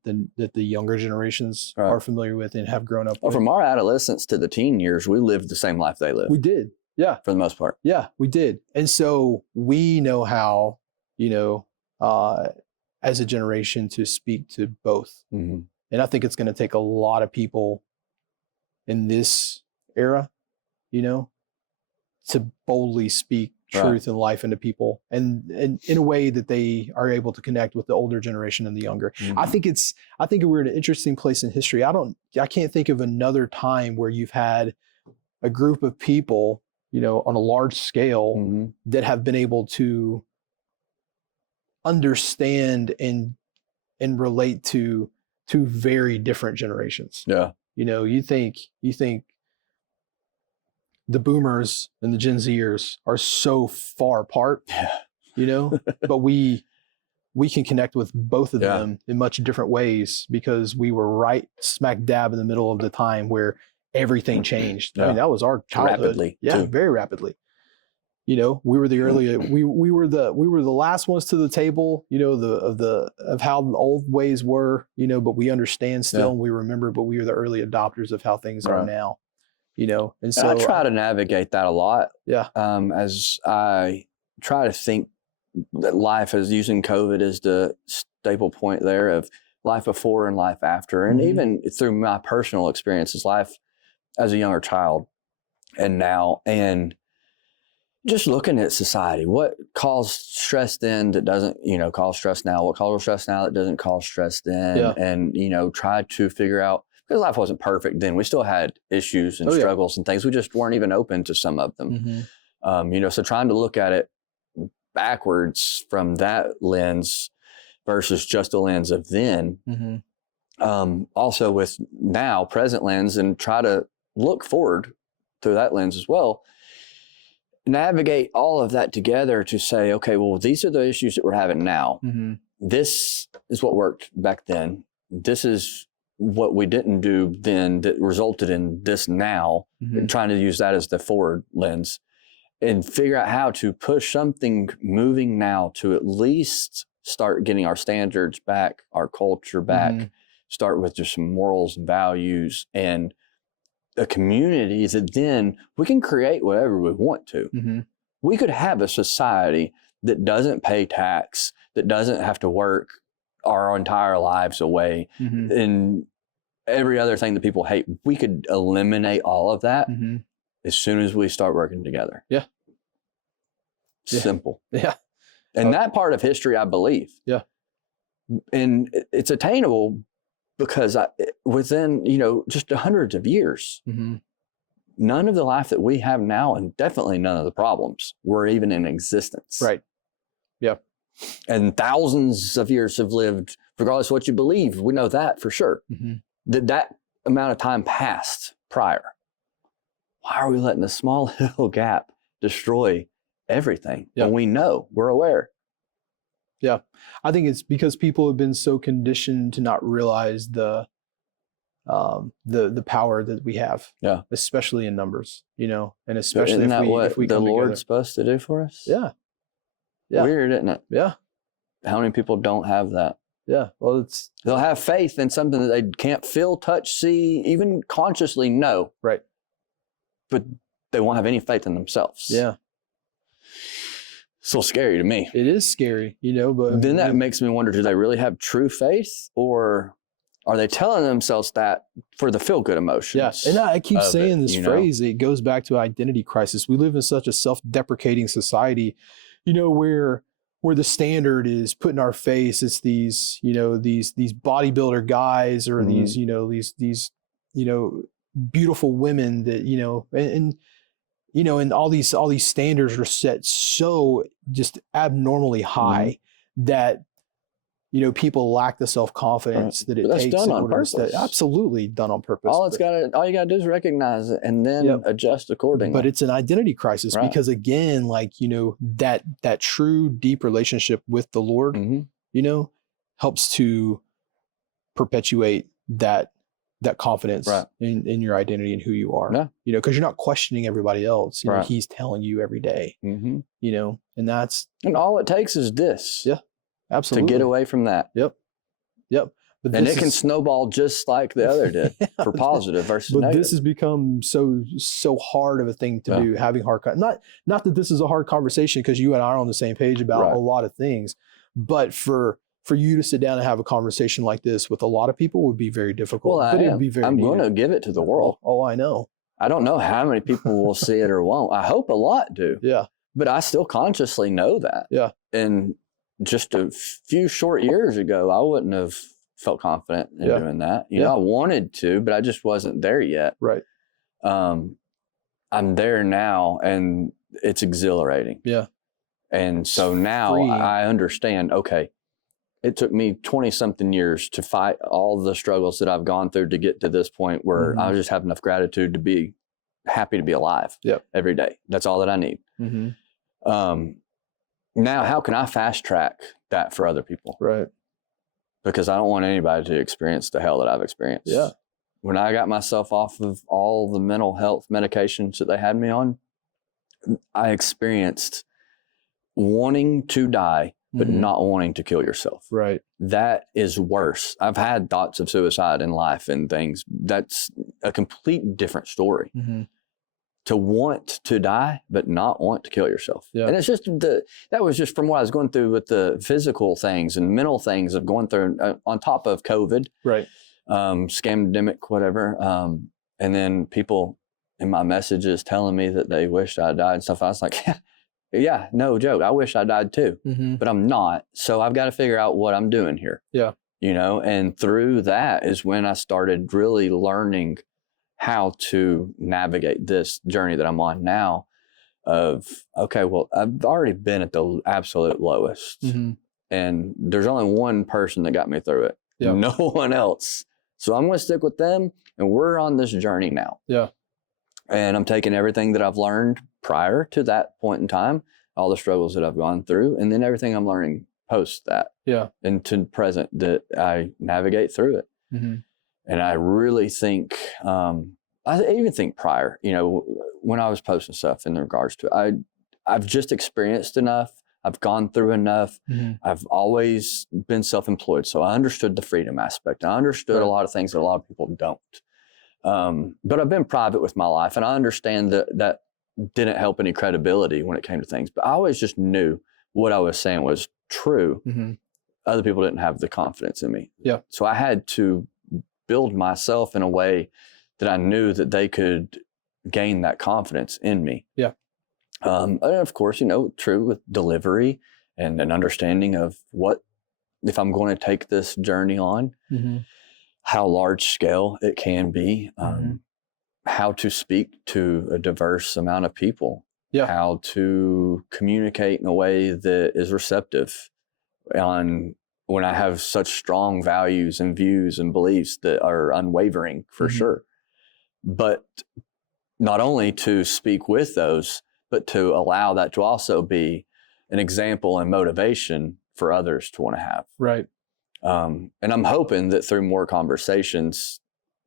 the younger generations are familiar with and have grown up with. From our adolescence to the teen years, we lived the same life they lived. We did. Yeah. For the most part. Yeah, we did. And so we know how, you know, as a generation to speak to both. And I think it's going to take a lot of people in this era, you know, to boldly speak truth and life into people, and in a way that they are able to connect with the older generation and the younger. I think we're in an interesting place in history. I can't think of another time where you've had a group of people, you know, on a large scale that have been able to understand and relate to two very different generations. Yeah. You know, you think the boomers and the Gen Zers are so far apart, you know, but we can connect with both of them in much different ways because we were right smack dab in the middle of the time where everything changed. I mean, that was our childhood. Rapidly, too. Very rapidly. You know, we were the early, we were the last ones to the table, you know, of how the old ways were, you know, but we understand still and we remember, but we were the early adopters of how things are now, you know. And so I try to navigate that a lot. Yeah. As I try to think that life, as using COVID as the staple point there of life before and life after, and even through my personal experiences, life as a younger child and now, and just looking at society, what caused stress then that doesn't, you know, cause stress now, what causes stress now that doesn't cause stress then, and, you know, try to figure out, because life wasn't perfect then, we still had issues and struggles and things, we just weren't even open to some of them. You know, so trying to look at it backwards from that lens versus just a lens of then, also with now present lens, and try to look forward through that lens as well. Navigate all of that together to say, okay, well, these are the issues that we're having now. This is what worked back then. This is what we didn't do then that resulted in this now. And trying to use that as the forward lens and figure out how to push something moving now to at least start getting our standards back, our culture back, start with just some morals and values and a community that then we can create whatever we want to. We could have a society that doesn't pay tax, that doesn't have to work our entire lives away, and every other thing that people hate. We could eliminate all of that as soon as we start working together. Simple. And that part of history, I believe. And it's attainable because within, you know, just hundreds of years, none of the life that we have now, and definitely none of the problems, were even in existence. Right. Yeah. And thousands of years have lived, regardless of what you believe. We know that for sure. That amount of time passed prior. Why are we letting a small little gap destroy everything when we know, we're aware? Yeah, I think it's because people have been so conditioned to not realize the power that we have, especially in numbers, you know, and especially if we the come Lord's together. supposed to do for us. Yeah. Weird, isn't it? Yeah. How many people don't have that? Yeah. Well, they'll have faith in something that they can't feel, touch, see, even consciously know. Right. But they won't have any faith in themselves. Yeah. So scary to me. It is scary, you know, but then that makes me wonder, do they really have true faith, or are they telling themselves that for the feel-good emotions? Yeah, and I keep saying this you know? phrase. It goes back to identity crisis. We live in such a self-deprecating society, where the standard is put in our face. It's these, these bodybuilder guys, or these, these beautiful women that, and all these standards are set so just abnormally high that people lack the self-confidence that it But that's takes done in on order to stay. purpose. Absolutely done on purpose. All you gotta do is recognize it and then adjust accordingly. But it's an identity crisis because, again, that true deep relationship with the Lord, helps to perpetuate that confidence in your identity and who you are. Because you're not questioning everybody else. He's telling you every day. And all it takes is this. Yeah. Absolutely. To get away from that. Yep. And it can snowball just like the other did for positive versus negative. But this has become so hard of a thing to do, having hard, not that this is a hard conversation, because you and I are on the same page about a lot of things, but for you to sit down and have a conversation like this with a lot of people would be very difficult. Well, but it would be very I'm needed. going to give it to the world. Oh, I know. I don't know how many people will see it or won't. I hope a lot do. Yeah. But I still consciously know that. Yeah. And just a few short years ago, I wouldn't have felt confident in doing that. You know, I wanted to, but I just wasn't there yet. Right. I'm there now, and it's exhilarating. Yeah. And so now I understand, okay, it took me 20-something years to fight all the struggles that I've gone through to get to this point where I just have enough gratitude to be happy to be alive every day. That's all that I need. Now, how can I fast track that for other people? Right. Because I don't want anybody to experience the hell that I've experienced. Yeah. When I got myself off of all the mental health medications that they had me on, I experienced wanting to die, but not wanting to kill yourself. Right. That is worse. I've had thoughts of suicide in life and things. That's a complete different story. To want to die, but not want to kill yourself. Yeah. And it's just that was just from what I was going through with the physical things and mental things of going through on top of COVID, right? Scamdemic, whatever. And then people in my messages telling me that they wished I died and stuff. I was like, yeah, no joke. I wish I died too, but I'm not. So I've got to figure out what I'm doing here. Yeah. And through that is when I started really learning how to navigate this journey that I'm on now of, okay, well, I've already been at the absolute lowest and there's only one person that got me through it. Yep. No one else. So I'm going to stick with them, and we're on this journey now. Yeah. And I'm taking everything that I've learned prior to that point in time, all the struggles that I've gone through, and then everything I'm learning post that. Yeah. And to present that I navigate through it. And I really think, I even think prior, when I was posting stuff in regards to it, I've just experienced enough. I've gone through enough. I've always been self-employed. So I understood the freedom aspect. I understood a lot of things that a lot of people don't. But I've been private with my life, and I understand that didn't help any credibility when it came to things. But I always just knew what I was saying was true. Other people didn't have the confidence in me. Yeah. So I had to build myself in a way that I knew that they could gain that confidence in me. Yeah. And of course, true with delivery and an understanding of what, if I'm going to take this journey on, how large scale it can be, how to speak to a diverse amount of people, how to communicate in a way that is receptive on when I have such strong values and views and beliefs that are unwavering for sure. But not only to speak with those, but to allow that to also be an example and motivation for others to want to have. Right. And I'm hoping that through more conversations,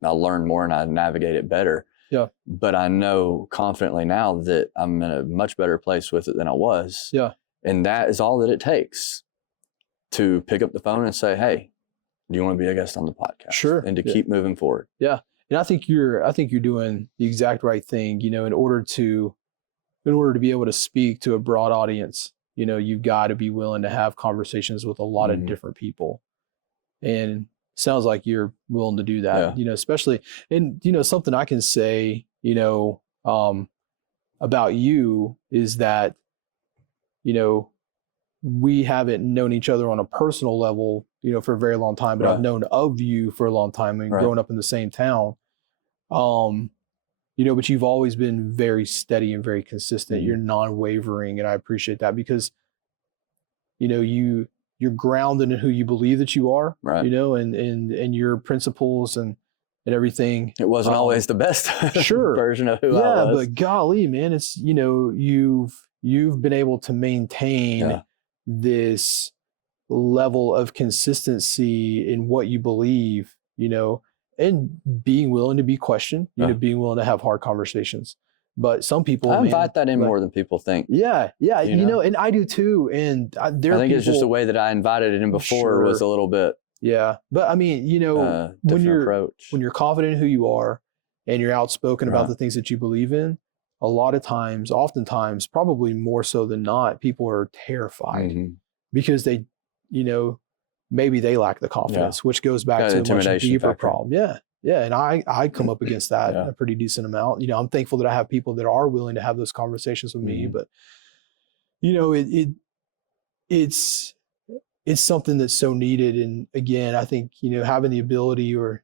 I'll learn more and I navigate it better. Yeah. But I know confidently now that I'm in a much better place with it than I was. Yeah. And that is all that it takes to pick up the phone and say, hey, do you want to be a guest on the podcast? Sure. And to keep moving forward. Yeah. And I think you're doing the exact right thing, in order to be able to speak to a broad audience, you've got to be willing to have conversations with a lot of different people. And sounds like you're willing to do that, Yeah. especially, and, something I can say, about you is that, we haven't known each other on a personal level, for a very long time, but I've Right. known of you for a long time and Right. growing up in the same town. But you've always been very steady and very consistent. You're non-wavering. And I appreciate that because, you're grounded in who you believe that you are, Right. and your principles and everything. It wasn't always the best Sure. version of who I Yeah, was. but golly, man, it's, you've been able to maintain this level of consistency in what you believe, and being willing to be questioned, being willing to have hard conversations. But some people, I invite that in more than people think. Yeah, and I do too. And I think it's just the way that I invited it in before was a little bit. Yeah, but I mean, when you're confident in who you are, and you're outspoken about the things that you believe in, a lot of times, oftentimes, probably more so than not, people are terrified because they, maybe they lack the confidence, which goes back to a much deeper problem. Yeah. And I come up against that a pretty decent amount. I'm thankful that I have people that are willing to have those conversations with me, but it's something that's so needed. And again, I think, having the ability or,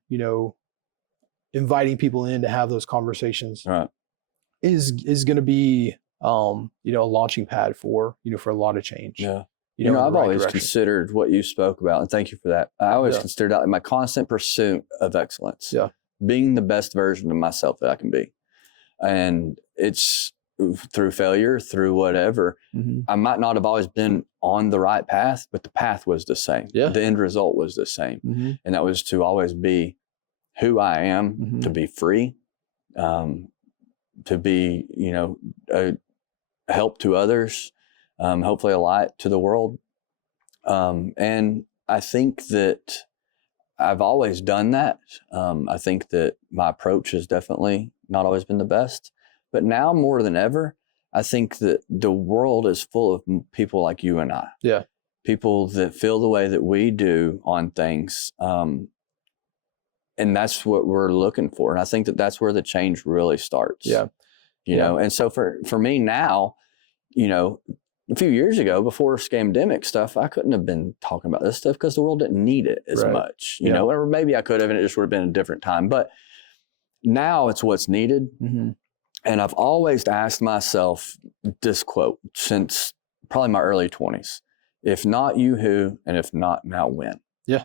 inviting people in to have those conversations is going to be, a launching pad for a lot of change. Yeah. I've always direction. considered what you spoke about, and thank you for that. I always considered that my constant pursuit of excellence. Yeah. Being the best version of myself that I can be. And it's through failure, through whatever. I might not have always been on the right path, but the path was the same. Yeah. The end result was the same. And that was to always be who I am, to be free, to be, a help to others, hopefully a light to the world. And I think that I've always done that. I think that my approach has definitely not always been the best, but now more than ever, I think that the world is full of people like you and I. Yeah. People that feel the way that we do on things. And that's what we're looking for. And I think that that's where the change really starts. Yeah. You know, and so for me now, a few years ago, before scamdemic stuff, I couldn't have been talking about this stuff because the world didn't need it as much, you know, or maybe I could have, and it just would have been a different time. But now it's what's needed. And I've always asked myself this quote since probably my early 20s: if not you, who? And if not now, when? Yeah.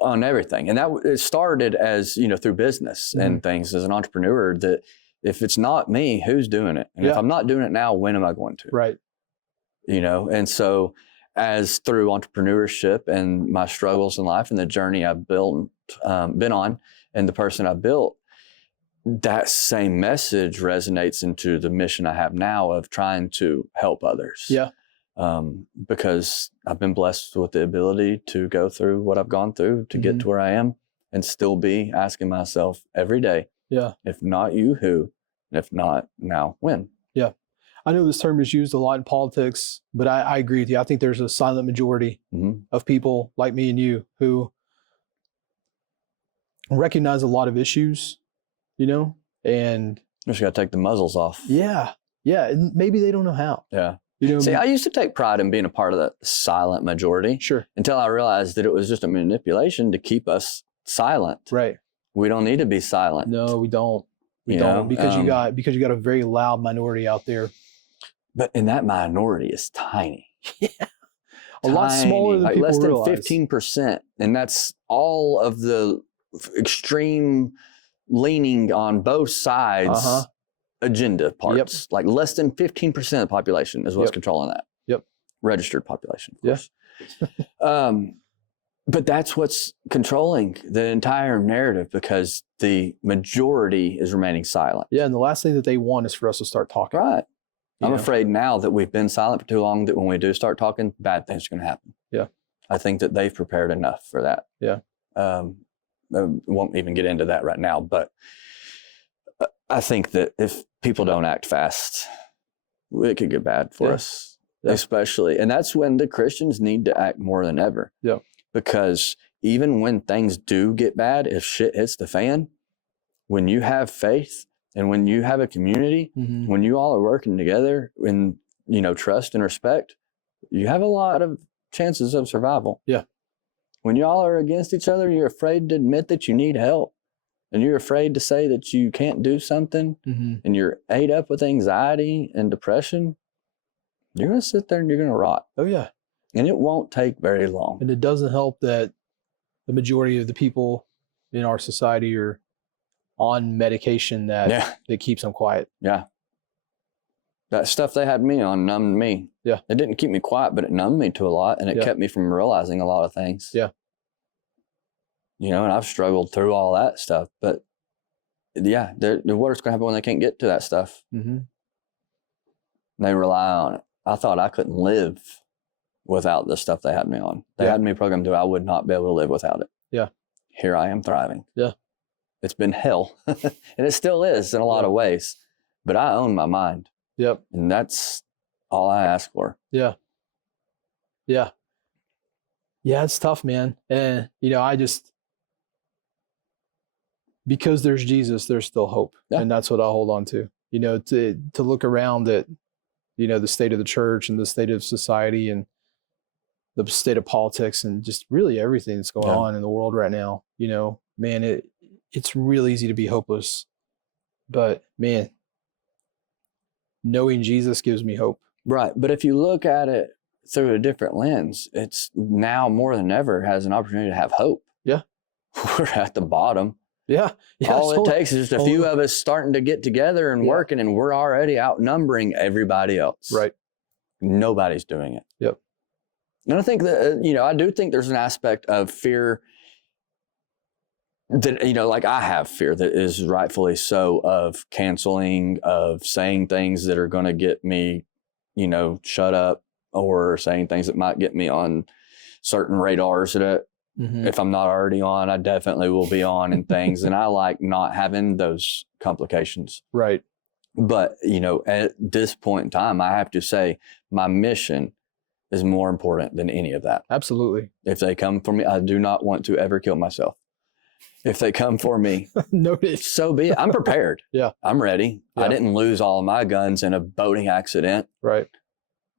On everything. And that it started as, through business and things as an entrepreneur, that if it's not me, who's doing it? And if I'm not doing it now, when am I going to? Right. And so as through entrepreneurship and my struggles in life and the journey I've been on and the person I built, that same message resonates into the mission I have now of trying to help others. Yeah. Because I've been blessed with the ability to go through what I've gone through to get to where I am and still be asking myself every day, if not you, who? And if not now, when? Yeah. I know this term is used a lot in politics, but I agree with you. I think there's a silent majority of people like me and you who recognize a lot of issues, and Just got to take the muzzles off. Yeah. And maybe they don't know how. Yeah. See, I used to take pride in being a part of the silent majority. Sure. Until I realized that it was just a manipulation to keep us silent. Right. We don't need to be silent. No, we don't. We don't, because you got a very loud minority out there. And that minority is tiny. Yeah. A lot smaller than people less than realize. 15%. And that's all of the extreme leaning on both sides agenda parts. Like less than 15% of the population is what's controlling that. Yep. Registered population, of course. But that's what's controlling the entire narrative, because the majority is remaining silent. Yeah, and the last thing that they want is for us to start talking. Right. I'm afraid now that we've been silent for too long that when we do start talking, bad things are going to happen. Yeah. I think that they've prepared enough for that. Yeah. I won't even get into that right now, but I think that if people don't act fast, it could get bad for us, especially. And that's when the Christians need to act more than ever. Yeah. Because even when things do get bad, if shit hits the fan, when you have faith and when you have a community, when you all are working together in, trust and respect, you have a lot of chances of survival. Yeah. When y'all are against each other, you're afraid to admit that you need help, and you're afraid to say that you can't do something, and you're ate up with anxiety and depression, you're going to sit there and you're going to rot. Oh, yeah. And it won't take very long. And it doesn't help that the majority of the people in our society are on medication that keeps them quiet. Yeah. That stuff they had me on numbed me. Yeah. It didn't keep me quiet, but it numbed me to a lot, and it kept me from realizing a lot of things. Yeah. And I've struggled through all that stuff, but yeah, what's going to happen when they can't get to that stuff? They rely on it. I thought I couldn't live without the stuff they had me on. They had me programmed to I would not be able to live without it. Yeah. Here I am thriving. Yeah. It's been hell, and it still is in a lot of ways, but I own my mind. Yep. And that's all I ask for. Yeah. Yeah. Yeah, it's tough, man. And, because there's Jesus, there's still hope. Yeah. And that's what I hold on to. To look around at, the state of the church and the state of society and the state of politics and just really everything that's going on in the world right now, man, it's really easy to be hopeless. But, man, knowing Jesus gives me hope. Right. But if you look at it through a different lens, it's now more than ever has an opportunity to have hope. Yeah. We're at the bottom. Yeah. All it takes is just a few of us starting to get together and working, and we're already outnumbering everybody else. Right. Nobody's doing it. Yep. And I think that, I do think there's an aspect of fear that, like I have fear that is rightfully so of canceling, of saying things that are going to get me, shut up, or saying things that might get me on certain radars that if I'm not already on, I definitely will be on and things. And I like not having those complications. Right. But, at this point in time, I have to say my mission is more important than any of that. Absolutely. If they come for me, I do not want to ever kill myself. If they come for me, Noted. So be it. I'm prepared. Yeah. I'm ready. Yeah. I didn't lose all of my guns in a boating accident. Right.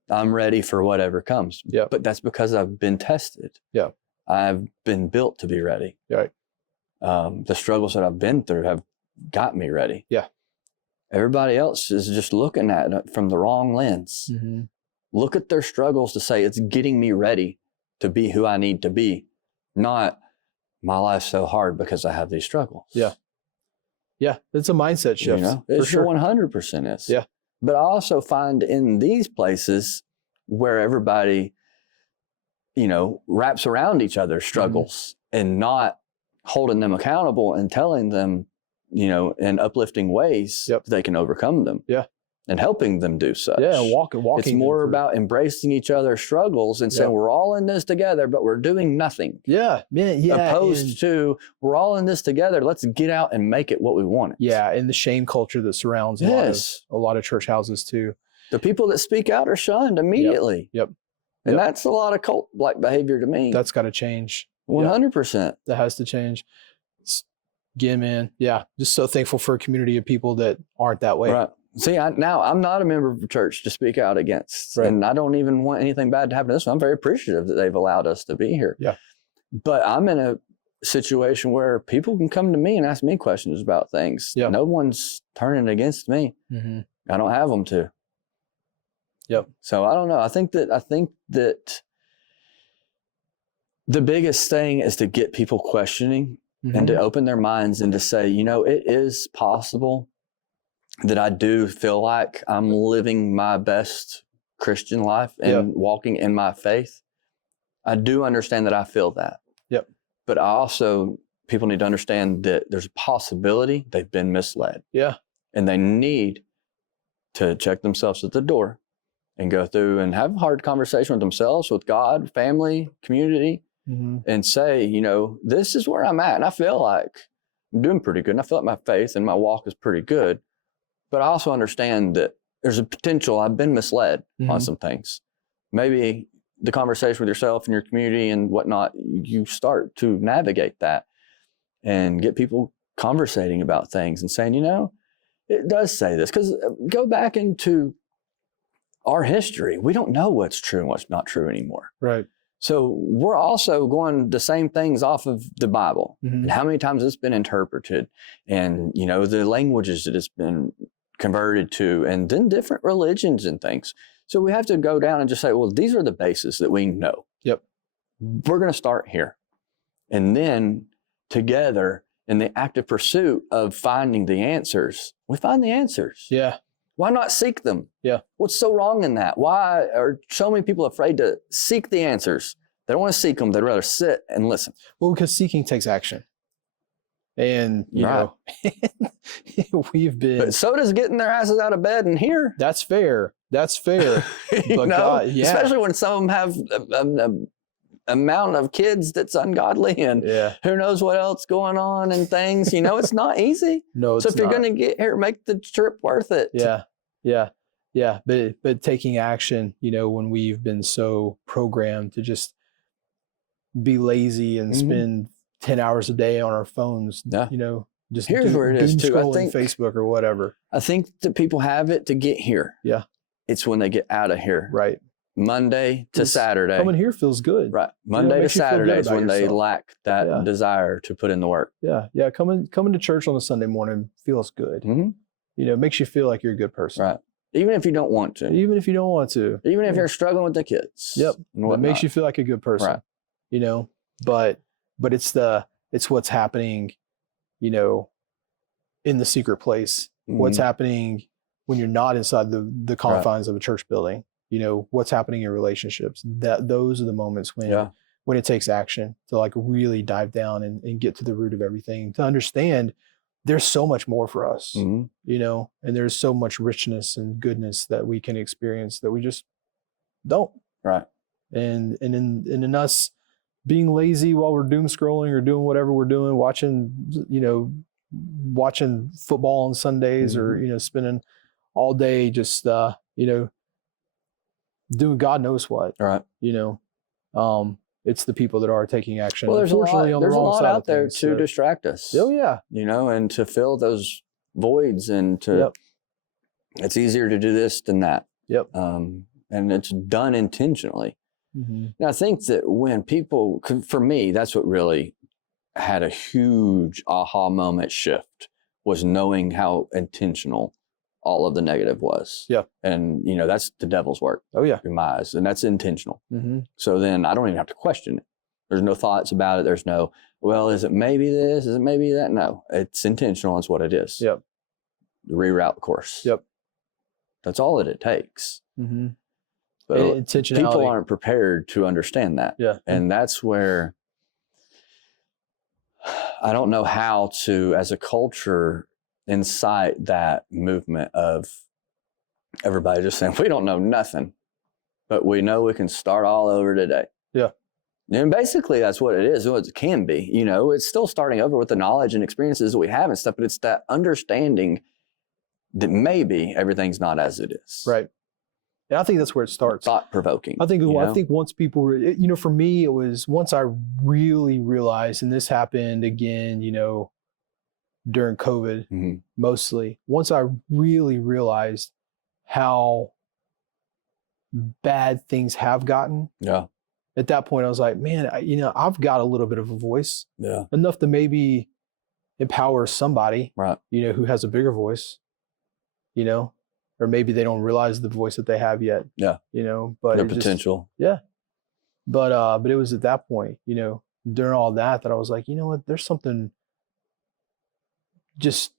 I'm ready for whatever comes. Yeah. But that's because I've been tested. Yeah. I've been built to be ready. Right. The struggles that I've been through have got me ready. Yeah. Everybody else is just looking at it from the wrong lens. Look at their struggles to say it's getting me ready to be who I need to be, not my life's so hard because I have these struggles. Yeah. Yeah. It's a mindset shift. It sure 100% is. Yeah. But I also find in these places where everybody, wraps around each other's struggles and not holding them accountable and telling them, in uplifting ways they can overcome them. Yeah. And helping them do such. Yeah, walking. It's more about embracing each other's struggles and saying we're all in this together, but we're doing nothing. Yeah, man. Yeah. Opposed to we're all in this together. Let's get out and make it what we want. Yeah, and the shame culture that surrounds a lot of church houses too. The people that speak out are shunned immediately. Yep. And that's a lot of cult-like behavior to me. That's got to change. 100%. That has to change. Again, man. Yeah, just so thankful for a community of people that aren't that way. Right. See, now I'm not a member of a church to speak out against, and I don't even want anything bad to happen to this one. I'm very appreciative that they've allowed us to be here. Yeah. But I'm in a situation where people can come to me and ask me questions about things. Yep. No one's turning against me. I don't have them to. Yep. So I don't know. I think that the biggest thing is to get people questioning and to open their minds and to say, it is possible that I do feel like I'm living my best Christian life and walking in my faith. I do understand that I feel that. Yep. But people need to understand that there's a possibility they've been misled. Yeah. And they need to check themselves at the door and go through and have a hard conversation with themselves, with God, family, community, and say, this is where I'm at. And I feel like I'm doing pretty good. And I feel like my faith and my walk is pretty good. But I also understand that there's a potential I've been misled on some things. Maybe the conversation with yourself and your community and whatnot, you start to navigate that and get people conversating about things and saying, it does say this. Because go back into our history, we don't know what's true and what's not true anymore. Right. So we're also going the same things off of the Bible and how many times it's been interpreted and, the languages that it's been converted to, and then different religions and things. So we have to go down and just say, well, these are the bases that we know. Yep. We're going to start here. And then together in the active pursuit of finding the answers, we find the answers. Yeah. Why not seek them? Yeah. What's so wrong in that? Why are so many people afraid to seek the answers? They don't want to seek them. They'd rather sit and listen. Well, because seeking takes action. And, we've been. But so does getting their asses out of bed and here. That's fair. But God, yeah. Especially when some of them have an amount of kids that's ungodly and who knows what else going on and things. It's not easy. No, it's so if you're going to get here, make the trip worth it. Yeah. But taking action, when we've been so programmed to just be lazy and spend 10 hours a day on our phones, just here's where it is too. I think Facebook or whatever. I think that people have it to get here. Yeah. It's when they get out of here. Right. Monday to Saturday. Coming here feels good. Right. Monday to Saturday is when they lack that desire to put in the work. Yeah. Yeah. Coming to church on a Sunday morning feels good. Makes you feel like you're a good person. Right. Even if you don't want to. Even if you're struggling with the kids. Yep. It makes you feel like a good person. Right. But it's what's happening, in the secret place. What's happening when you're not inside the confines of a church building. What's happening in relationships. Those are the moments when it takes action to like really dive down and get to the root of everything, to understand there's so much more for us, and there's so much richness and goodness that we can experience that we just don't. Right. And in us being lazy while we're doom scrolling or doing whatever we're doing, watching football on Sundays or, spending all day just, doing God knows what. Right. It's the people that are taking action. Well, there's a lot out there to distract us. Oh yeah. And to fill those voids and to, it's easier to do this than that. Yep. And it's done intentionally. And I think that when people, for me, that's what really had a huge aha moment shift, was knowing how intentional all of the negative was. Yeah. And, that's the devil's work. Oh yeah. In my eyes. And that's intentional. So then I don't even have to question it. There's no thoughts about it. There's no, well, is it maybe this? Is it maybe that? No, it's intentional. It's what it is. Yep. Reroute the course. Yep. That's all that it takes. But people aren't prepared to understand that. Yeah. And that's where I don't know how to, as a culture, incite that movement of everybody just saying, we don't know nothing, but we know we can start all over today. Yeah. And basically that's what it is, what it can be. It's still starting over with the knowledge and experiences that we have and stuff, but it's that understanding that maybe everything's not as it is. Right. And I think that's where it starts. Thought-provoking. I think once people were, for me, it was once I really realized, and this happened again, during COVID, mostly, once I really realized how bad things have gotten. Yeah. At that point, I was like, man, I've got a little bit of a voice. Yeah. Enough to maybe empower somebody, right, who has a bigger voice, or maybe they don't realize the voice that they have yet. Yeah. But their potential. Yeah. But it was at that point, during all that I was like, you know what, there's something just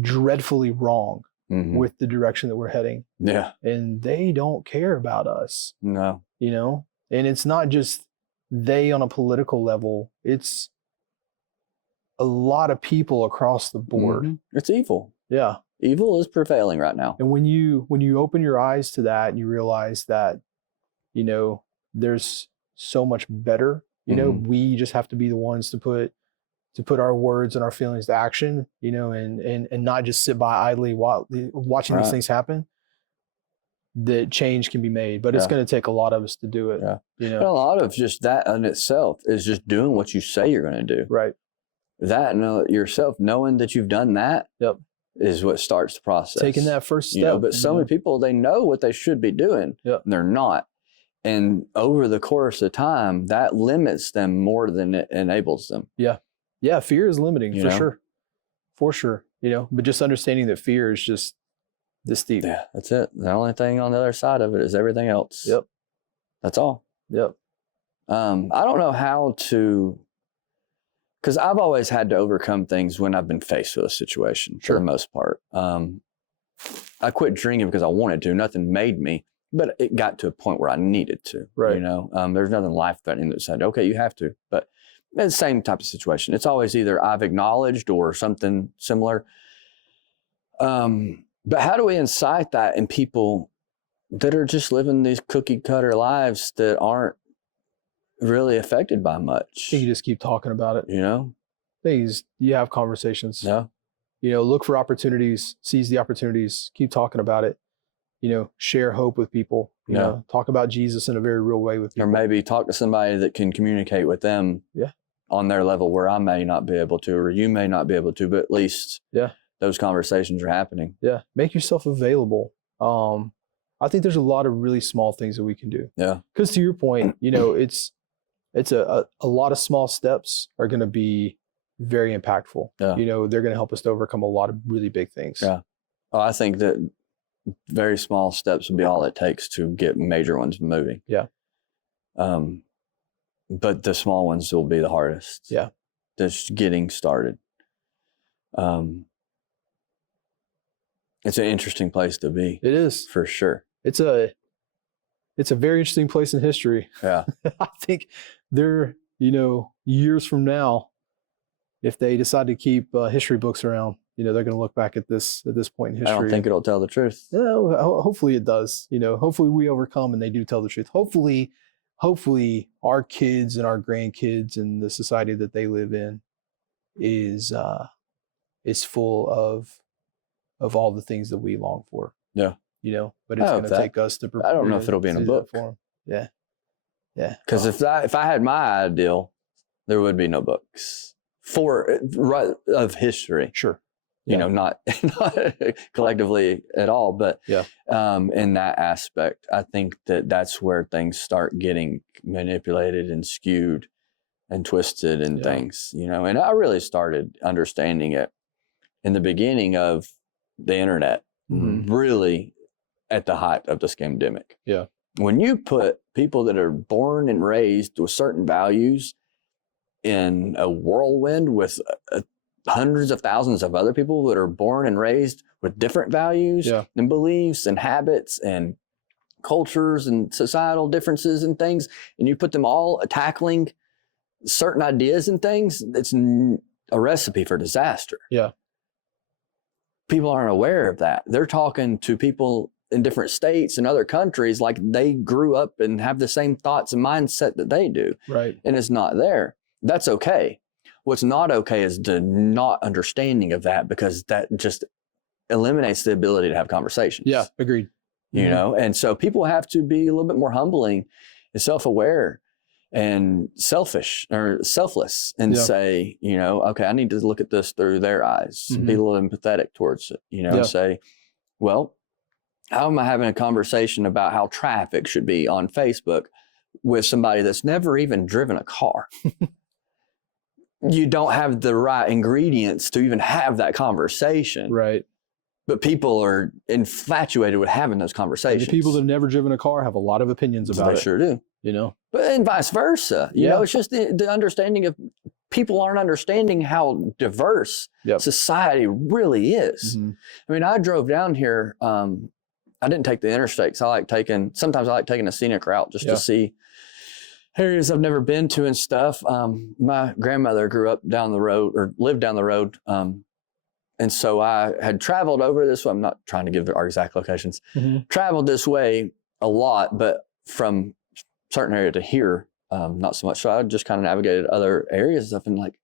dreadfully wrong with the direction that we're heading. Yeah. And they don't care about us. No. And it's not just they on a political level, it's a lot of people across the board. It's evil. Yeah. Evil is prevailing right now. And when you open your eyes to that and you realize that, there's so much better, we just have to be the ones to put our words and our feelings to action, and not just sit by idly watching these things happen. that change can be made, but it's going to take a lot of us to do it. Yeah. You And a know, lot of just that in itself is just doing what you say you're going to do. right. That and yourself, knowing that you've done that Yep. is what starts the process. Taking that first step. You know, but so many people, they know what they should be doing. Yep. And they're not. And over the course of time, that limits them more than it enables them. Yeah. Yeah. Fear is limiting You for know? sure. For sure. You know, but just understanding that fear is just this deep. Yeah, that's it. The only thing on the other side of it is everything else. Yep. That's all. Yep. I don't know how to, because I've always had to overcome things when I've been faced with a situation for the most part. I quit drinking because I wanted to. Nothing made me, but it got to a point where I needed to. Right. You know, there's nothing life-threatening that said, okay, you have to. But it's the same type of situation. It's always either I've acknowledged or something similar. But how do we incite that in people that are just living these cookie cutter lives that aren't really affected by much? I think you just keep talking about it. You know? Things you have conversations. Yeah. You know, look for opportunities, seize the opportunities, keep talking about it. You know, share hope with people. You know, talk about Jesus in a very real way with people. Or maybe talk to somebody that can communicate with them on their level where I may not be able to, or you may not be able to, but at least those conversations are happening. Yeah. Make yourself available. I think there's a lot of really small things that we can do. Yeah. Because to your point, you know, it's a lot of small steps are going to be very impactful. Yeah. You know, they're going to help us to overcome a lot of really big things. Yeah. Oh, I think that very small steps will be all it takes to get major ones moving. Yeah. But the small ones will be the hardest. Yeah. Just getting started. It's an interesting place to be. It is. For sure. It's a very interesting place in history. Yeah. I think there, you know, years from now, if they decide to keep history books around, you know, they're going to look back at this point in history. I don't think it'll tell the truth. No, hopefully it does. You know, hopefully we overcome and they do tell the truth. Hopefully our kids and our grandkids and the society that they live in is full of all the things that we long for. Yeah. You know, but it's going to take us to prepare. I don't know if it'll be in a book. For them. Yeah. Yeah. Because if I had my ideal, there would be no books of history. Sure. You know, not collectively at all, but in that aspect, I think that's where things start getting manipulated and skewed and twisted and things, you know. And I really started understanding it in the beginning of the internet, really at the height of the scamdemic. Yeah. When you put people that are born and raised with certain values in a whirlwind with hundreds of thousands of other people that are born and raised with different values and beliefs and habits and cultures and societal differences and things, and you put them all tackling certain ideas and things, it's a recipe for disaster. Yeah. People aren't aware of that. They're talking to people in different states and other countries like they grew up and have the same thoughts and mindset that they do. Right. And it's not there. That's okay. What's not okay is the not understanding of that, because that just eliminates the ability to have conversations. Yeah, agreed. You know, and so people have to be a little bit more humbling and self-aware and selfish or selfless and say, you know, okay, I need to look at this through their eyes, be a little empathetic towards it, you know, say, well, how am I having a conversation about how traffic should be on Facebook with somebody that's never even driven a car? You don't have the right ingredients to even have that conversation. Right. But people are infatuated with having those conversations. And the people that have never driven a car have a lot of opinions about it. They sure do. You know? But and vice versa. You know, it's just the understanding of people aren't understanding how diverse society really is. I mean, I drove down here. I didn't take the interstates. Sometimes I like taking a scenic route just to see areas I've never been to and stuff. My grandmother grew up down the road or lived down the road. And so I had traveled over this way. I'm not trying to give our exact locations. Traveled this way a lot, but from certain area to here, not so much. So I just kind of navigated other areas and stuff. And like,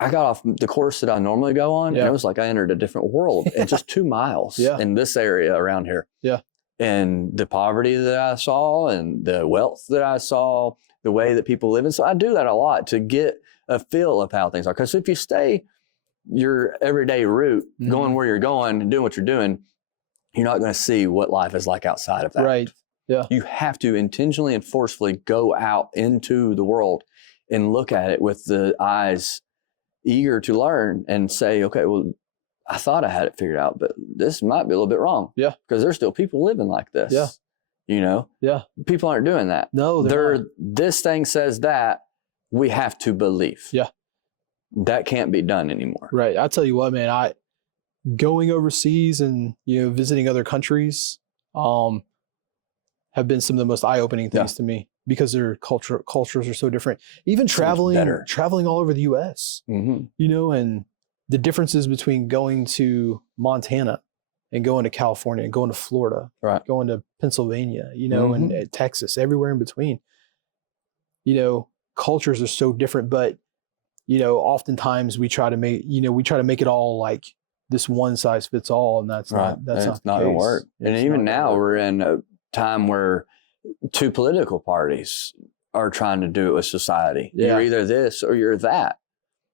I got off the course that I normally go on, and it was like I entered a different world in just 2 miles in this area around here. Yeah. and the poverty that I saw and the wealth that I saw, the way that people live. And so I do that a lot to get a feel of how things are. Because if you stay your everyday route, going where you're going and doing what you're doing, you're not going to see what life is like outside of that. Right. Yeah. You have to intentionally and forcefully go out into the world and look at it with the eyes eager to learn and say, okay, well, I thought I had it figured out, but this might be a little bit wrong. Yeah. Because there's still people living like this. Yeah. You know? Yeah. People aren't doing that. No, this thing says that we have to believe. Yeah. That can't be done anymore. Right. I tell you what, man, going overseas and, visiting other countries, have been some of the most eye-opening things to me because their cultures are so different. Even traveling all over the US, and the differences between going to Montana and going to California and going to Florida, right, going to Pennsylvania, and Texas, everywhere in between. Cultures are so different, but oftentimes we try to make it all like this one size fits all, and that's not going to work. And even now we're in a time where two political parties are trying to do it with society. Yeah. You're either this or you're that.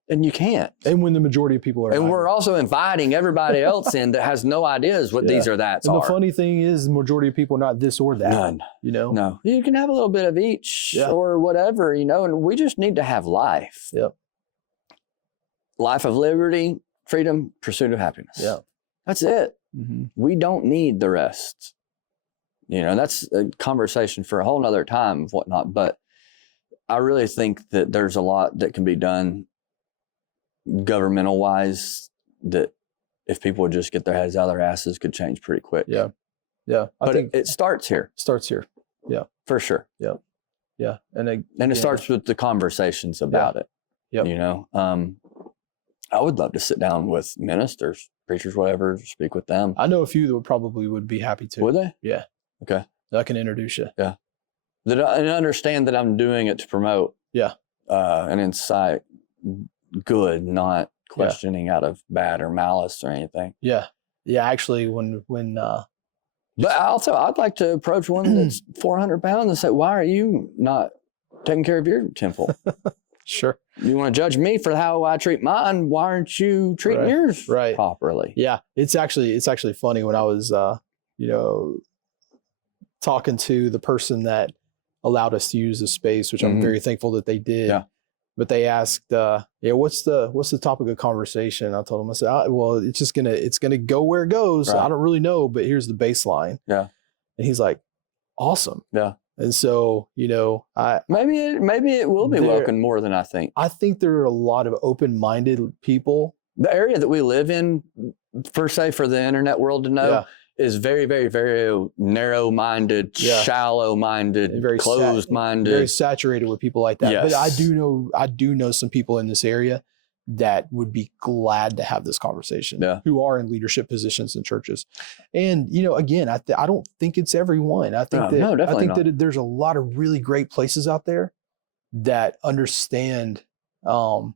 And you can't. And when the majority of people are. And we're also inviting everybody else in that has no ideas what these or that's are. And the funny thing is the majority of people are not this or that. None. No. You can have a little bit of each or whatever, and we just need to have life. Yep. Life of liberty, freedom, pursuit of happiness. Yeah. That's it. Mm-hmm. We don't need the rest. That's a conversation for a whole nother time of whatnot. But I really think that there's a lot that can be done governmental wise that if people would just get their heads out of their asses could change pretty quick. Yeah. Yeah. I think it starts here. Yeah. For sure. Yeah. Yeah. And it starts with the conversations about it. Yeah. I would love to sit down with ministers, preachers, whatever, speak with them. I know a few that would be happy to. Would they? Yeah. Okay. I can introduce you. Yeah. And understand that I'm doing it to promote. Yeah. And incite good, not questioning out of bad or malice or anything. Yeah. Yeah. Actually, when but also I'd like to approach one that's 400 pounds and say, why are you not taking care of your temple? Sure. You want to judge me for how I treat mine? Why aren't you treating yours properly? Yeah. It's actually funny when I was, talking to the person that allowed us to use the space, which I'm very thankful that they did. Yeah. But they asked, what's the topic of conversation? I told them, I said, well, it's gonna go where it goes. Right. I don't really know, but here's the baseline. Yeah. And he's like, awesome. Yeah. And so, maybe it will be welcomed more than I think. I think there are a lot of open-minded people. The area that we live in, for the internet world to know, is very, very, very narrow-minded, shallow-minded, very closed-minded, very saturated with people like that. Yes. But I do know some people in this area that would be glad to have this conversation, who are in leadership positions in churches. And, again, I don't think it's everyone. I think that there's a lot of really great places out there that understand, that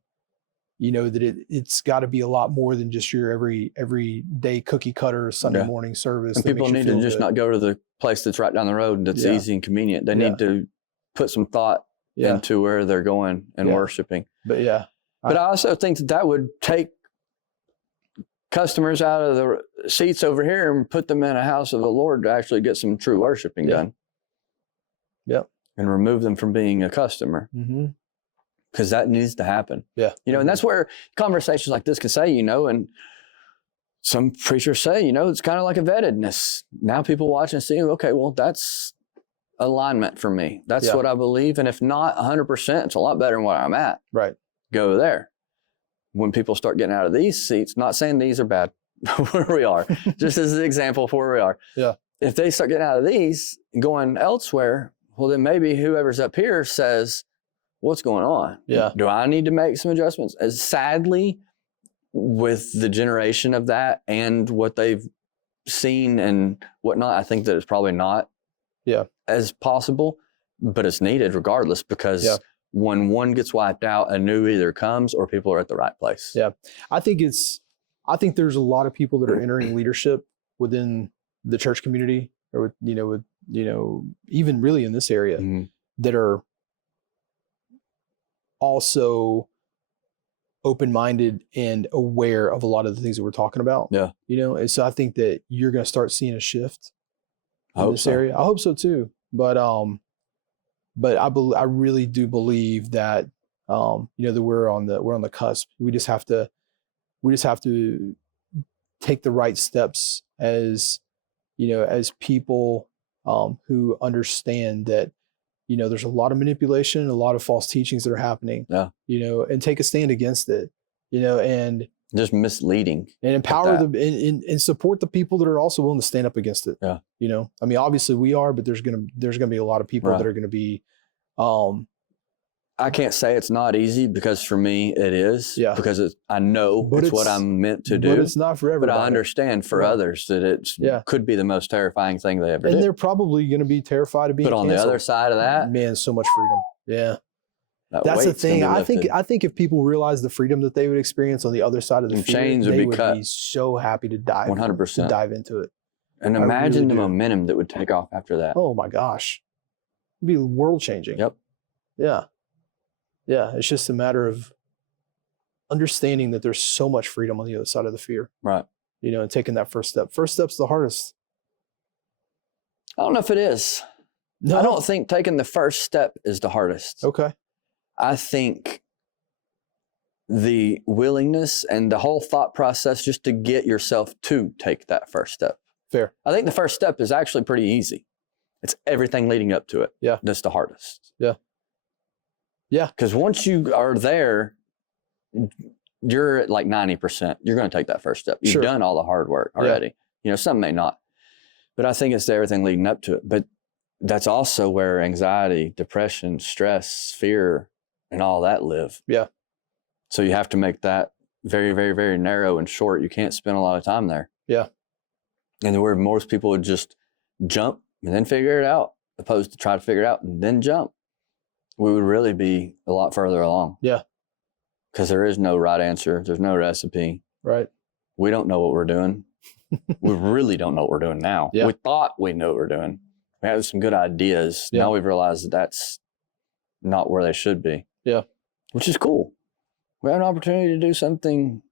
it's got to be a lot more than just your every day cookie cutter Sunday morning service. And people need to just not go to the place that's right down the road that's easy and convenient. They need to put some thought into where they're going and worshiping. But But I also think that would take customers out of the seats over here and put them in a house of the Lord to actually get some true worshiping done. Yep. And remove them from being a customer. Mm-hmm. Because that needs to happen. Yeah. And that's where conversations like this can say, and some preachers say, it's kind of like a vettedness. Now people watch and see, okay, well, that's alignment for me. That's what I believe. And if not 100%, it's a lot better than what I'm at. Right. Go there. When people start getting out of these seats, not saying these are bad, where we are, just as an example of where we are. Yeah. If they start getting out of these and going elsewhere, well, then maybe whoever's up here says, what's going on? Yeah. Do I need to make some adjustments? As sadly, with the generation of that and what they've seen and whatnot, I think that it's probably not as possible, but it's needed regardless, because when one gets wiped out, a new either comes or people are at the right place. Yeah. I think there's a lot of people that are entering leadership within the church community or with even really in this area Mhm. that are also open-minded and aware of a lot of the things that we're talking about. Yeah. And so I think that you're going to start seeing a shift I in hope this so. area. I hope so too. But I really do believe that that we're on the cusp. We just have to take the right steps as people who understand that there's a lot of manipulation, a lot of false teachings that are happening. Yeah. And take a stand against it. And Just misleading. and empower and support the people that are also willing to stand up against it. Yeah. I mean, obviously we are, but there's gonna be a lot of people that are gonna be. I can't say it's not easy, because for me it is. Yeah. Because I know it's what I'm meant to do. But it's not for everybody. But I understand for others that it could be the most terrifying thing they ever did. And they're probably going to be terrified of being canceled. But on the other side of that, man, so much freedom. Yeah. That's the thing. I think if people realize the freedom that they would experience on the other side of the fear, chains they would be cut. Be so happy to dive 100%. dive into it. And imagine the momentum that would take off after that. Oh my gosh. It'd be world changing. Yep. Yeah. Yeah. It's just a matter of understanding that there's so much freedom on the other side of the fear. Right. And taking that first step. First step's the hardest. I don't know if it is. No. I don't think taking the first step is the hardest. Okay. I think the willingness and the whole thought process just to get yourself to take that first step. Fair. I think the first step is actually pretty easy. It's everything leading up to it. Yeah. That's the hardest. Yeah. Yeah. Because once you are there, you're at like 90%. You're going to take that first step. You've done all the hard work already. Yeah. Some may not. But I think it's everything leading up to it. But that's also where anxiety, depression, stress, fear, and all that live. Yeah. So you have to make that very, very, very narrow and short. You can't spend a lot of time there. Yeah. And where most people would just jump and then figure it out, opposed to try to figure it out and then jump, we would really be a lot further along. Yeah. Because there is no right answer. There's no recipe. Right. We don't know what we're doing. We really don't know what we're doing now. Yeah. We thought we knew what we're doing. We had some good ideas. Yeah. Now we've realized that that's not where they should be. Yeah. Which is cool. We have an opportunity to do something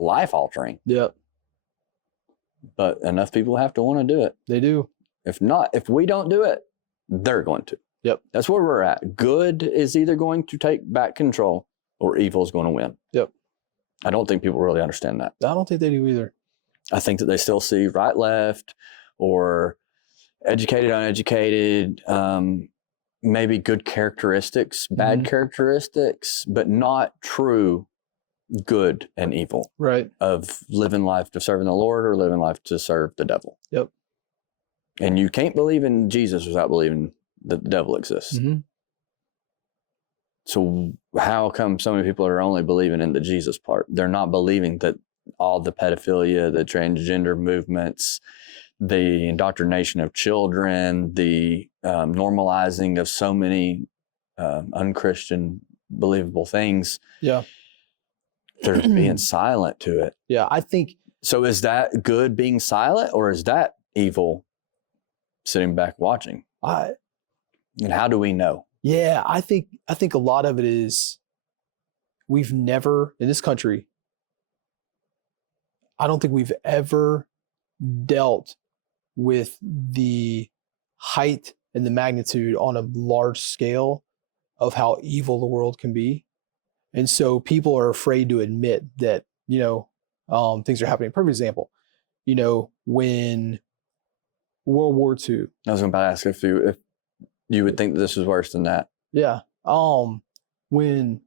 life-altering. Yeah. But enough people have to want to do it. They do. If we don't do it, they're going to. Yep. That's where we're at. Good is either going to take back control or evil is going to win. Yep. I don't think people really understand that. I don't think they do either. I think that they still see right, left, or educated, uneducated, maybe good characteristics, bad characteristics, but not true good and evil. Right. Of living life to serving the Lord or living life to serve the devil. Yep. And you can't believe in Jesus without believing that the devil exists. Mm-hmm. So how come so many people are only believing in the Jesus part? They're not believing that all the pedophilia, the transgender movements, the indoctrination of children, the normalizing of so many unchristian, believable things. Yeah. They're being silent to it. Yeah, I think. So is that good being silent, or is that evil sitting back watching? And how do we know? Yeah, I think a lot of it is we've never, in this country, I don't think we've ever dealt with the height and the magnitude on a large scale of how evil the world can be. And so people are afraid to admit that, things are happening. Perfect example, when World War II. I was going to ask if you would think that this was worse than that. Yeah. When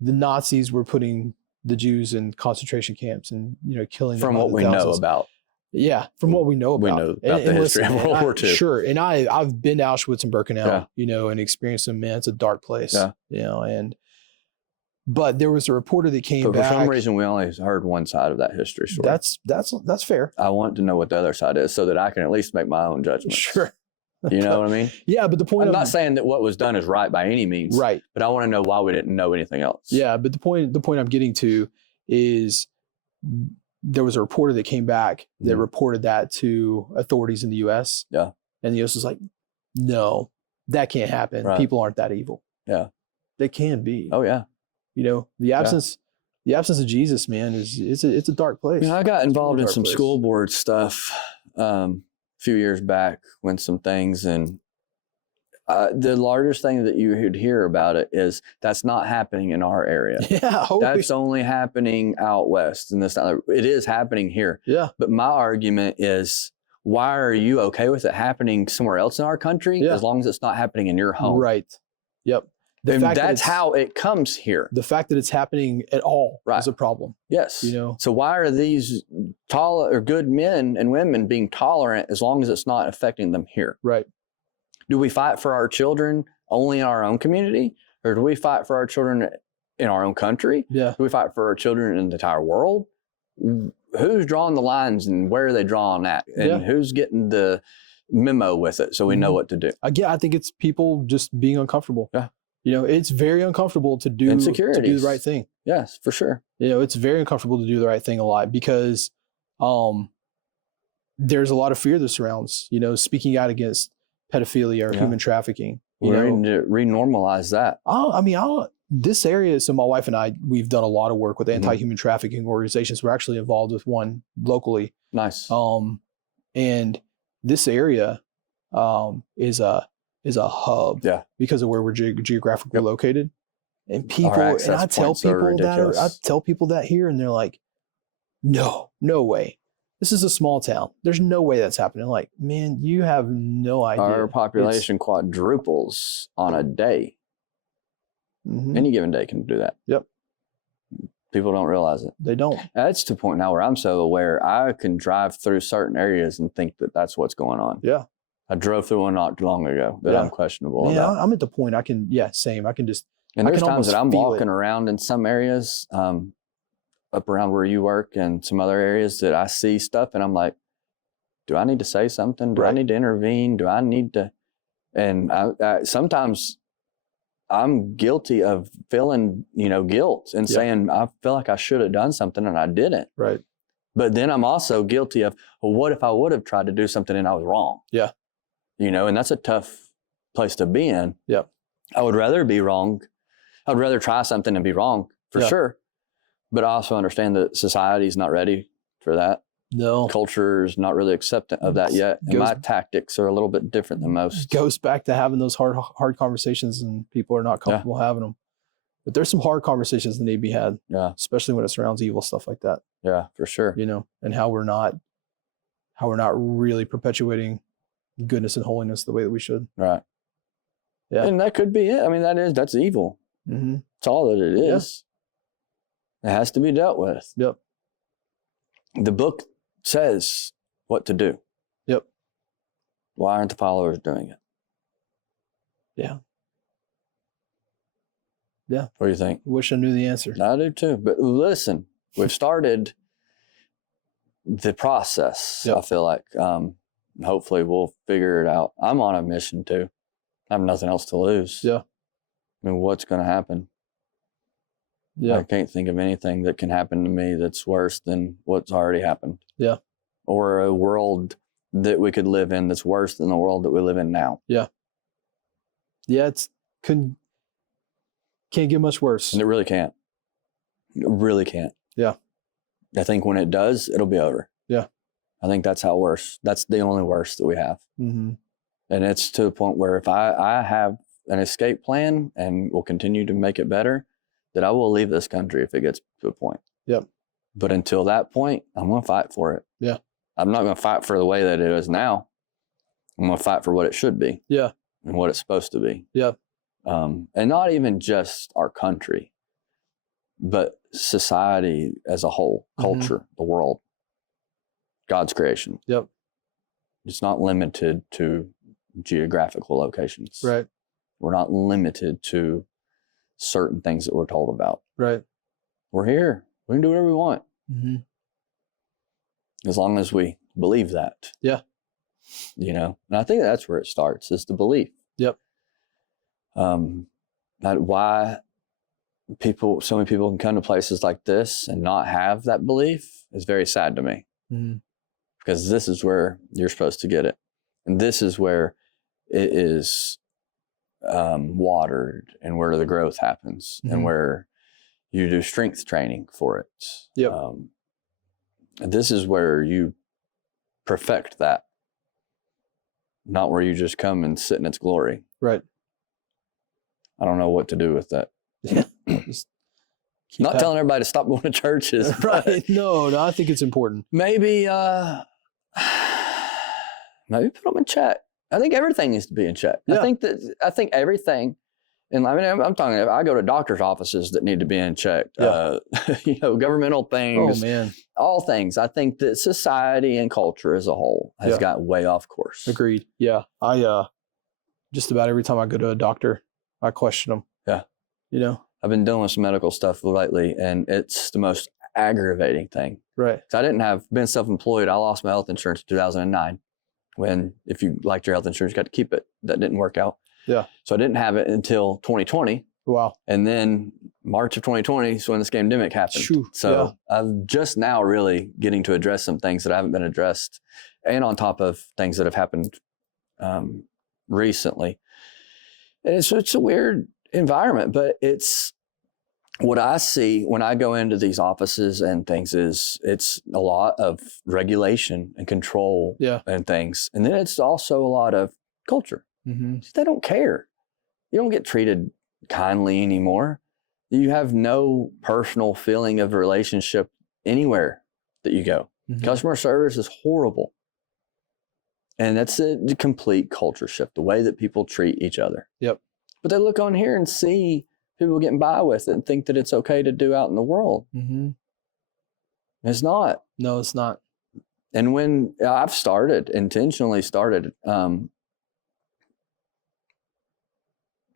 the Nazis were putting the Jews in concentration camps and, killing them. From what we know about. Yeah, from what we know about. We know about the history of World War II. Sure. And I've been to Auschwitz and Birkenau, and experienced them, man. It's a dark place. Yeah. But there was a reporter that came back. But for some reason, we only heard one side of that history story. That's fair. I want to know what the other side is so that I can at least make my own judgment. Sure. You know what I mean? Yeah, but the point I'm not saying that what was done is right by any means. Right. But I want to know why we didn't know anything else. Yeah, but the point I'm getting to is there was a reporter that came back that Mhm. reported that to authorities in the U.S. Yeah. And the U.S. was like, no, that can't happen. Right. People aren't that evil. Yeah. They can be. Oh yeah. You know, the absence of Jesus, man, it's a dark place. You know, I got involved in dark some place. school board stuff a few years back when some things, and the largest thing that you would hear about it is that's not happening in our area. Yeah. That's only happening out west, and it is happening here. Yeah. But my argument is, why are you okay with it happening somewhere else in our country as long as it's not happening in your home? Right. Yep. And that's how it comes here. The fact that it's happening at all is a problem. Yes. You know. So why are these good men and women being tolerant as long as it's not affecting them here? Right. Do we fight for our children only in our own community, or do we fight for our children in our own country? Yeah. Do we fight for our children in the entire world? Who's drawing the lines and where are they drawing at? And who's getting the memo with it so we know what to do? Again, I think it's people just being uncomfortable. Yeah. You know, it's very uncomfortable to do the right thing. Yes, for sure. You know, it's very uncomfortable to do the right thing a lot because there's a lot of fear that surrounds, you know, speaking out against pedophilia or human trafficking. We're going to renormalize that. This area, so my wife and I, we've done a lot of work with anti-human trafficking organizations. We're actually involved with one locally. Nice. And this area is a hub because of where we're geographically located. And people, and I tell people that here, and they're like, no way. This is a small town. There's no way that's happening. Like, man, you have no idea. Our population quadruples on a day. Any given day can do that. Yep. People don't realize it. They don't. It's to the point now where I'm so aware, I can drive through certain areas and think that that's what's going on. Yeah. I drove through one not long ago that I'm questionable about. I'm at the point I can, same. I can just. And there's times that I'm walking around in some areas, up around where you work and some other areas that I see stuff and I'm like, do I need to say something? Do I need to intervene? Do I need to? And I sometimes I'm guilty of feeling, guilt and saying, I feel like I should have done something and I didn't. Right. But then I'm also guilty of, well, what if I would have tried to do something and I was wrong? Yeah. And that's a tough place to be in. Yeah. I would rather be wrong. I'd rather try something and be wrong for sure. But I also understand that society is not ready for that. No. Culture is not really acceptant of that yet. And my tactics are a little bit different than most. Goes back to having those hard conversations and people are not comfortable having them. But there's some hard conversations that need to be had. Yeah. Especially when it surrounds evil stuff like that. Yeah, for sure. And how we're not really perpetuating goodness and holiness the way that we should. Right. Yeah. And that could be it. I mean, that's evil. Mm-hmm. It's all that it is. It has to be dealt with. Yep. The book says what to do. Yep. Why aren't the followers doing it? Yeah. Yeah. What do you think? Wish I knew the answer. I do too. But listen, we've started the process. Yep. I feel like hopefully we'll figure it out. I'm on a mission too. I have nothing else to lose. Yeah. I mean, what's going to happen? Yeah. I can't think of anything that can happen to me that's worse than what's already happened. Yeah. Or a world that we could live in that's worse than the world that we live in now. Yeah. Yeah, can't get much worse. And it really can't. It really can't. Yeah. I think when it does, it'll be over. Yeah. I think that's how worse. That's the only worst that we have. Mm-hmm. And it's to the point where if I have an escape plan and will continue to make it better, that I will leave this country if it gets to a point. Yep. But until that point, I'm going to fight for it. Yeah. I'm not going to fight for the way that it is now. I'm going to fight for what it should be. Yeah. And what it's supposed to be. Yeah. And not even just our country, but society as a whole, culture, the world, God's creation. Yep. It's not limited to geographical locations. Right. We're not limited to certain things that we're told about. Right. We're here. We can do whatever we want. Mm-hmm. As long as we believe that. Yeah. And I think that's where it starts, is the belief. Yep. Why so many people can come to places like this and not have that belief is very sad to me. Because this is where you're supposed to get it. And this is where it is watered and where the growth happens and where you do strength training for it. Yep. This is where you perfect that, not where you just come and sit in its glory. Right. I don't know what to do with that. Yeah. Not telling everybody to stop going to churches. Right. No, I think it's important. Maybe put them in check. I think everything needs to be in check. Yeah. I think everything, and I mean, I'm talking, I go to doctors' offices that need to be in check. Yeah. Governmental things. Oh man. All things. I think that society and culture as a whole has got way off course. Agreed. Yeah. I just about every time I go to a doctor, I question them. Yeah. You know? I've been dealing with some medical stuff lately, and it's the most aggravating thing. Right. So I been self-employed. I lost my health insurance in 2009. When if you liked your health insurance, you got to keep it. That didn't work out. Yeah. So I didn't have it until 2020. Wow. And then March of 2020 is when this pandemic happened. So I'm just now really getting to address some things that haven't been addressed, and on top of things that have happened recently. And it's a weird environment, but it's what I see when I go into these offices and things is it's a lot of regulation and control and things. And then it's also a lot of culture. They don't care. You don't get treated kindly anymore. You have no personal feeling of relationship anywhere that you go. Customer service is horrible. And that's a complete culture shift, the way that people treat each other. Yep. But they look on here and see people getting by with it and think that it's okay to do out in the world. It's not. No, it's not. And when I've intentionally started,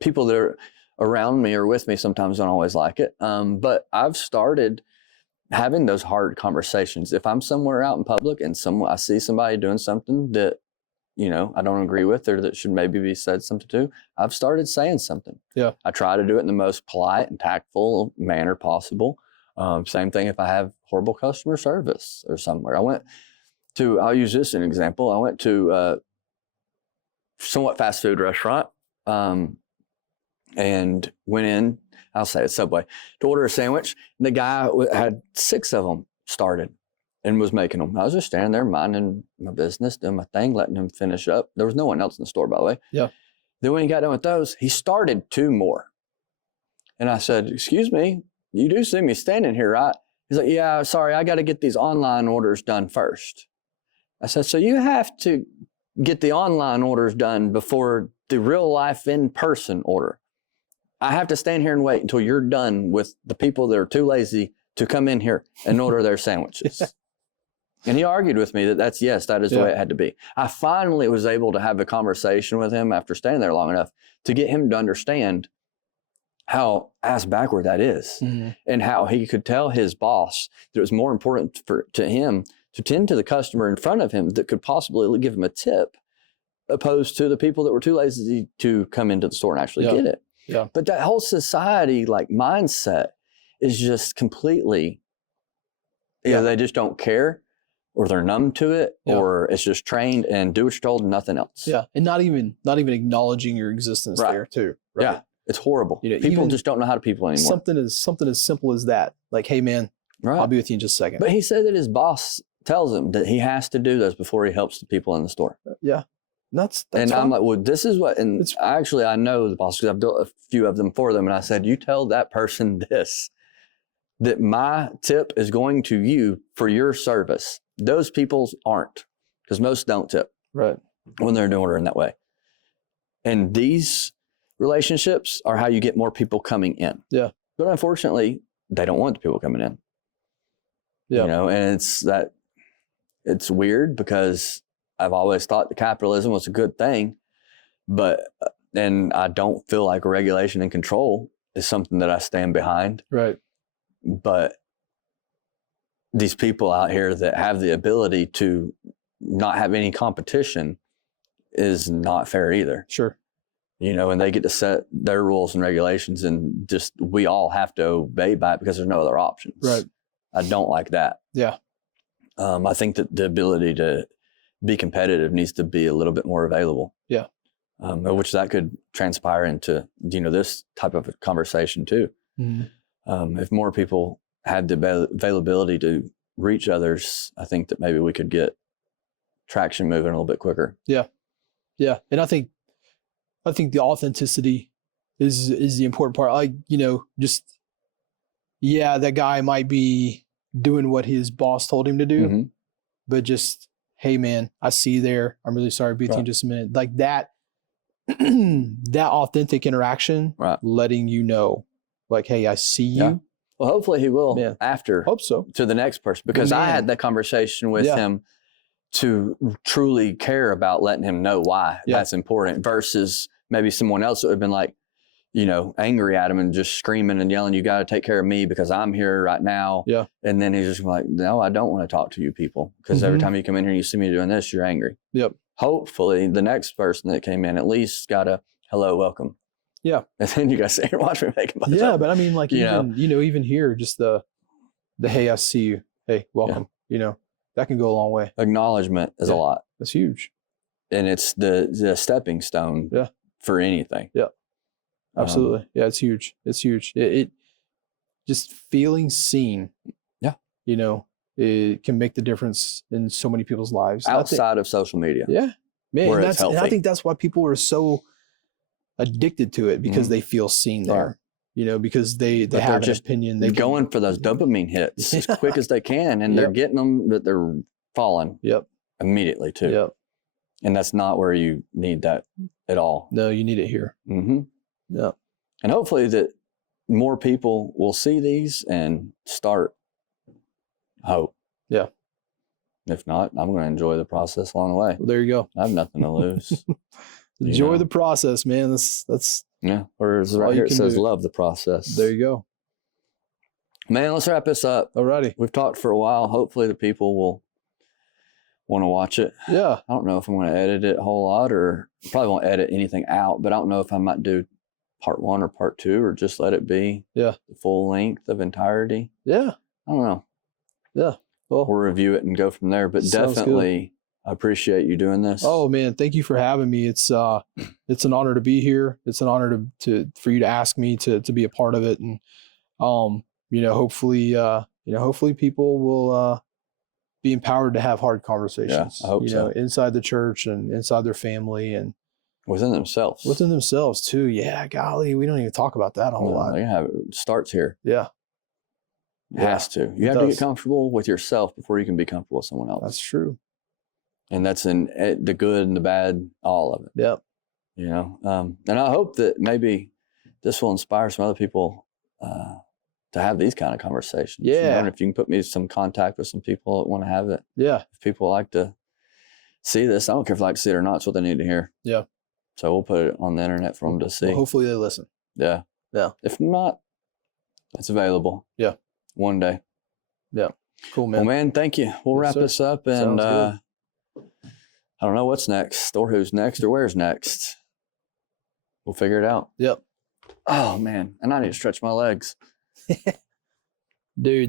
people that are around me or with me sometimes don't always like it. But I've started having those hard conversations. If I'm somewhere out in public and I see somebody doing something that, I don't agree with, or that should maybe be said something to, I've started saying something. Yeah. I try to do it in the most polite and tactful manner possible. Same thing if I have horrible customer service or somewhere. I'll use this as an example. I went to a somewhat fast food restaurant and went in, I'll say it's Subway, to order a sandwich. And the guy had 6 of them started and was making them. I was just standing there minding my business, doing my thing, letting him finish up. There was no one else in the store, by the way. Yeah. Then when he got done with those, he started 2 more. And I said, "Excuse me, you do see me standing here, right?" He's like, "Yeah, sorry, I got to get these online orders done first." I said, "So you have to get the online orders done before the real life in-person order. I have to stand here and wait until you're done with the people that are too lazy to come in here and order their sandwiches." And he argued with me that that is the way it had to be. I finally was able to have a conversation with him after staying there long enough to get him to understand how ass backward that is, and how he could tell his boss that it was more important to him to tend to the customer in front of him that could possibly give him a tip, opposed to the people that were too lazy to come into the store and actually get it. Yeah. But that whole society mindset is just completely, they just don't care, or they're numb to it, or it's just trained and do what you're told and nothing else. Yeah. And not even acknowledging your existence there too. Right? Yeah. It's horrible. People just don't know how to people anymore. Something as simple as that. Like, "Hey man, I'll be with you in just a second." But he said that his boss tells him that he has to do those before he helps the people in the store. Yeah. That's and fine. I'm like, well, this is what, and I know the boss because I've built a few of them for them. And I said, "You tell that person this, that my tip is going to you for your service. Those people's aren't, because most don't tip when they're ordering that way. And these relationships are how you get more people coming in. Yeah. But unfortunately, they don't want the people coming in. Yeah. And it's weird because I've always thought that capitalism was a good thing, and I don't feel like regulation and control is something that I stand behind. Right. But these people out here that have the ability to not have any competition is not fair either. Sure. and they get to set their rules and regulations, and just we all have to obey by it because there's no other options. Right. I don't like that. Yeah. I think that the ability to be competitive needs to be a little bit more available. Yeah. Which that could transpire into, this type of conversation too. Mm-hmm. If more people had the availability to reach others, I think that maybe we could get traction moving a little bit quicker. Yeah. Yeah. And I think the authenticity is the important part. Like, that guy might be doing what his boss told him to do, Mm-hmm. but just, hey man, I see you there. I'm really sorry, be with you in just a minute. Like that, that authentic interaction, letting you know, like, hey, I see you. Yeah. Well, hopefully he will after. Hope so. To the next person, because I had that conversation with him to truly care about letting him know why that's important, versus maybe someone else that would have been like, angry at him and just screaming and yelling, you got to take care of me because I'm here right now. Yeah. And then he's just like, no, I don't want to talk to you people, because every time you come in here and you see me doing this, you're angry. Yep. Hopefully the next person that came in at least got a hello, welcome. Yeah. And then you guys sit here and watch me make a bunch of, but I mean, like, even here, just the hey, I see you. Hey, welcome. That can go a long way. Acknowledgement is a lot. That's huge. And it's the stepping stone for anything. Yeah. Absolutely. It's huge. It's huge. It just feeling seen. Yeah. It can make the difference in so many people's lives. Outside of social media. Yeah. Man, where it's healthy. And I think that's why people are so addicted to it, because they feel seen there. Because they have an opinion. They're going for those dopamine hits as quick as they can, and they're getting them, but they're falling immediately too. Yep. And that's not where you need that at all. No, you need it here. Mm-hmm. Yeah. And hopefully that more people will see these and start hope. Yeah. If not, I'm going to enjoy the process along the way. Well, there you go. I have nothing to lose. Enjoy the process, man. That's Or as right here it says, love the process. There you go. Man, let's wrap this up. Alrighty. We've talked for a while. Hopefully the people will want to watch it. Yeah. I don't know if I'm going to edit it a whole lot, or probably won't edit anything out, but I don't know if I might do part 1 or part 2, or just let it be the full length of entirety. Yeah. I don't know. Yeah. Well, we'll review it and go from there, but definitely I appreciate you doing this. Oh man, thank you for having me. It's an honor to be here. It's an honor for you to ask me to be a part of it. And hopefully people will be empowered to have hard conversations. Yeah, I hope so. Inside the church and inside their family and within themselves. Within themselves too. Yeah, golly, we don't even talk about that a whole lot. It starts here. Yeah. It has to. You have to get comfortable with yourself before you can be comfortable with someone else. That's true. And that's in the good and the bad, all of it. Yep. And I hope that maybe this will inspire some other people to have these kind of conversations. Yeah. And if you can put me in some contact with some people that want to have it. Yeah. If people like to see this, I don't care if they like to see it or not. It's what they need to hear. Yeah. So we'll put it on the internet for them to see. Well, hopefully they listen. Yeah. Yeah. If not, it's available. Yeah. One day. Yeah. Cool, man. Well, man, thank you. We'll wrap this up, and I don't know what's next, or who's next, or where's next. We'll figure it out. Yep. Oh man, and I need to stretch my legs. Dude,